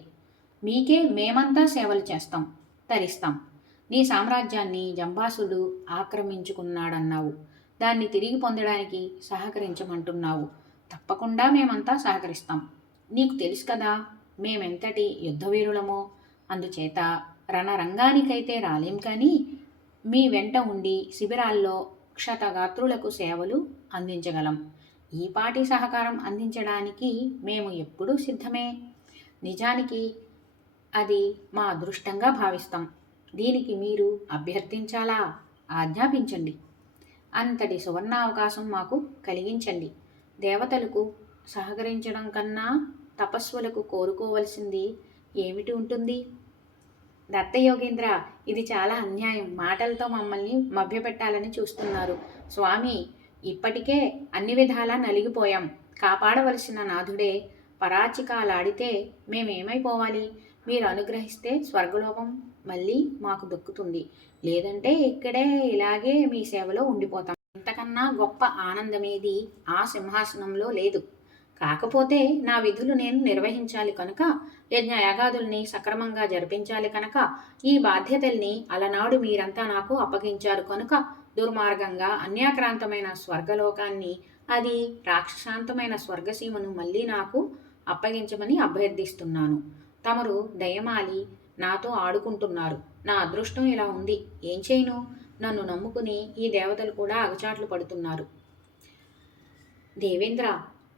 మీకే మేమంతా సేవలు చేస్తాం, తరిస్తాం. నీ సామ్రాజ్యాన్ని జంబాసుడు ఆక్రమించుకున్నాడన్నావు. దాన్ని తిరిగి పొందడానికి సహకరించమంటున్నావు. తప్పకుండా మేమంతా సహకరిస్తాం. నీకు తెలుసు కదా మేమెంతటి యుద్ధవీరులమో. అందుచేత రణరంగానికైతే రాలేం, కానీ మీ వెంట ఉండి శిబిరాల్లో క్షతగాత్రులకు సేవలు అందించగలం. ఈపాటి సహకారం అందించడానికి మేము ఎప్పుడూ సిద్ధమే. నిజానికి అది మా అదృష్టంగా భావిస్తాం. దీనికి మీరు అభ్యర్థించాలా? ఆజ్ఞాపించండి. అంతటి సువర్ణావకాశం మాకు కలిగించండి. దేవతలకు సహకరించడం కన్నా తపస్సులకు కోరుకోవలసింది ఏమిటి ఉంటుంది? దత్తయోగేంద్ర, ఇది చాలా అన్యాయం. మాటలతో మమ్మల్ని మభ్యపెట్టాలని చూస్తున్నారు. స్వామి, ఇప్పటికే అన్ని విధాలా నలిగిపోయాం. కాపాడవలసిన నాథుడే పరాచికాలాడితే మేమేమైపోవాలి? మీరు అనుగ్రహిస్తే స్వర్గలోకం మళ్ళీ మాకు దక్కుతుంది. లేదంటే ఇక్కడే ఇలాగే మీ సేవలో ఉండిపోతాం. ఇంతకన్నా గొప్ప ఆనందమేది ఆ సింహాసనంలో లేదు. కాకపోతే నా విధులు నేను నిర్వహించాలి కనుక, యజ్ఞయాగాదుల్ని సక్రమంగా జరిపించాలి కనుక, ఈ బాధ్యతల్ని అలనాడు మీరంతా నాకు అప్పగించారు కనుక దుర్మార్గంగా అన్యాక్రాంతమైన స్వర్గలోకాన్ని, అది రాక్షసాంతమైన స్వర్గసీమను మళ్ళీ నాకు అప్పగించమని అభ్యర్థిస్తున్నాను. తమరు దయమాలి నాతో ఆడుకుంటున్నారు. నా అదృష్టం ఇలా ఉంది. ఏం చేయను? నన్ను నమ్ముకుని ఈ దేవతలు కూడా అగచాట్లు పడుతున్నారు. దేవేంద్ర,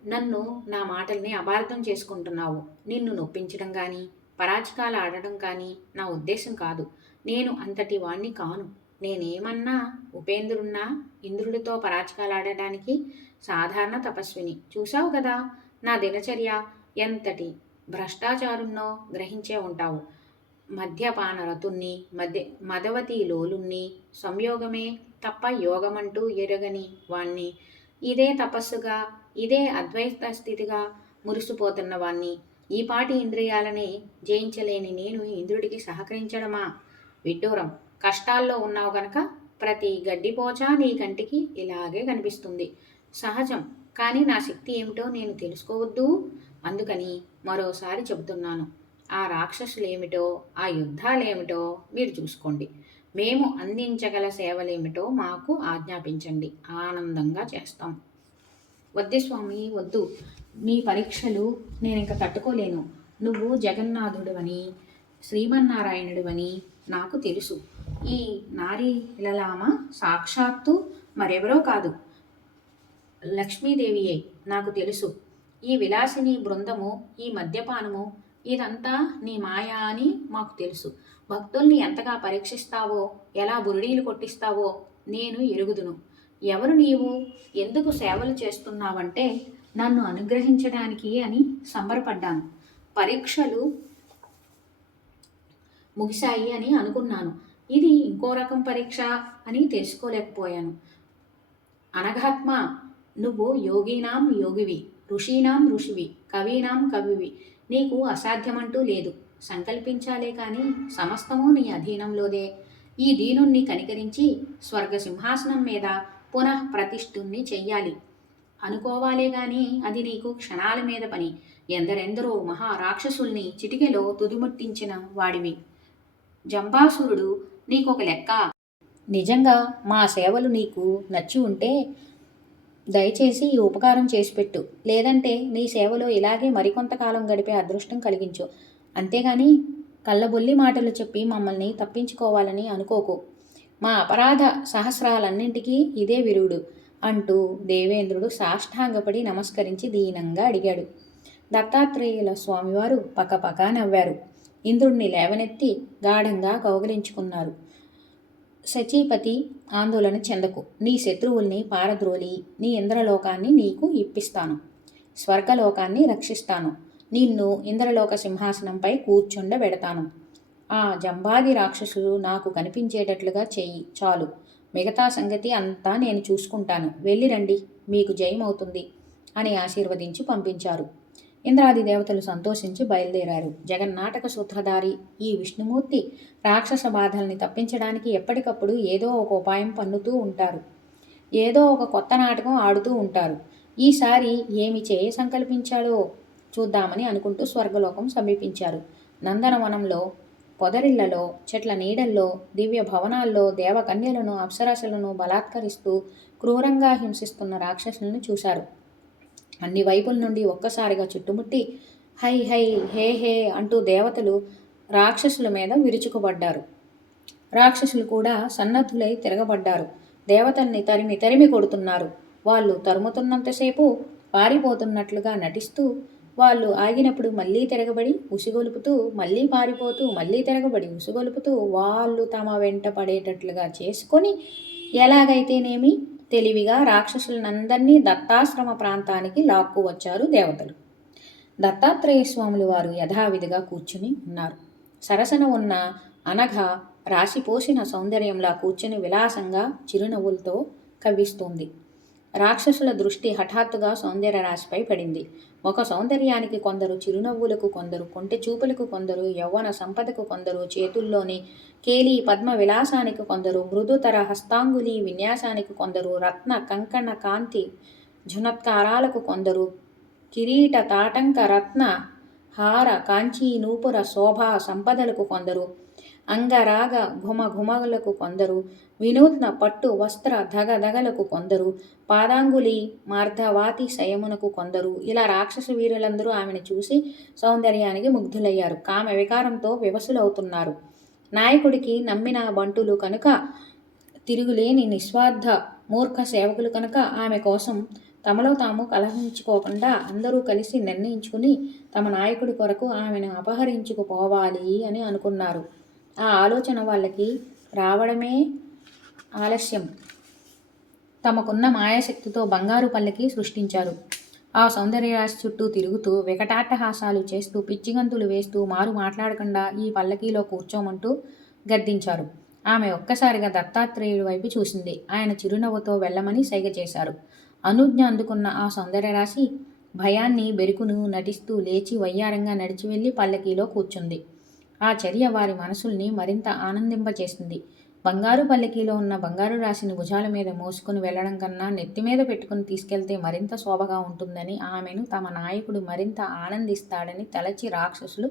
నన్ను నా మాటల్ని అపార్థం చేసుకుంటున్నావు. నిన్ను నొప్పించడం కానీ పరాచికాలు ఆడటం కానీ నా ఉద్దేశం కాదు. నేను అంతటి వాణ్ణి కాను. నేనేమన్నా ఉపేంద్రున్నా ఇంద్రుడితో పరాచికాలు ఆడటానికి సాధారణ తపస్విని. చూశావు కదా నా దినచర్య ఎంతటి భ్రష్టాచారున్నో గ్రహించే ఉంటావు. మద్యపానరతుణ్ణి, మదవతి లోలుణ్ణి, సంయోగమే తప్ప యోగమంటూ ఎరగని వాణ్ణి, ఇదే తపస్సుగా, ఇదే అద్వైత స్థితిగా మురిసిపోతున్న వాణ్ణి, ఈ పాటి ఇంద్రియాలని జయించలేని నేను ఇంద్రుడికి సహకరించడమా? విడ్డూరం. కష్టాల్లో ఉన్నావు గనక ప్రతి గడ్డిపోచా నీ కంటికి ఇలాగే కనిపిస్తుంది. సహజం. కానీ నా శక్తి ఏమిటో నేను తెలుసుకోవద్దు. అందుకని మరోసారి చెబుతున్నాను. ఆ రాక్షసులేమిటో, ఆ యుద్ధాలేమిటో మీరు చూసుకోండి. మేము అందించగల సేవలేమిటో మాకు ఆజ్ఞాపించండి. ఆనందంగా చేస్తాం. వద్దు స్వామి, వద్దు. నీ పరీక్షలు నేనింక తట్టుకోలేను. నువ్వు జగన్నాథుడివని, శ్రీమన్నారాయణుడివని నాకు తెలుసు. ఈ నారీ లలామ సాక్షాత్తు మరెవరో కాదు, లక్ష్మీదేవియే నాకు తెలుసు. ఈ విలాసిని బృందము, ఈ మద్యపానము, ఇదంతా నీ మాయా అని మాకు తెలుసు. భక్తుల్ని ఎంతగా పరీక్షిస్తావో, ఎలా బురుడీలు కొట్టిస్తావో నేను ఎరుగుదును. ఎవరు నీవు? ఎందుకు సేవలు చేస్తున్నావంటే నన్ను అనుగ్రహించడానికి అని సంబరపడ్డాను. పరీక్షలు ముగిశాయి అని అనుకున్నాను. ఇది ఇంకో రకం పరీక్ష అని తెలుసుకోలేకపోయాను. అనఘాత్మ, నువ్వు యోగీనాం యోగివి, ఋషీనాం ఋషివి, కవీనాం కవివి. నీకు అసాధ్యమంటూ లేదు. సంకల్పించాలే కానీ సమస్తము నీ అధీనంలోదే. ఈ దీనుణ్ణి కనికరించి స్వర్గ సింహాసనం మీద పునః ప్రతిష్ఠుణ్ణి చెయ్యాలి అనుకోవాలే గాని అది నీకు క్షణాల మీద పని. ఎందరెందరో మహారాక్షసుల్ని చిటికెలో తుదిముట్టించిన వాడివి. జంబాసురుడు నీకొక లెక్క. నిజంగా మా సేవలు నీకు నచ్చి ఉంటే దయచేసి ఈ ఉపకారం చేసిపెట్టు. లేదంటే నీ సేవలో ఇలాగే మరికొంతకాలం గడిపే అదృష్టం కలిగించు. అంతేగాని కళ్ళబొల్లి మాటలు చెప్పి మమ్మల్ని తప్పించుకోవాలని అనుకోకు. మా అపరాధ సహస్రాలన్నింటికీ ఇదే విరుగుడు అంటూ దేవేంద్రుడు సాష్టాంగపడి నమస్కరించి దీనంగా అడిగాడు. దత్తాత్రేయుల స్వామివారు పకపక నవ్వారు. ఇంద్రుణ్ణి లేవనెత్తి గాఢంగా కౌగిలించుకున్నారు. శచీపతి, ఆందోళన చెందకు. నీ శత్రువుల్ని పారద్రోలి నీ ఇంద్రలోకాన్ని నీకు ఇప్పిస్తాను. స్వర్గలోకాన్ని రక్షిస్తాను. నిన్ను ఇంద్రలోక సింహాసనంపై కూర్చుండబెడతాను. ఆ జంబాది రాక్షసులు నాకు కనిపించేటట్లుగా చెయ్యి చాలు. మిగతా సంగతి అంతా నేను చూసుకుంటాను. వెళ్ళిరండి, మీకు జయమవుతుంది అని ఆశీర్వదించి పంపించారు. ఇంద్రాది దేవతలు సంతోషించి బయలుదేరారు. జగన్నాటక సూత్రధారి ఈ విష్ణుమూర్తి రాక్షస బాధల్ని తప్పించడానికి ఎప్పటికప్పుడు ఏదో ఒక ఉపాయం పన్నుతూ ఉంటారు. ఏదో ఒక కొత్త నాటకం ఆడుతూ ఉంటారు. ఈసారి ఏమి చేయ సంకల్పించాడో చూద్దామని అనుకుంటూ స్వర్గలోకం సమీపించారు. నందనవనంలో, పొదరిళ్లలో, చెట్ల నీడల్లో, దివ్య భవనాల్లో దేవకన్యలను, అప్సరసలను బలాత్కరిస్తూ క్రూరంగా హింసిస్తున్న రాక్షసులను చూశారు. అన్ని వైపుల నుండి ఒక్కసారిగా చుట్టుముట్టి హై హై హే హే అంటూ దేవతలు రాక్షసుల మీద విరుచుకుపడ్డారు. రాక్షసులు కూడా సన్నద్ధులై తిరగబడ్డారు. దేవతల్ని తరిమి తరిమి కొడుతున్నారు. వాళ్ళు తరుముతున్నంతసేపు పారిపోతున్నట్లుగా నటిస్తూ, వాళ్ళు ఆగినప్పుడు మళ్ళీ తిరగబడి ఉసిగొలుపుతూ, మళ్ళీ పారిపోతూ, మళ్ళీ తిరగబడి ఉసిగొలుపుతూ, వాళ్ళు తమ వెంట పడేటట్లుగా చేసుకొని ఎలాగైతేనేమి తెలివిగా రాక్షసులనందరినీ దత్తాశ్రమ ప్రాంతానికి లాక్కు వచ్చారు దేవతలు. దత్తాత్రేయ స్వాములు వారు యథావిధిగా కూర్చుని ఉన్నారు. సరసన ఉన్న అనఘ రాశిపోసిన సౌందర్యంలా కూర్చుని విలాసంగా చిరునవ్వులతో కవ్విస్తోంది. రాక్షసుల దృష్టి హఠాత్తుగా సౌందర్య రాశిపై పడింది. ఒక సౌందర్యానికి కొందరు, చిరునవ్వులకు కొందరు, కొంటె చూపులకు కొందరు, యవ్వన సంపదకు కొందరు, చేతుల్లోని కేలి పద్మ విలాసానికి కొందరు, మృదుతర హస్తాంగులి విన్యాసానికి కొందరు, రత్న కంకణ కాంతి ఝునత్కారాలకు కొందరు, కిరీట తాటంక రత్న హార కాంచీ నూపుర శోభా సంపదలకు కొందరు, అంగరాగ ఘుమఘుమలకు కొందరు, వినూత్న పట్టు వస్త్ర ధగధగలకు కొందరు, పాదాంగులి మార్ధవాతి శయమునకు కొందరు, ఇలా రాక్షస వీరులందరూ ఆమెను చూసి సౌందర్యానికి ముగ్ధులయ్యారు. కామ వికారంతో వివసులవుతున్నారు. నాయకుడికి నమ్మిన బంటులు కనుక, తిరుగులేని నిస్వార్థ మూర్ఖ సేవకులు కనుక ఆమె కోసం తమలో తాము కలహించుకోకుండా అందరూ కలిసి నిర్ణయించుకుని తమ నాయకుడి కొరకు ఆమెను అపహరించుకుపోవాలి అని అనుకున్నారు. ఆ ఆలోచన వాళ్ళకి రావడమే ఆలస్యం. తమకున్న మాయాశక్తితో బంగారు పల్లకి సృష్టించారు. ఆ సౌందర్యరాశి చుట్టూ తిరుగుతూ వికటాట్టహాసాలు చేస్తూ పిచ్చిగంతులు వేస్తూ మారు మాట్లాడకుండా ఈ పల్లకీలో కూర్చోమంటూ గద్దించారు. ఆమె ఒక్కసారిగా దత్తాత్రేయుడి వైపు చూసింది. ఆయన చిరునవ్వుతో వెళ్ళమని సైగ చేశారు. అనుజ్ఞ అందుకున్న ఆ సౌందర్యరాశి భయాన్ని బెరుకును నటిస్తూ లేచి వయ్యారంగా నడిచి వెళ్ళి పల్లకీలో కూర్చుంది. ఆ చర్య వారి మనసుల్ని మరింత ఆనందింపచేసింది. బంగారు పల్లకీలో ఉన్న బంగారు రాశిని భుజాల మీద మోసుకుని వెళ్లడం కన్నా నెత్తిమీద పెట్టుకుని తీసుకెళ్తే మరింత శోభగా ఉంటుందని, ఆమెను తమ నాయకుడు మరింత ఆనందిస్తాడని తలచి రాక్షసులు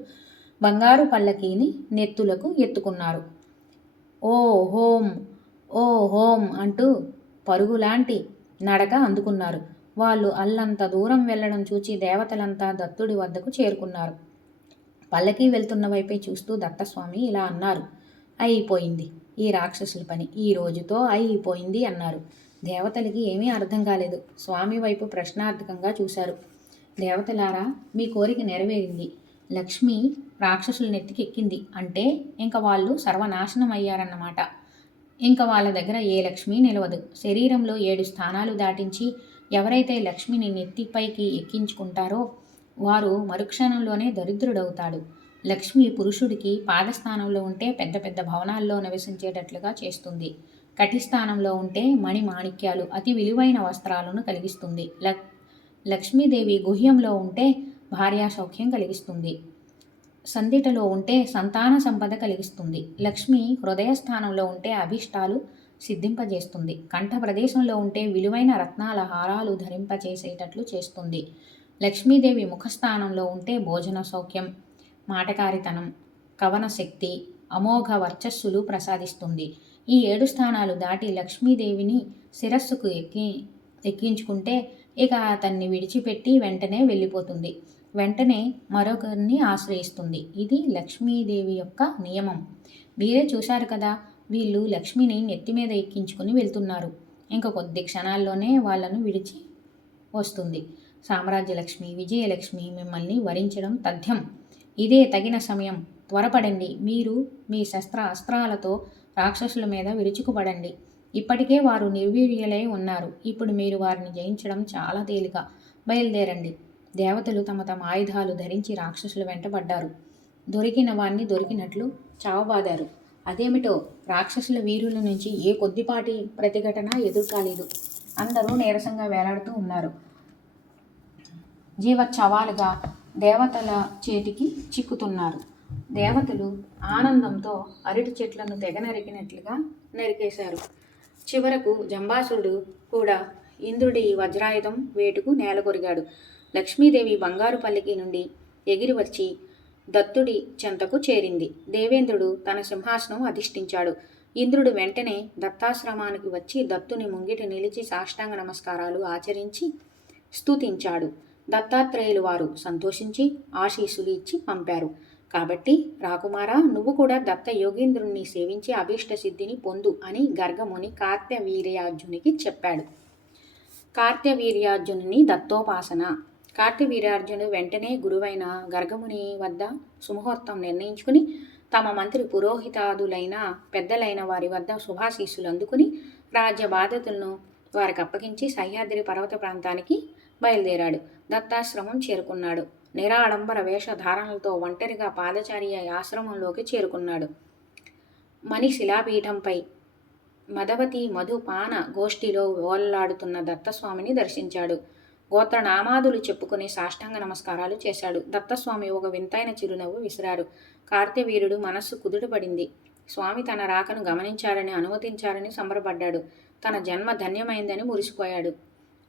బంగారు పల్లకీని నెత్తులకు ఎత్తుకున్నారు. ఓ హోం ఓ హోం అంటూ పరుగులాంటి నడక అందుకున్నారు. వాళ్ళు అల్లంత దూరం వెళ్లడం చూచి దేవతలంతా దత్తుడి వద్దకు చేరుకున్నారు. పల్లకి వెళ్తున్న వైపే చూస్తూ దత్తస్వామి ఇలా అన్నారు. అయిపోయింది ఈ రాక్షసుల పని, ఈ రోజుతో అయిపోయింది అన్నారు. దేవతలకి ఏమీ అర్థం కాలేదు. స్వామి వైపు ప్రశ్నార్థకంగా చూశారు. దేవతలారా, మీ కోరిక నెరవేరింది. లక్ష్మి రాక్షసుల నెత్తికి ఎక్కింది అంటే ఇంక వాళ్ళు సర్వనాశనం అయ్యారన్నమాట. ఇంక వాళ్ళ దగ్గర ఏ లక్ష్మి నిలవదు. శరీరంలో 7 స్థానాలు దాటించి ఎవరైతే లక్ష్మిని నెత్తిపైకి ఎక్కించుకుంటారో వారు మరుక్షణంలోనే దరిద్రుడవుతాడు. లక్ష్మి పురుషుడికి పాదస్థానంలో ఉంటే పెద్ద పెద్ద భవనాల్లో నివసించేటట్లుగా చేస్తుంది. కటిస్థానంలో ఉంటే మణి మాణిక్యాలు అతి విలువైన వస్త్రాలను కలిగిస్తుంది. లక్ష్మీదేవి గుహ్యంలో ఉంటే భార్యా సౌఖ్యం కలిగిస్తుంది. సందిటలో ఉంటే సంతాన సంపద కలిగిస్తుంది. లక్ష్మి హృదయస్థానంలో ఉంటే అభీష్టాలు సిద్ధింపజేస్తుంది. కంఠ ప్రదేశంలో ఉంటే విలువైన రత్నాల హారాలు ధరింపచేసేటట్లు చేస్తుంది. లక్ష్మీదేవి ముఖస్థానంలో ఉంటే భోజన సౌఖ్యం, మాటకారితనం, కవన శక్తి, అమోఘ వర్చస్సులు ప్రసాదిస్తుంది. ఈ 7 స్థానాలు దాటి లక్ష్మీదేవిని శిరస్సుకు ఎక్కించుకుంటే ఇక అతన్ని విడిచిపెట్టి వెంటనే వెళ్ళిపోతుంది. వెంటనే మరొకరిని ఆశ్రయిస్తుంది. ఇది లక్ష్మీదేవి యొక్క నియమం. మీరే చూశారు కదా, వీళ్ళు లక్ష్మిని నెత్తి మీద ఎక్కించుకుని వెళ్తున్నారు. ఇంకా కొద్ది క్షణాల్లోనే వాళ్ళను విడిచి వస్తుంది. సామ్రాజ్యలక్ష్మి, విజయలక్ష్మి మిమ్మల్ని వరించడం తథ్యం. ఇదే తగిన సమయం. త్వరపడండి. మీరు మీ శస్త్ర అస్త్రాలతో రాక్షసుల మీద విరుచుకుపడండి. ఇప్పటికే వారు నిర్వీర్యులై ఉన్నారు. ఇప్పుడు మీరు వారిని జయించడం చాలా తేలిక. బయలుదేరండి. దేవతలు తమ తమ ఆయుధాలు ధరించి రాక్షసులు వెంటబడ్డారు. దొరికిన వాణ్ణి దొరికినట్లు చావబాదారు. అదేమిటో రాక్షసుల వీరుల నుంచి ఏ కొద్దిపాటి ప్రతిఘటన ఎదుర్కాలేదు. అందరూ నీరసంగా వేలాడుతూ ఉన్నారు. జీవచ్ఛవాలుగా దేవతల చేతికి చిక్కుతున్నారు. దేవతలు ఆనందంతో అరటి చెట్లను తెగ నరికినట్లుగా నరికేశారు. చివరకు జంబాసురుడు కూడా ఇంద్రుడి వజ్రాయుధం వేటుకు నేలకొరిగాడు. లక్ష్మీదేవి బంగారు పల్లకి నుండి ఎగిరి వచ్చి దత్తుడి చెంతకు చేరింది. దేవేంద్రుడు తన సింహాసనం అధిష్ఠించాడు. ఇంద్రుడు వెంటనే దత్తాశ్రమానికి వచ్చి దత్తుని ముంగిట నిలిచి సాష్టాంగ నమస్కారాలు ఆచరించి స్తుతించాడు. దత్తాత్రేయులు వారు సంతోషించి ఆశీస్సులు ఇచ్చి పంపారు. కాబట్టి రాకుమారా, నువ్వు కూడా దత్త యోగేంద్రుణ్ణి సేవించి అభీష్ట సిద్ధిని పొందు అని గర్గముని కార్త్యవీర్యార్జునికి చెప్పాడు. కార్త్యవీర్యార్జునుని దత్తోపాసన. కార్త్యవీర్యార్జును వెంటనే గురువైన గర్గముని వద్ద సుముహూర్తం నిర్ణయించుకుని తమ మంత్రి పురోహితాదులైన పెద్దలైన వారి వద్ద శుభాశీస్సులు అందుకుని రాజ్య బాధ్యతలను వారికి అప్పగించి సహ్యాద్రి పర్వత ప్రాంతానికి బయలుదేరాడు. దత్తాశ్రమం చేరుకున్నాడు. నిరాడంబర వేషధారణలతో ఒంటరిగా పాదచారి ఆశ్రమంలోకి చేరుకున్నాడు. మణి శిలాపీఠంపై మదవతి మధుపాన గోష్ఠిలో ఓలలాడుతున్న దత్తస్వామిని దర్శించాడు. గోత్రనామాదులు చెప్పుకుని సాష్టాంగ నమస్కారాలు చేశాడు. దత్తస్వామి ఒక వింతైన చిరునవ్వు విసిరారు. కార్త్యవీరుడు మనస్సు కుదుటపడింది. స్వామి తన రాకను గమనించారని అనుమతించారని సంబరపడ్డాడు. తన జన్మ ధన్యమైందని మురిసిపోయాడు.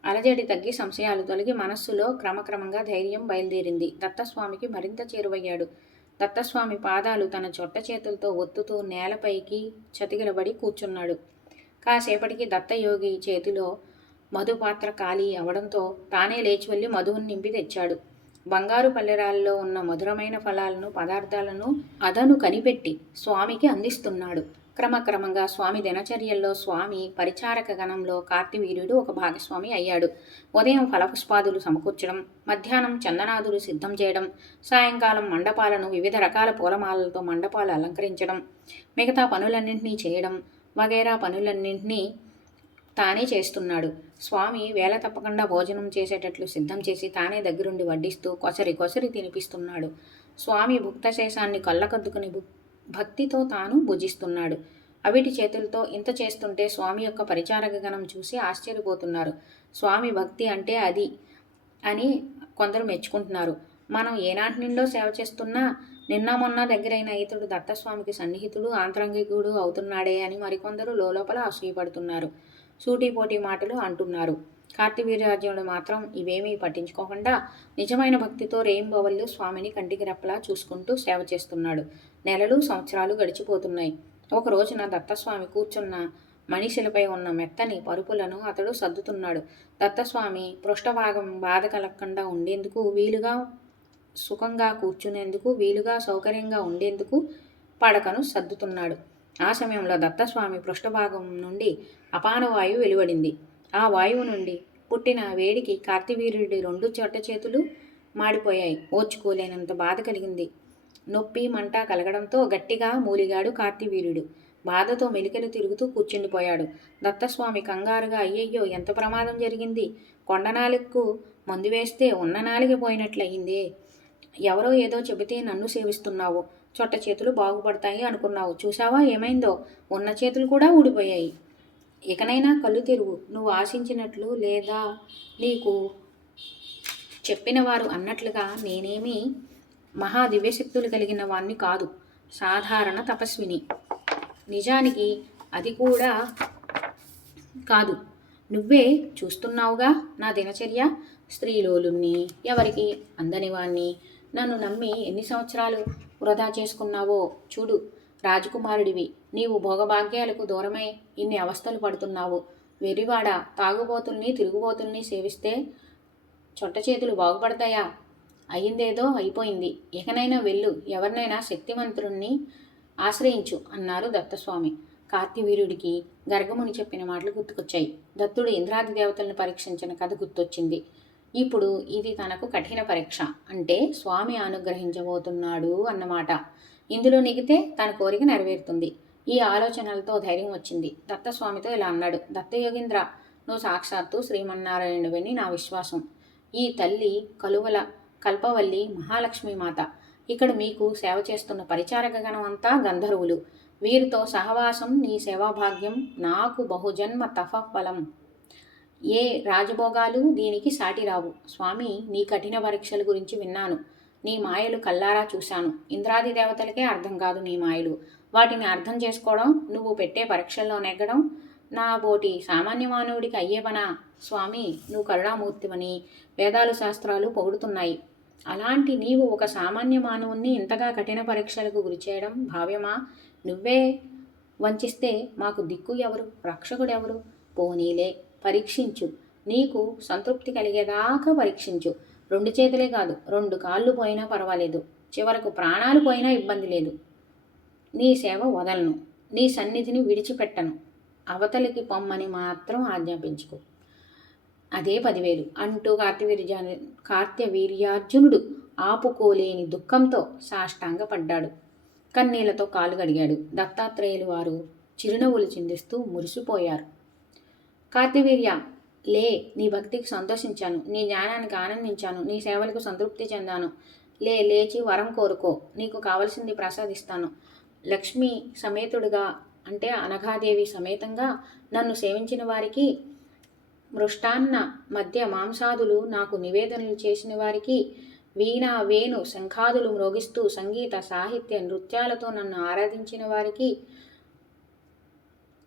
అలజడి తగ్గి సంశయాలు తొలగి మనస్సులో క్రమక్రమంగా ధైర్యం బయలుదేరింది. దత్తస్వామికి మరింత చేరువయ్యాడు. దత్తస్వామి పాదాలు తన చొట్ట చేతులతో ఒత్తుతూ నేలపైకి చతికిలబడి కూర్చున్నాడు. కాసేపటికి దత్తయోగి చేతిలో మధుపాత్ర ఖాళీ అవడంతో తానే లేచి వెళ్ళి మధువుని నింపి తెచ్చాడు. బంగారు పల్లెరాల్లో ఉన్న మధురమైన ఫలాలను, పదార్థాలను అదను కనిపెట్టి స్వామికి అందిస్తున్నాడు. క్రమక్రమంగా స్వామి దినచర్యల్లో స్వామి పరిచారక గణంలో కార్తివీర్యుడు ఒక భాగస్వామి అయ్యాడు. ఉదయం ఫలపుష్పాదులు సమకూర్చడం, మధ్యాహ్నం చందనాదులు సిద్ధం చేయడం, సాయంకాలం మండపాలను వివిధ రకాల పూలమాలలతో మండపాలు అలంకరించడం, మిగతా పనులన్నింటినీ చేయడం వగైరా పనులన్నింటినీ తానే చేస్తున్నాడు. స్వామి వేళ తప్పకుండా భోజనం చేసేటట్లు సిద్ధం చేసి తానే దగ్గరుండి వడ్డిస్తూ కొసరి కొసరి తినిపిస్తున్నాడు. స్వామి భుక్తశేషాన్ని కళ్ళకద్దుకుని భక్తితో తాను భుజిస్తున్నాడు. అవిటి చేతులతో ఇంత చేస్తుంటే స్వామి యొక్క పరిచారక గణం చూసి ఆశ్చర్యపోతున్నారు. స్వామి భక్తి అంటే అది అని కొందరు మెచ్చుకుంటున్నారు. మనం ఏనాటి నుండో సేవ చేస్తున్నా నిన్న మొన్న దగ్గరైన ఇతడు దత్తస్వామికి సన్నిహితుడు, ఆంతరంగికుడు అవుతున్నాడే అని మరికొందరు లోలోపల అసూయపడుతున్నారు. సూటిపోటీ మాటలు అంటున్నారు. కార్తివీర్యార్జునుడు మాత్రం ఇవేమీ పట్టించుకోకుండా నిజమైన భక్తితో రేయింబవళ్ళు స్వామిని కంటికి రెప్పలా చూసుకుంటూ సేవ చేస్తున్నాడు. నెలలు, సంవత్సరాలు గడిచిపోతున్నాయి. ఒక రోజున దత్తస్వామి కూర్చున్న మణిశిలపై ఉన్న మెత్తని పరుపులను అతడు సర్దుతున్నాడు. దత్తస్వామి పృష్ఠభాగం బాధ కలగకుండా ఉండేందుకు వీలుగా, సుఖంగా కూర్చునేందుకు వీలుగా, సౌకర్యంగా ఉండేందుకు పడకను సర్దుతున్నాడు. ఆ సమయంలో దత్తస్వామి పృష్ఠభాగం నుండి అపానవాయువు వెలువడింది. ఆ వాయువు నుండి పుట్టిన వేడికి కార్తివీర్యుడి 2 చొట్ట చేతులు మాడిపోయాయి. ఓర్చుకోలేనంత బాధ కలిగింది. నొప్పి, మంట కలగడంతో గట్టిగా మూలిగాడు కార్తివీర్యుడు. బాధతో మెలికలు తిరుగుతూ కూర్చుండిపోయాడు. దత్తస్వామి కంగారుగా, అయ్యయ్యో, ఎంత ప్రమాదం జరిగింది! కొండనాలికు మందు వేస్తే ఉన్న నాలిక పోయినట్లయిందే. ఎవరో ఏదో చెబితే నన్ను సేవిస్తున్నావు, చొట్ట చేతులు బాగుపడతాయి అనుకున్నావు. చూసావా ఏమైందో? ఉన్న చేతులు కూడా ఊడిపోయాయి. ఇకనైనా కళ్ళు తెరువు. నువ్వు ఆశించినట్లు లేదా నీకు చెప్పిన వారు అన్నట్లుగా నేనేమీ మహా దివ్యశక్తులు కలిగిన వాణ్ణి కాదు, సాధారణ తపస్విని. నిజానికి అది కూడా కాదు. నువ్వే చూస్తున్నావుగా నా దినచర్య. స్త్రీలోలుణ్ణి, ఎవరికి అందనివాణ్ణి. నన్ను నమ్మి ఎన్ని సంవత్సరాలు వృధా చేసుకున్నావో చూడు. రాజకుమారుడివి నీవు భోగభాగ్యాలకు దూరమై ఇన్ని అవస్థలు పడుతున్నావు. వెర్రివాడ, తాగుబోతుల్ని, తిరుగుబోతుల్ని సేవిస్తే చొట్ట చేతులు బాగుపడతాయా? అయిందేదో అయిపోయింది. ఇకనైనా వెళ్ళు, ఎవరినైనా శక్తివంతుడిని ఆశ్రయించు అన్నారు దత్తస్వామి. కార్తివీర్యుడికి గర్గముని చెప్పిన మాటలు గుర్తుకొచ్చాయి. దత్తుడు ఇంద్రాది దేవతలను పరీక్షించిన కథ గుర్తొచ్చింది. ఇప్పుడు ఇది తనకు కఠిన పరీక్ష, అంటే స్వామి అనుగ్రహించబోతున్నాడు అన్నమాట. ఇందులో నెగితే తన కోరిక నెరవేరుతుంది. ఈ ఆలోచనలతో ధైర్యం వచ్చింది. దత్తస్వామితో ఇలా అన్నాడు. దత్తయోగీంద్ర, నువ్వు సాక్షాత్తు శ్రీమన్నారాయణుడివని నా విశ్వాసం. ఈ తల్లి కల్పవల్లి మహాలక్ష్మీమాత. ఇక్కడ మీకు సేవ చేస్తున్న పరిచారక గణం అంతా గంధర్వులు. వీరితో సహవాసం నీ సేవాభాగ్యం నాకు బహుజన్మ తపఫలం. ఏ రాజభోగాలు దీనికి సాటిరావు. స్వామి, నీ కఠిన పరీక్షల గురించి విన్నాను. నీ మాయలు కల్లారా చూశాను. ఇంద్రాది దేవతలకే అర్థం కాదు నీ మాయలు. వాటిని అర్థం చేసుకోవడం, నువ్వు పెట్టే పరీక్షల్లో నెగ్గడం నా బోటి సామాన్య మానవుడికి అయ్యే పనా? స్వామి, నువ్వు కరుణామూర్తివని వేదాలు, శాస్త్రాలు పొగుడుతున్నాయి. అలాంటి నీవు ఒక సామాన్య మానవుణ్ణి ఇంతగా కఠిన పరీక్షలకు గురిచేయడం భావ్యమా? నువ్వే వంచిస్తే మాకు దిక్కు ఎవరు, రక్షకుడెవరు? పోనీలే, పరీక్షించు. నీకు సంతృప్తి కలిగేదాకా పరీక్షించు. 2 చేతులే కాదు, 2 కాళ్ళు పోయినా పర్వాలేదు. చివరకు ప్రాణాలు పోయినా ఇబ్బంది లేదు. నీ సేవ వదలను, నీ సన్నిధిని విడిచిపెట్టను. అవతలికి పొమ్మని మాత్రం ఆజ్ఞాపించుకో. అదే 10,000 అంటూ కార్త్యవీర్యార్జునుడు ఆపుకోలేని దుఃఖంతో సాష్టాంగపడ్డాడు. కన్నీళ్లతో కాలు గడిగాడు. దత్తాత్రేయులు వారు చిరునవ్వులు చిందిస్తూ మురిసిపోయారు. కార్తివీర్య, లే, నీ భక్తికి సంతోషించాను, నీ జ్ఞానానికి ఆనందించాను, నీ సేవలకు సంతృప్తి చెందాను. లేచి వరం కోరుకో, నీకు కావలసింది ప్రసాదిస్తాను. లక్ష్మీ సమేతుడుగా, అంటే అనఘాదేవి సమేతంగా నన్ను సేవించిన వారికి, మృష్టాన్న మధ్య మాంసాదులు నాకు నివేదనలు చేసిన వారికి, వీణ, వేణు, శంఖాదులు మ్రోగిస్తూ సంగీత, సాహిత్య, నృత్యాలతో నన్ను ఆరాధించిన వారికి,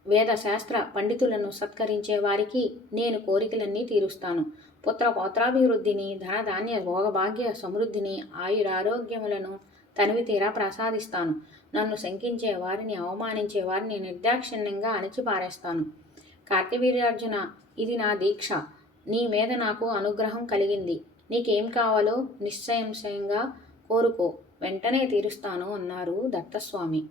వేద శాస్త్ర పండితులను సత్కరించే వారికి నేను కోరికలన్నీ తీరుస్తాను. పుత్ర పౌత్రాభివృద్ధిని, ధనధాన్య భోగభాగ్య సమృద్ధిని, ఆయురారోగ్యములను తనివి తీరా ప్రసాదిస్తాను. నన్ను శంకించే వారిని, అవమానించే వారిని నిర్దాక్షిణ్యంగా అణిచిపారేస్తాను. కార్తవీర్యార్జున, ఇది నా దీక్ష. నీ మీద నాకు అనుగ్రహం కలిగింది. నీకేం కావాలో నిస్సంశయంగా కోరుకో, వెంటనే తీరుస్తాను అన్నారు దత్తస్వామి.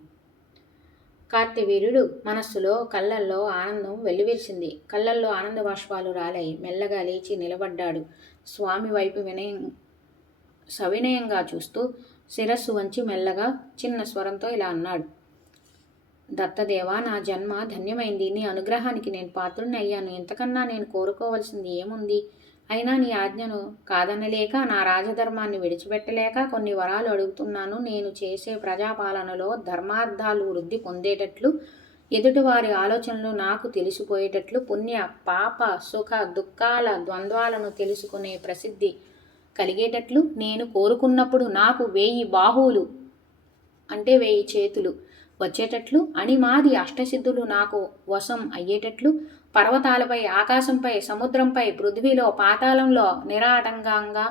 కార్తవీర్యుడు మనస్సులో, కళ్ళల్లో ఆనందం వెల్లివిరిసింది. కళ్ళల్లో ఆనంద బాష్పాలు రాలాయి. మెల్లగా లేచి నిలబడ్డాడు. స్వామి వైపు సవినయంగా చూస్తూ శిరస్సు వంచి మెల్లగా చిన్న స్వరంతో ఇలా అన్నాడు. దత్తదేవా, నా జన్మ ధన్యమైంది. నీ అనుగ్రహానికి నేను పాత్రుని అయ్యాను. ఇంతకన్నా నేను కోరుకోవలసింది ఏముంది? అయినా నీ ఆజ్ఞను కాదనలేక, నా రాజధర్మాన్ని విడిచిపెట్టలేక కొన్ని వరాలు అడుగుతున్నాను. నేను చేసే ప్రజాపాలనలో ధర్మార్థాలు వృద్ధి పొందేటట్లు, ఎదుటివారి ఆలోచనలు నాకు తెలిసిపోయేటట్లు, పుణ్య పాప సుఖ దుఃఖాల ద్వంద్వాలను తెలుసుకునే ప్రసిద్ధి కలిగేటట్లు, నేను కోరుకున్నప్పుడు నాకు 1000 బాహువులు అంటే 1000 చేతులు వచ్చేటట్లు, అణిమాది అష్టసిద్ధులు నాకు వశం అయ్యేటట్లు, పర్వతాలపై, ఆకాశంపై, సముద్రంపై, పృథ్వీలో, పాతాళంలో నిరాటంకంగా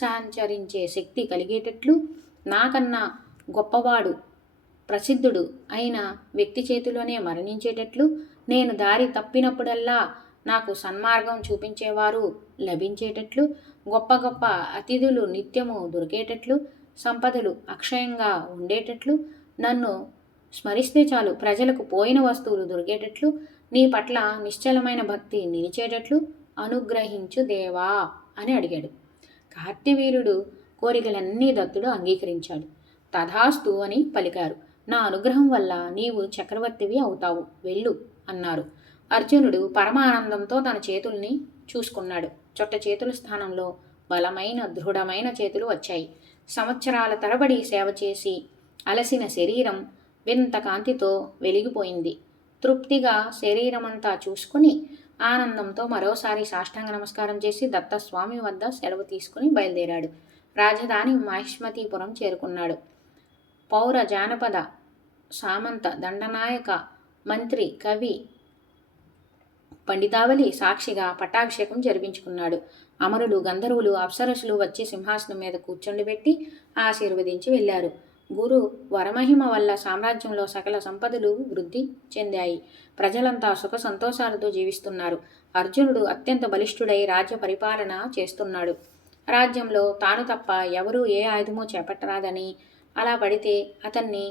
సంచరించే శక్తి కలిగేటట్లు, నాకన్నా గొప్పవాడు, ప్రసిద్ధుడు అయిన వ్యక్తి చేతిలోనే మరణించేటట్లు, నేను దారి తప్పినప్పుడల్లా నాకు సన్మార్గం చూపించేవారు లభించేటట్లు, గొప్ప గొప్ప అతిథులు నిత్యము దొరికేటట్లు, సంపదలు అక్షయంగా ఉండేటట్లు, నన్ను స్మరిస్తే చాలు ప్రజలకు పోయిన వస్తువులు దొరికేటట్లు, నీ పట్ల నిశ్చలమైన భక్తి నిలిచేటట్లు అనుగ్రహించు దేవా అని అడిగాడు. కార్తవీర్యుడు కోరికలన్నీ దత్తుడు అంగీకరించాడు. తథాస్తు అని పలికారు. నా అనుగ్రహం వల్ల నీవు చక్రవర్తివి అవుతావు, వెళ్ళు అన్నారు. అర్జునుడు పరమానందంతో తన చేతుల్ని చూసుకున్నాడు. చొట్ట చేతుల స్థానంలో బలమైన దృఢమైన చేతులు వచ్చాయి. సంవత్సరాల తరబడి సేవ చేసి అలసిన శరీరం వింత కాంతితో వెలిగిపోయింది. తృప్తిగా శరీరమంతా చూసుకుని ఆనందంతో మరోసారి సాష్టాంగ నమస్కారం చేసి దత్తస్వామి వద్ద సెలవు తీసుకుని బయలుదేరాడు. రాజధాని మహిష్మతీపురం చేరుకున్నాడు. పౌర, జానపద, సామంత, దండనాయక, మంత్రి, కవి, పండితావళి సాక్షిగా పట్టాభిషేకం జరిపించుకున్నాడు. అమరులు, గంధర్వులు, అప్సరసులు వచ్చి సింహాసనం మీద కూర్చొండిపెట్టి ఆశీర్వదించి వెళ్ళారు. గురు వరమహిమ వల్ల సామ్రాజ్యంలో సకల సంపదలు వృద్ధి చెందాయి. ప్రజలంతా సుఖ సంతోషాలతో జీవిస్తున్నారు. అర్జునుడు అత్యంత బలిష్ఠుడై రాజ్య పరిపాలన చేస్తున్నాడు. రాజ్యంలో తాను తప్ప ఎవరూ ఏ ఆయుధమో చేపట్టరాదని, అలా పడితే అతన్ని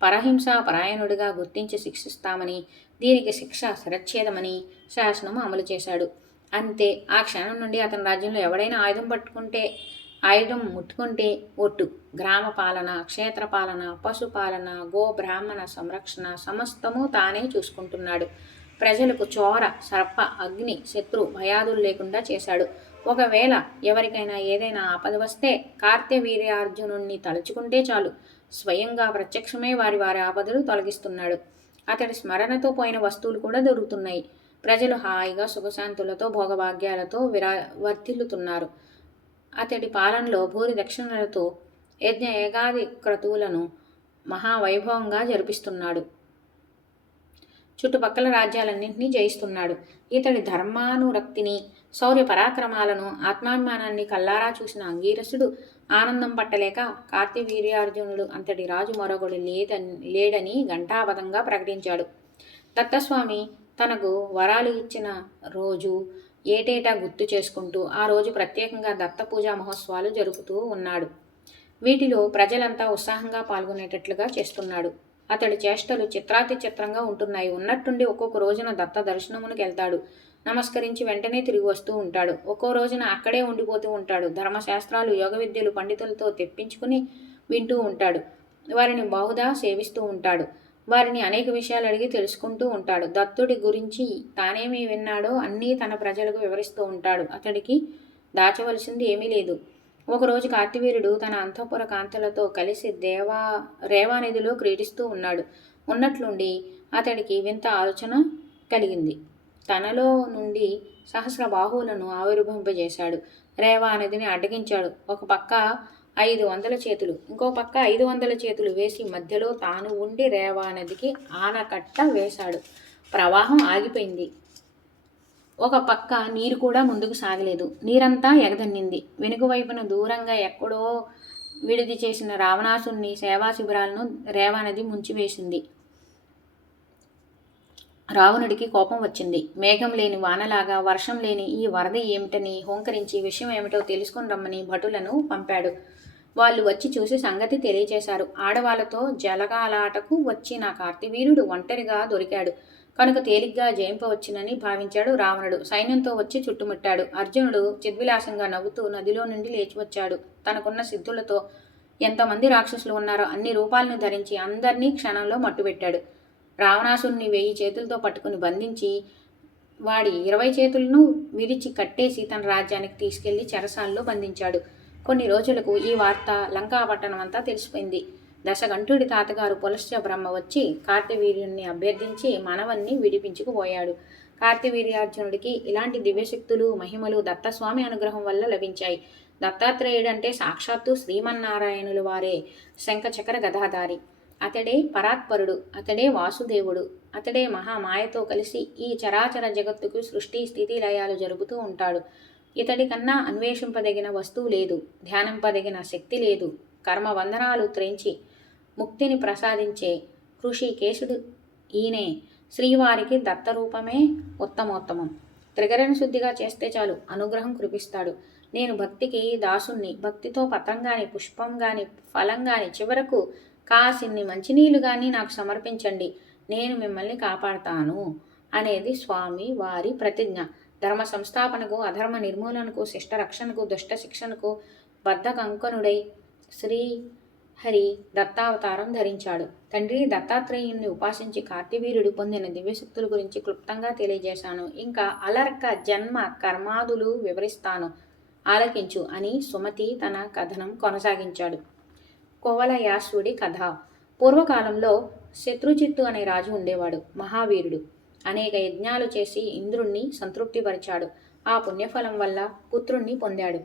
పరహింసా పరాయణుడిగా గుర్తించి శిక్షిస్తామని, దీనికి శిక్ష శిరచ్ఛేదమని శాసనం అమలు చేశాడు. అంతే, ఆ క్షణం నుండి అతని రాజ్యంలో ఎవడైనా ఆయుధం ముట్టుకుంటే ఒట్టు. గ్రామ పాలన, క్షేత్రపాలన, పశుపాలన, గో బ్రాహ్మణ సంరక్షణ సమస్తము తానే చూసుకుంటున్నాడు. ప్రజలకు చోర, సర్ప, అగ్ని, శత్రు భయాదులు లేకుండా చేశాడు. ఒకవేళ ఎవరికైనా ఏదైనా ఆపద వస్తే కార్తవీర్యార్జునుణ్ణి తలుచుకుంటే చాలు, స్వయంగా ప్రత్యక్షమే వారి ఆపదలు తొలగిస్తున్నాడు. అతడి స్మరణతో పోయిన వస్తువులు కూడా దొరుకుతున్నాయి. ప్రజలు హాయిగా సుఖశాంతులతో భోగభాగ్యాలతో వర్ధిల్లుతున్నారు. అతడి పాలనలో భూరి దక్షిణలతో యజ్ఞ ఏగాది క్రతువులను మహావైభవంగా జరిపిస్తున్నాడు. చుట్టుపక్కల రాజ్యాలన్నింటినీ జయిస్తున్నాడు. ఇతడి ధర్మానురక్తిని, శౌర్య పరాక్రమాలను, ఆత్మాభిమానాన్ని కల్లారా చూసిన అంగీరసుడు ఆనందం పట్టలేక కార్తవీర్యార్జునుడు అంతటి రాజు మరొకడు లేడని ఘంటాపథంగా ప్రకటించాడు. దత్తస్వామి తనకు వరాలు ఇచ్చిన రోజు ఏటేటా గుర్తు చేసుకుంటూ ఆ రోజు ప్రత్యేకంగా దత్త పూజా మహోత్సవాలు జరుపుతూ ఉన్నాడు. వీటిలో ప్రజలంతా ఉత్సాహంగా పాల్గొనేటట్లుగా చేస్తున్నాడు. అతడి చేష్టలు చిత్రాతి చిత్రంగా ఉంటున్నాయి. ఉన్నట్టుండి ఒక్కొక్క రోజున దత్త దర్శనమునికి వెళ్తాడు. నమస్కరించి వెంటనే తిరిగి వస్తూ ఉంటాడు. ఒక్కో రోజున అక్కడే ఉండిపోతూ ఉంటాడు. ధర్మశాస్త్రాలు, యోగ విద్యలు పండితులతో తెప్పించుకుని వింటూ ఉంటాడు. వారిని బహుదా సేవిస్తూ ఉంటాడు. వారిని అనేక విషయాలు అడిగి తెలుసుకుంటూ ఉంటాడు. దత్తుడి గురించి తానేమి విన్నాడో అన్నీ తన ప్రజలకు వివరిస్తూ ఉంటాడు. అతడికి దాచవలసింది ఏమీ లేదు. ఒకరోజు కార్తవీర్యుడు తన అంతఃపుర కాంతలతో కలిసి రేవానదిలో క్రీడిస్తూ ఉన్నాడు. ఉన్నట్లుండి అతడికి వింత ఆలోచన కలిగింది. తనలో నుండి సహస్ర బాహువులను ఆవిర్భవింపజేశాడు. రేవానదిని అడ్డగించాడు. ఒక పక్క 500 చేతులు, ఇంకో పక్క 500 చేతులు వేసి మధ్యలో తాను ఉండి రేవానదికి ఆనకట్ట వేశాడు. ప్రవాహం ఆగిపోయింది. ఒక పక్క నీరు కూడా ముందుకు సాగలేదు. నీరంతా ఎగదన్నింది. వెనుక వైపున దూరంగా ఎక్కడో విడిది చేసిన రావణాసుని సేవా శిబిరాలను రేవానది ముంచివేసింది. రావణుడికి కోపం వచ్చింది. మేఘం లేని వానలాగా వర్షం లేని ఈ వరద ఏమిటని హోంకరించి విషయం ఏమిటో తెలుసుకొని రమ్మని భటులను పంపాడు. వాళ్ళు వచ్చి చూసి సంగతి తెలియచేశారు. ఆడవాళ్లతో జలగాలాటకు వచ్చిన కార్తవీర్యుడు ఒంటరిగా దొరికాడు కనుక తేలిగ్గా జయింపవచ్చునని భావించాడు రావణుడు. సైన్యంతో వచ్చి చుట్టుముట్టాడు. అర్జునుడు చిద్విలాసంగా నవ్వుతూ నదిలో నుండి లేచి వచ్చాడు. తనకున్న సిద్ధులతో ఎంతమంది రాక్షసులు ఉన్నారో అన్ని రూపాలను ధరించి అందరినీ క్షణంలో మట్టుబెట్టాడు. రావణాసురుని 1000 చేతులతో పట్టుకుని బంధించి వాడి 20 చేతులను విరిచి కట్టేసి తన రాజ్యానికి తీసుకెళ్లి చెరసాల్లో బంధించాడు. కొన్ని రోజులకు ఈ వార్త లంకాపట్టణం అంతా తెలిసిపోయింది. దశకంఠుడి తాతగారు పులస్త్య బ్రహ్మ వచ్చి కార్తవీర్యుణ్ణి అభ్యర్థించి మనవన్ని విడిపించుకుపోయాడు. కార్తవీర్యార్జునుడికి ఇలాంటి దివ్యశక్తులు మహిమలు దత్తస్వామి అనుగ్రహం వల్ల లభించాయి. దత్తాత్రేయుడంటే సాక్షాత్తు శ్రీమన్నారాయణుల వారే శంఖచక్ర గదాధారి. అతడే పరాత్పరుడు, అతడే వాసుదేవుడు, అతడే మహామాయతో కలిసి ఈ చరాచర జగత్తుకు సృష్టి స్థితి లయాలు జరుపుతూ ఉంటాడు. ఇతడి కన్నా అన్వేషింపదగిన వస్తువు లేదు, ధ్యానింపదగిన శక్తి లేదు. కర్మబంధనాలు త్రెంచి ముక్తిని ప్రసాదించే హృషికేశుడు ఈయనే. శ్రీవారికి దత్తరూపమే ఉత్తమోత్తమం. త్రికరణ శుద్ధిగా చేస్తే చాలు అనుగ్రహం కురిపిస్తాడు. నేను భక్తికి దాసుణ్ణి. భక్తితో పత్రం గాని పుష్పం గాని ఫలం గాని చివరకు కాసిన్ని మంచినీళ్లు గాని నాకు సమర్పించండి, నేను మిమ్మల్ని కాపాడతాను అనేది స్వామి వారి ప్రతిజ్ఞ. ధర్మ సంస్థాపనకు, అధర్మ నిర్మూలనకు, శిష్ట రక్షణకు, దుష్ట శిక్షణకు బద్ధకంకణుడై శ్రీహరి దత్తావతారం ధరించాడు. తండ్రి దత్తాత్రేయుణ్ణి ఉపాసించి కార్తవీర్యుడు పొందిన దివ్యశక్తుల గురించి క్లుప్తంగా తెలియజేశాను. ఇంకా అలర్క జన్మ కర్మాదులు వివరిస్తాను, ఆలకించు అని సుమతి తన కథనం కొనసాగించాడు. కువలయాశ్వుడి కథ. పూర్వకాలంలో శత్రుజిత్తు అనే రాజు ఉండేవాడు. మహావీరుడు. అనేక యజ్ఞాలు చేసి ఇంద్రుణ్ణి సంతృప్తిపరిచాడు. ఆ పుణ్యఫలం వల్ల పుత్రుణ్ణి పొందాడు.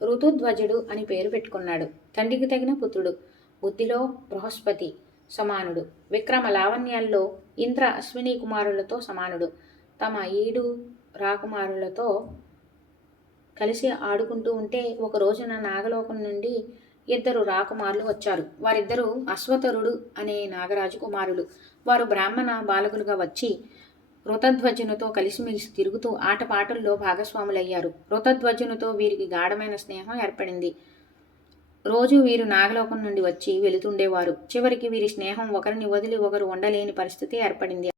ఋతుధ్వజుడు అని పేరు పెట్టుకున్నాడు. తండ్రికి తగిన పుత్రుడు. బుద్ధిలో బృహస్పతి సమానుడు. విక్రమ లావణ్యాల్లో ఇంద్ర అశ్విని కుమారులతో సమానుడు. తమ ఈడు రాకుమారులతో కలిసి ఆడుకుంటూ ఉంటే ఒక రోజున నాగలోకం నుండి 2 రాకుమారులు వచ్చారు. వారిద్దరూ అశ్వతరుడు అనే నాగరాజు కుమారులు. వారు బ్రాహ్మణ బాలకులుగా వచ్చి ఋతధ్వజునితో కలిసిమెలిసి తిరుగుతూ ఆటపాటల్లో భాగస్వాములయ్యారు. ఋతధ్వజునితో వీరికి గాఢమైన స్నేహం ఏర్పడింది. రోజు వీరు నాగలోకం నుండి వచ్చి వెళుతుండేవారు. చివరికి వీరి స్నేహం ఒకరిని వదిలి ఒకరు ఉండలేని పరిస్థితి ఏర్పడింది.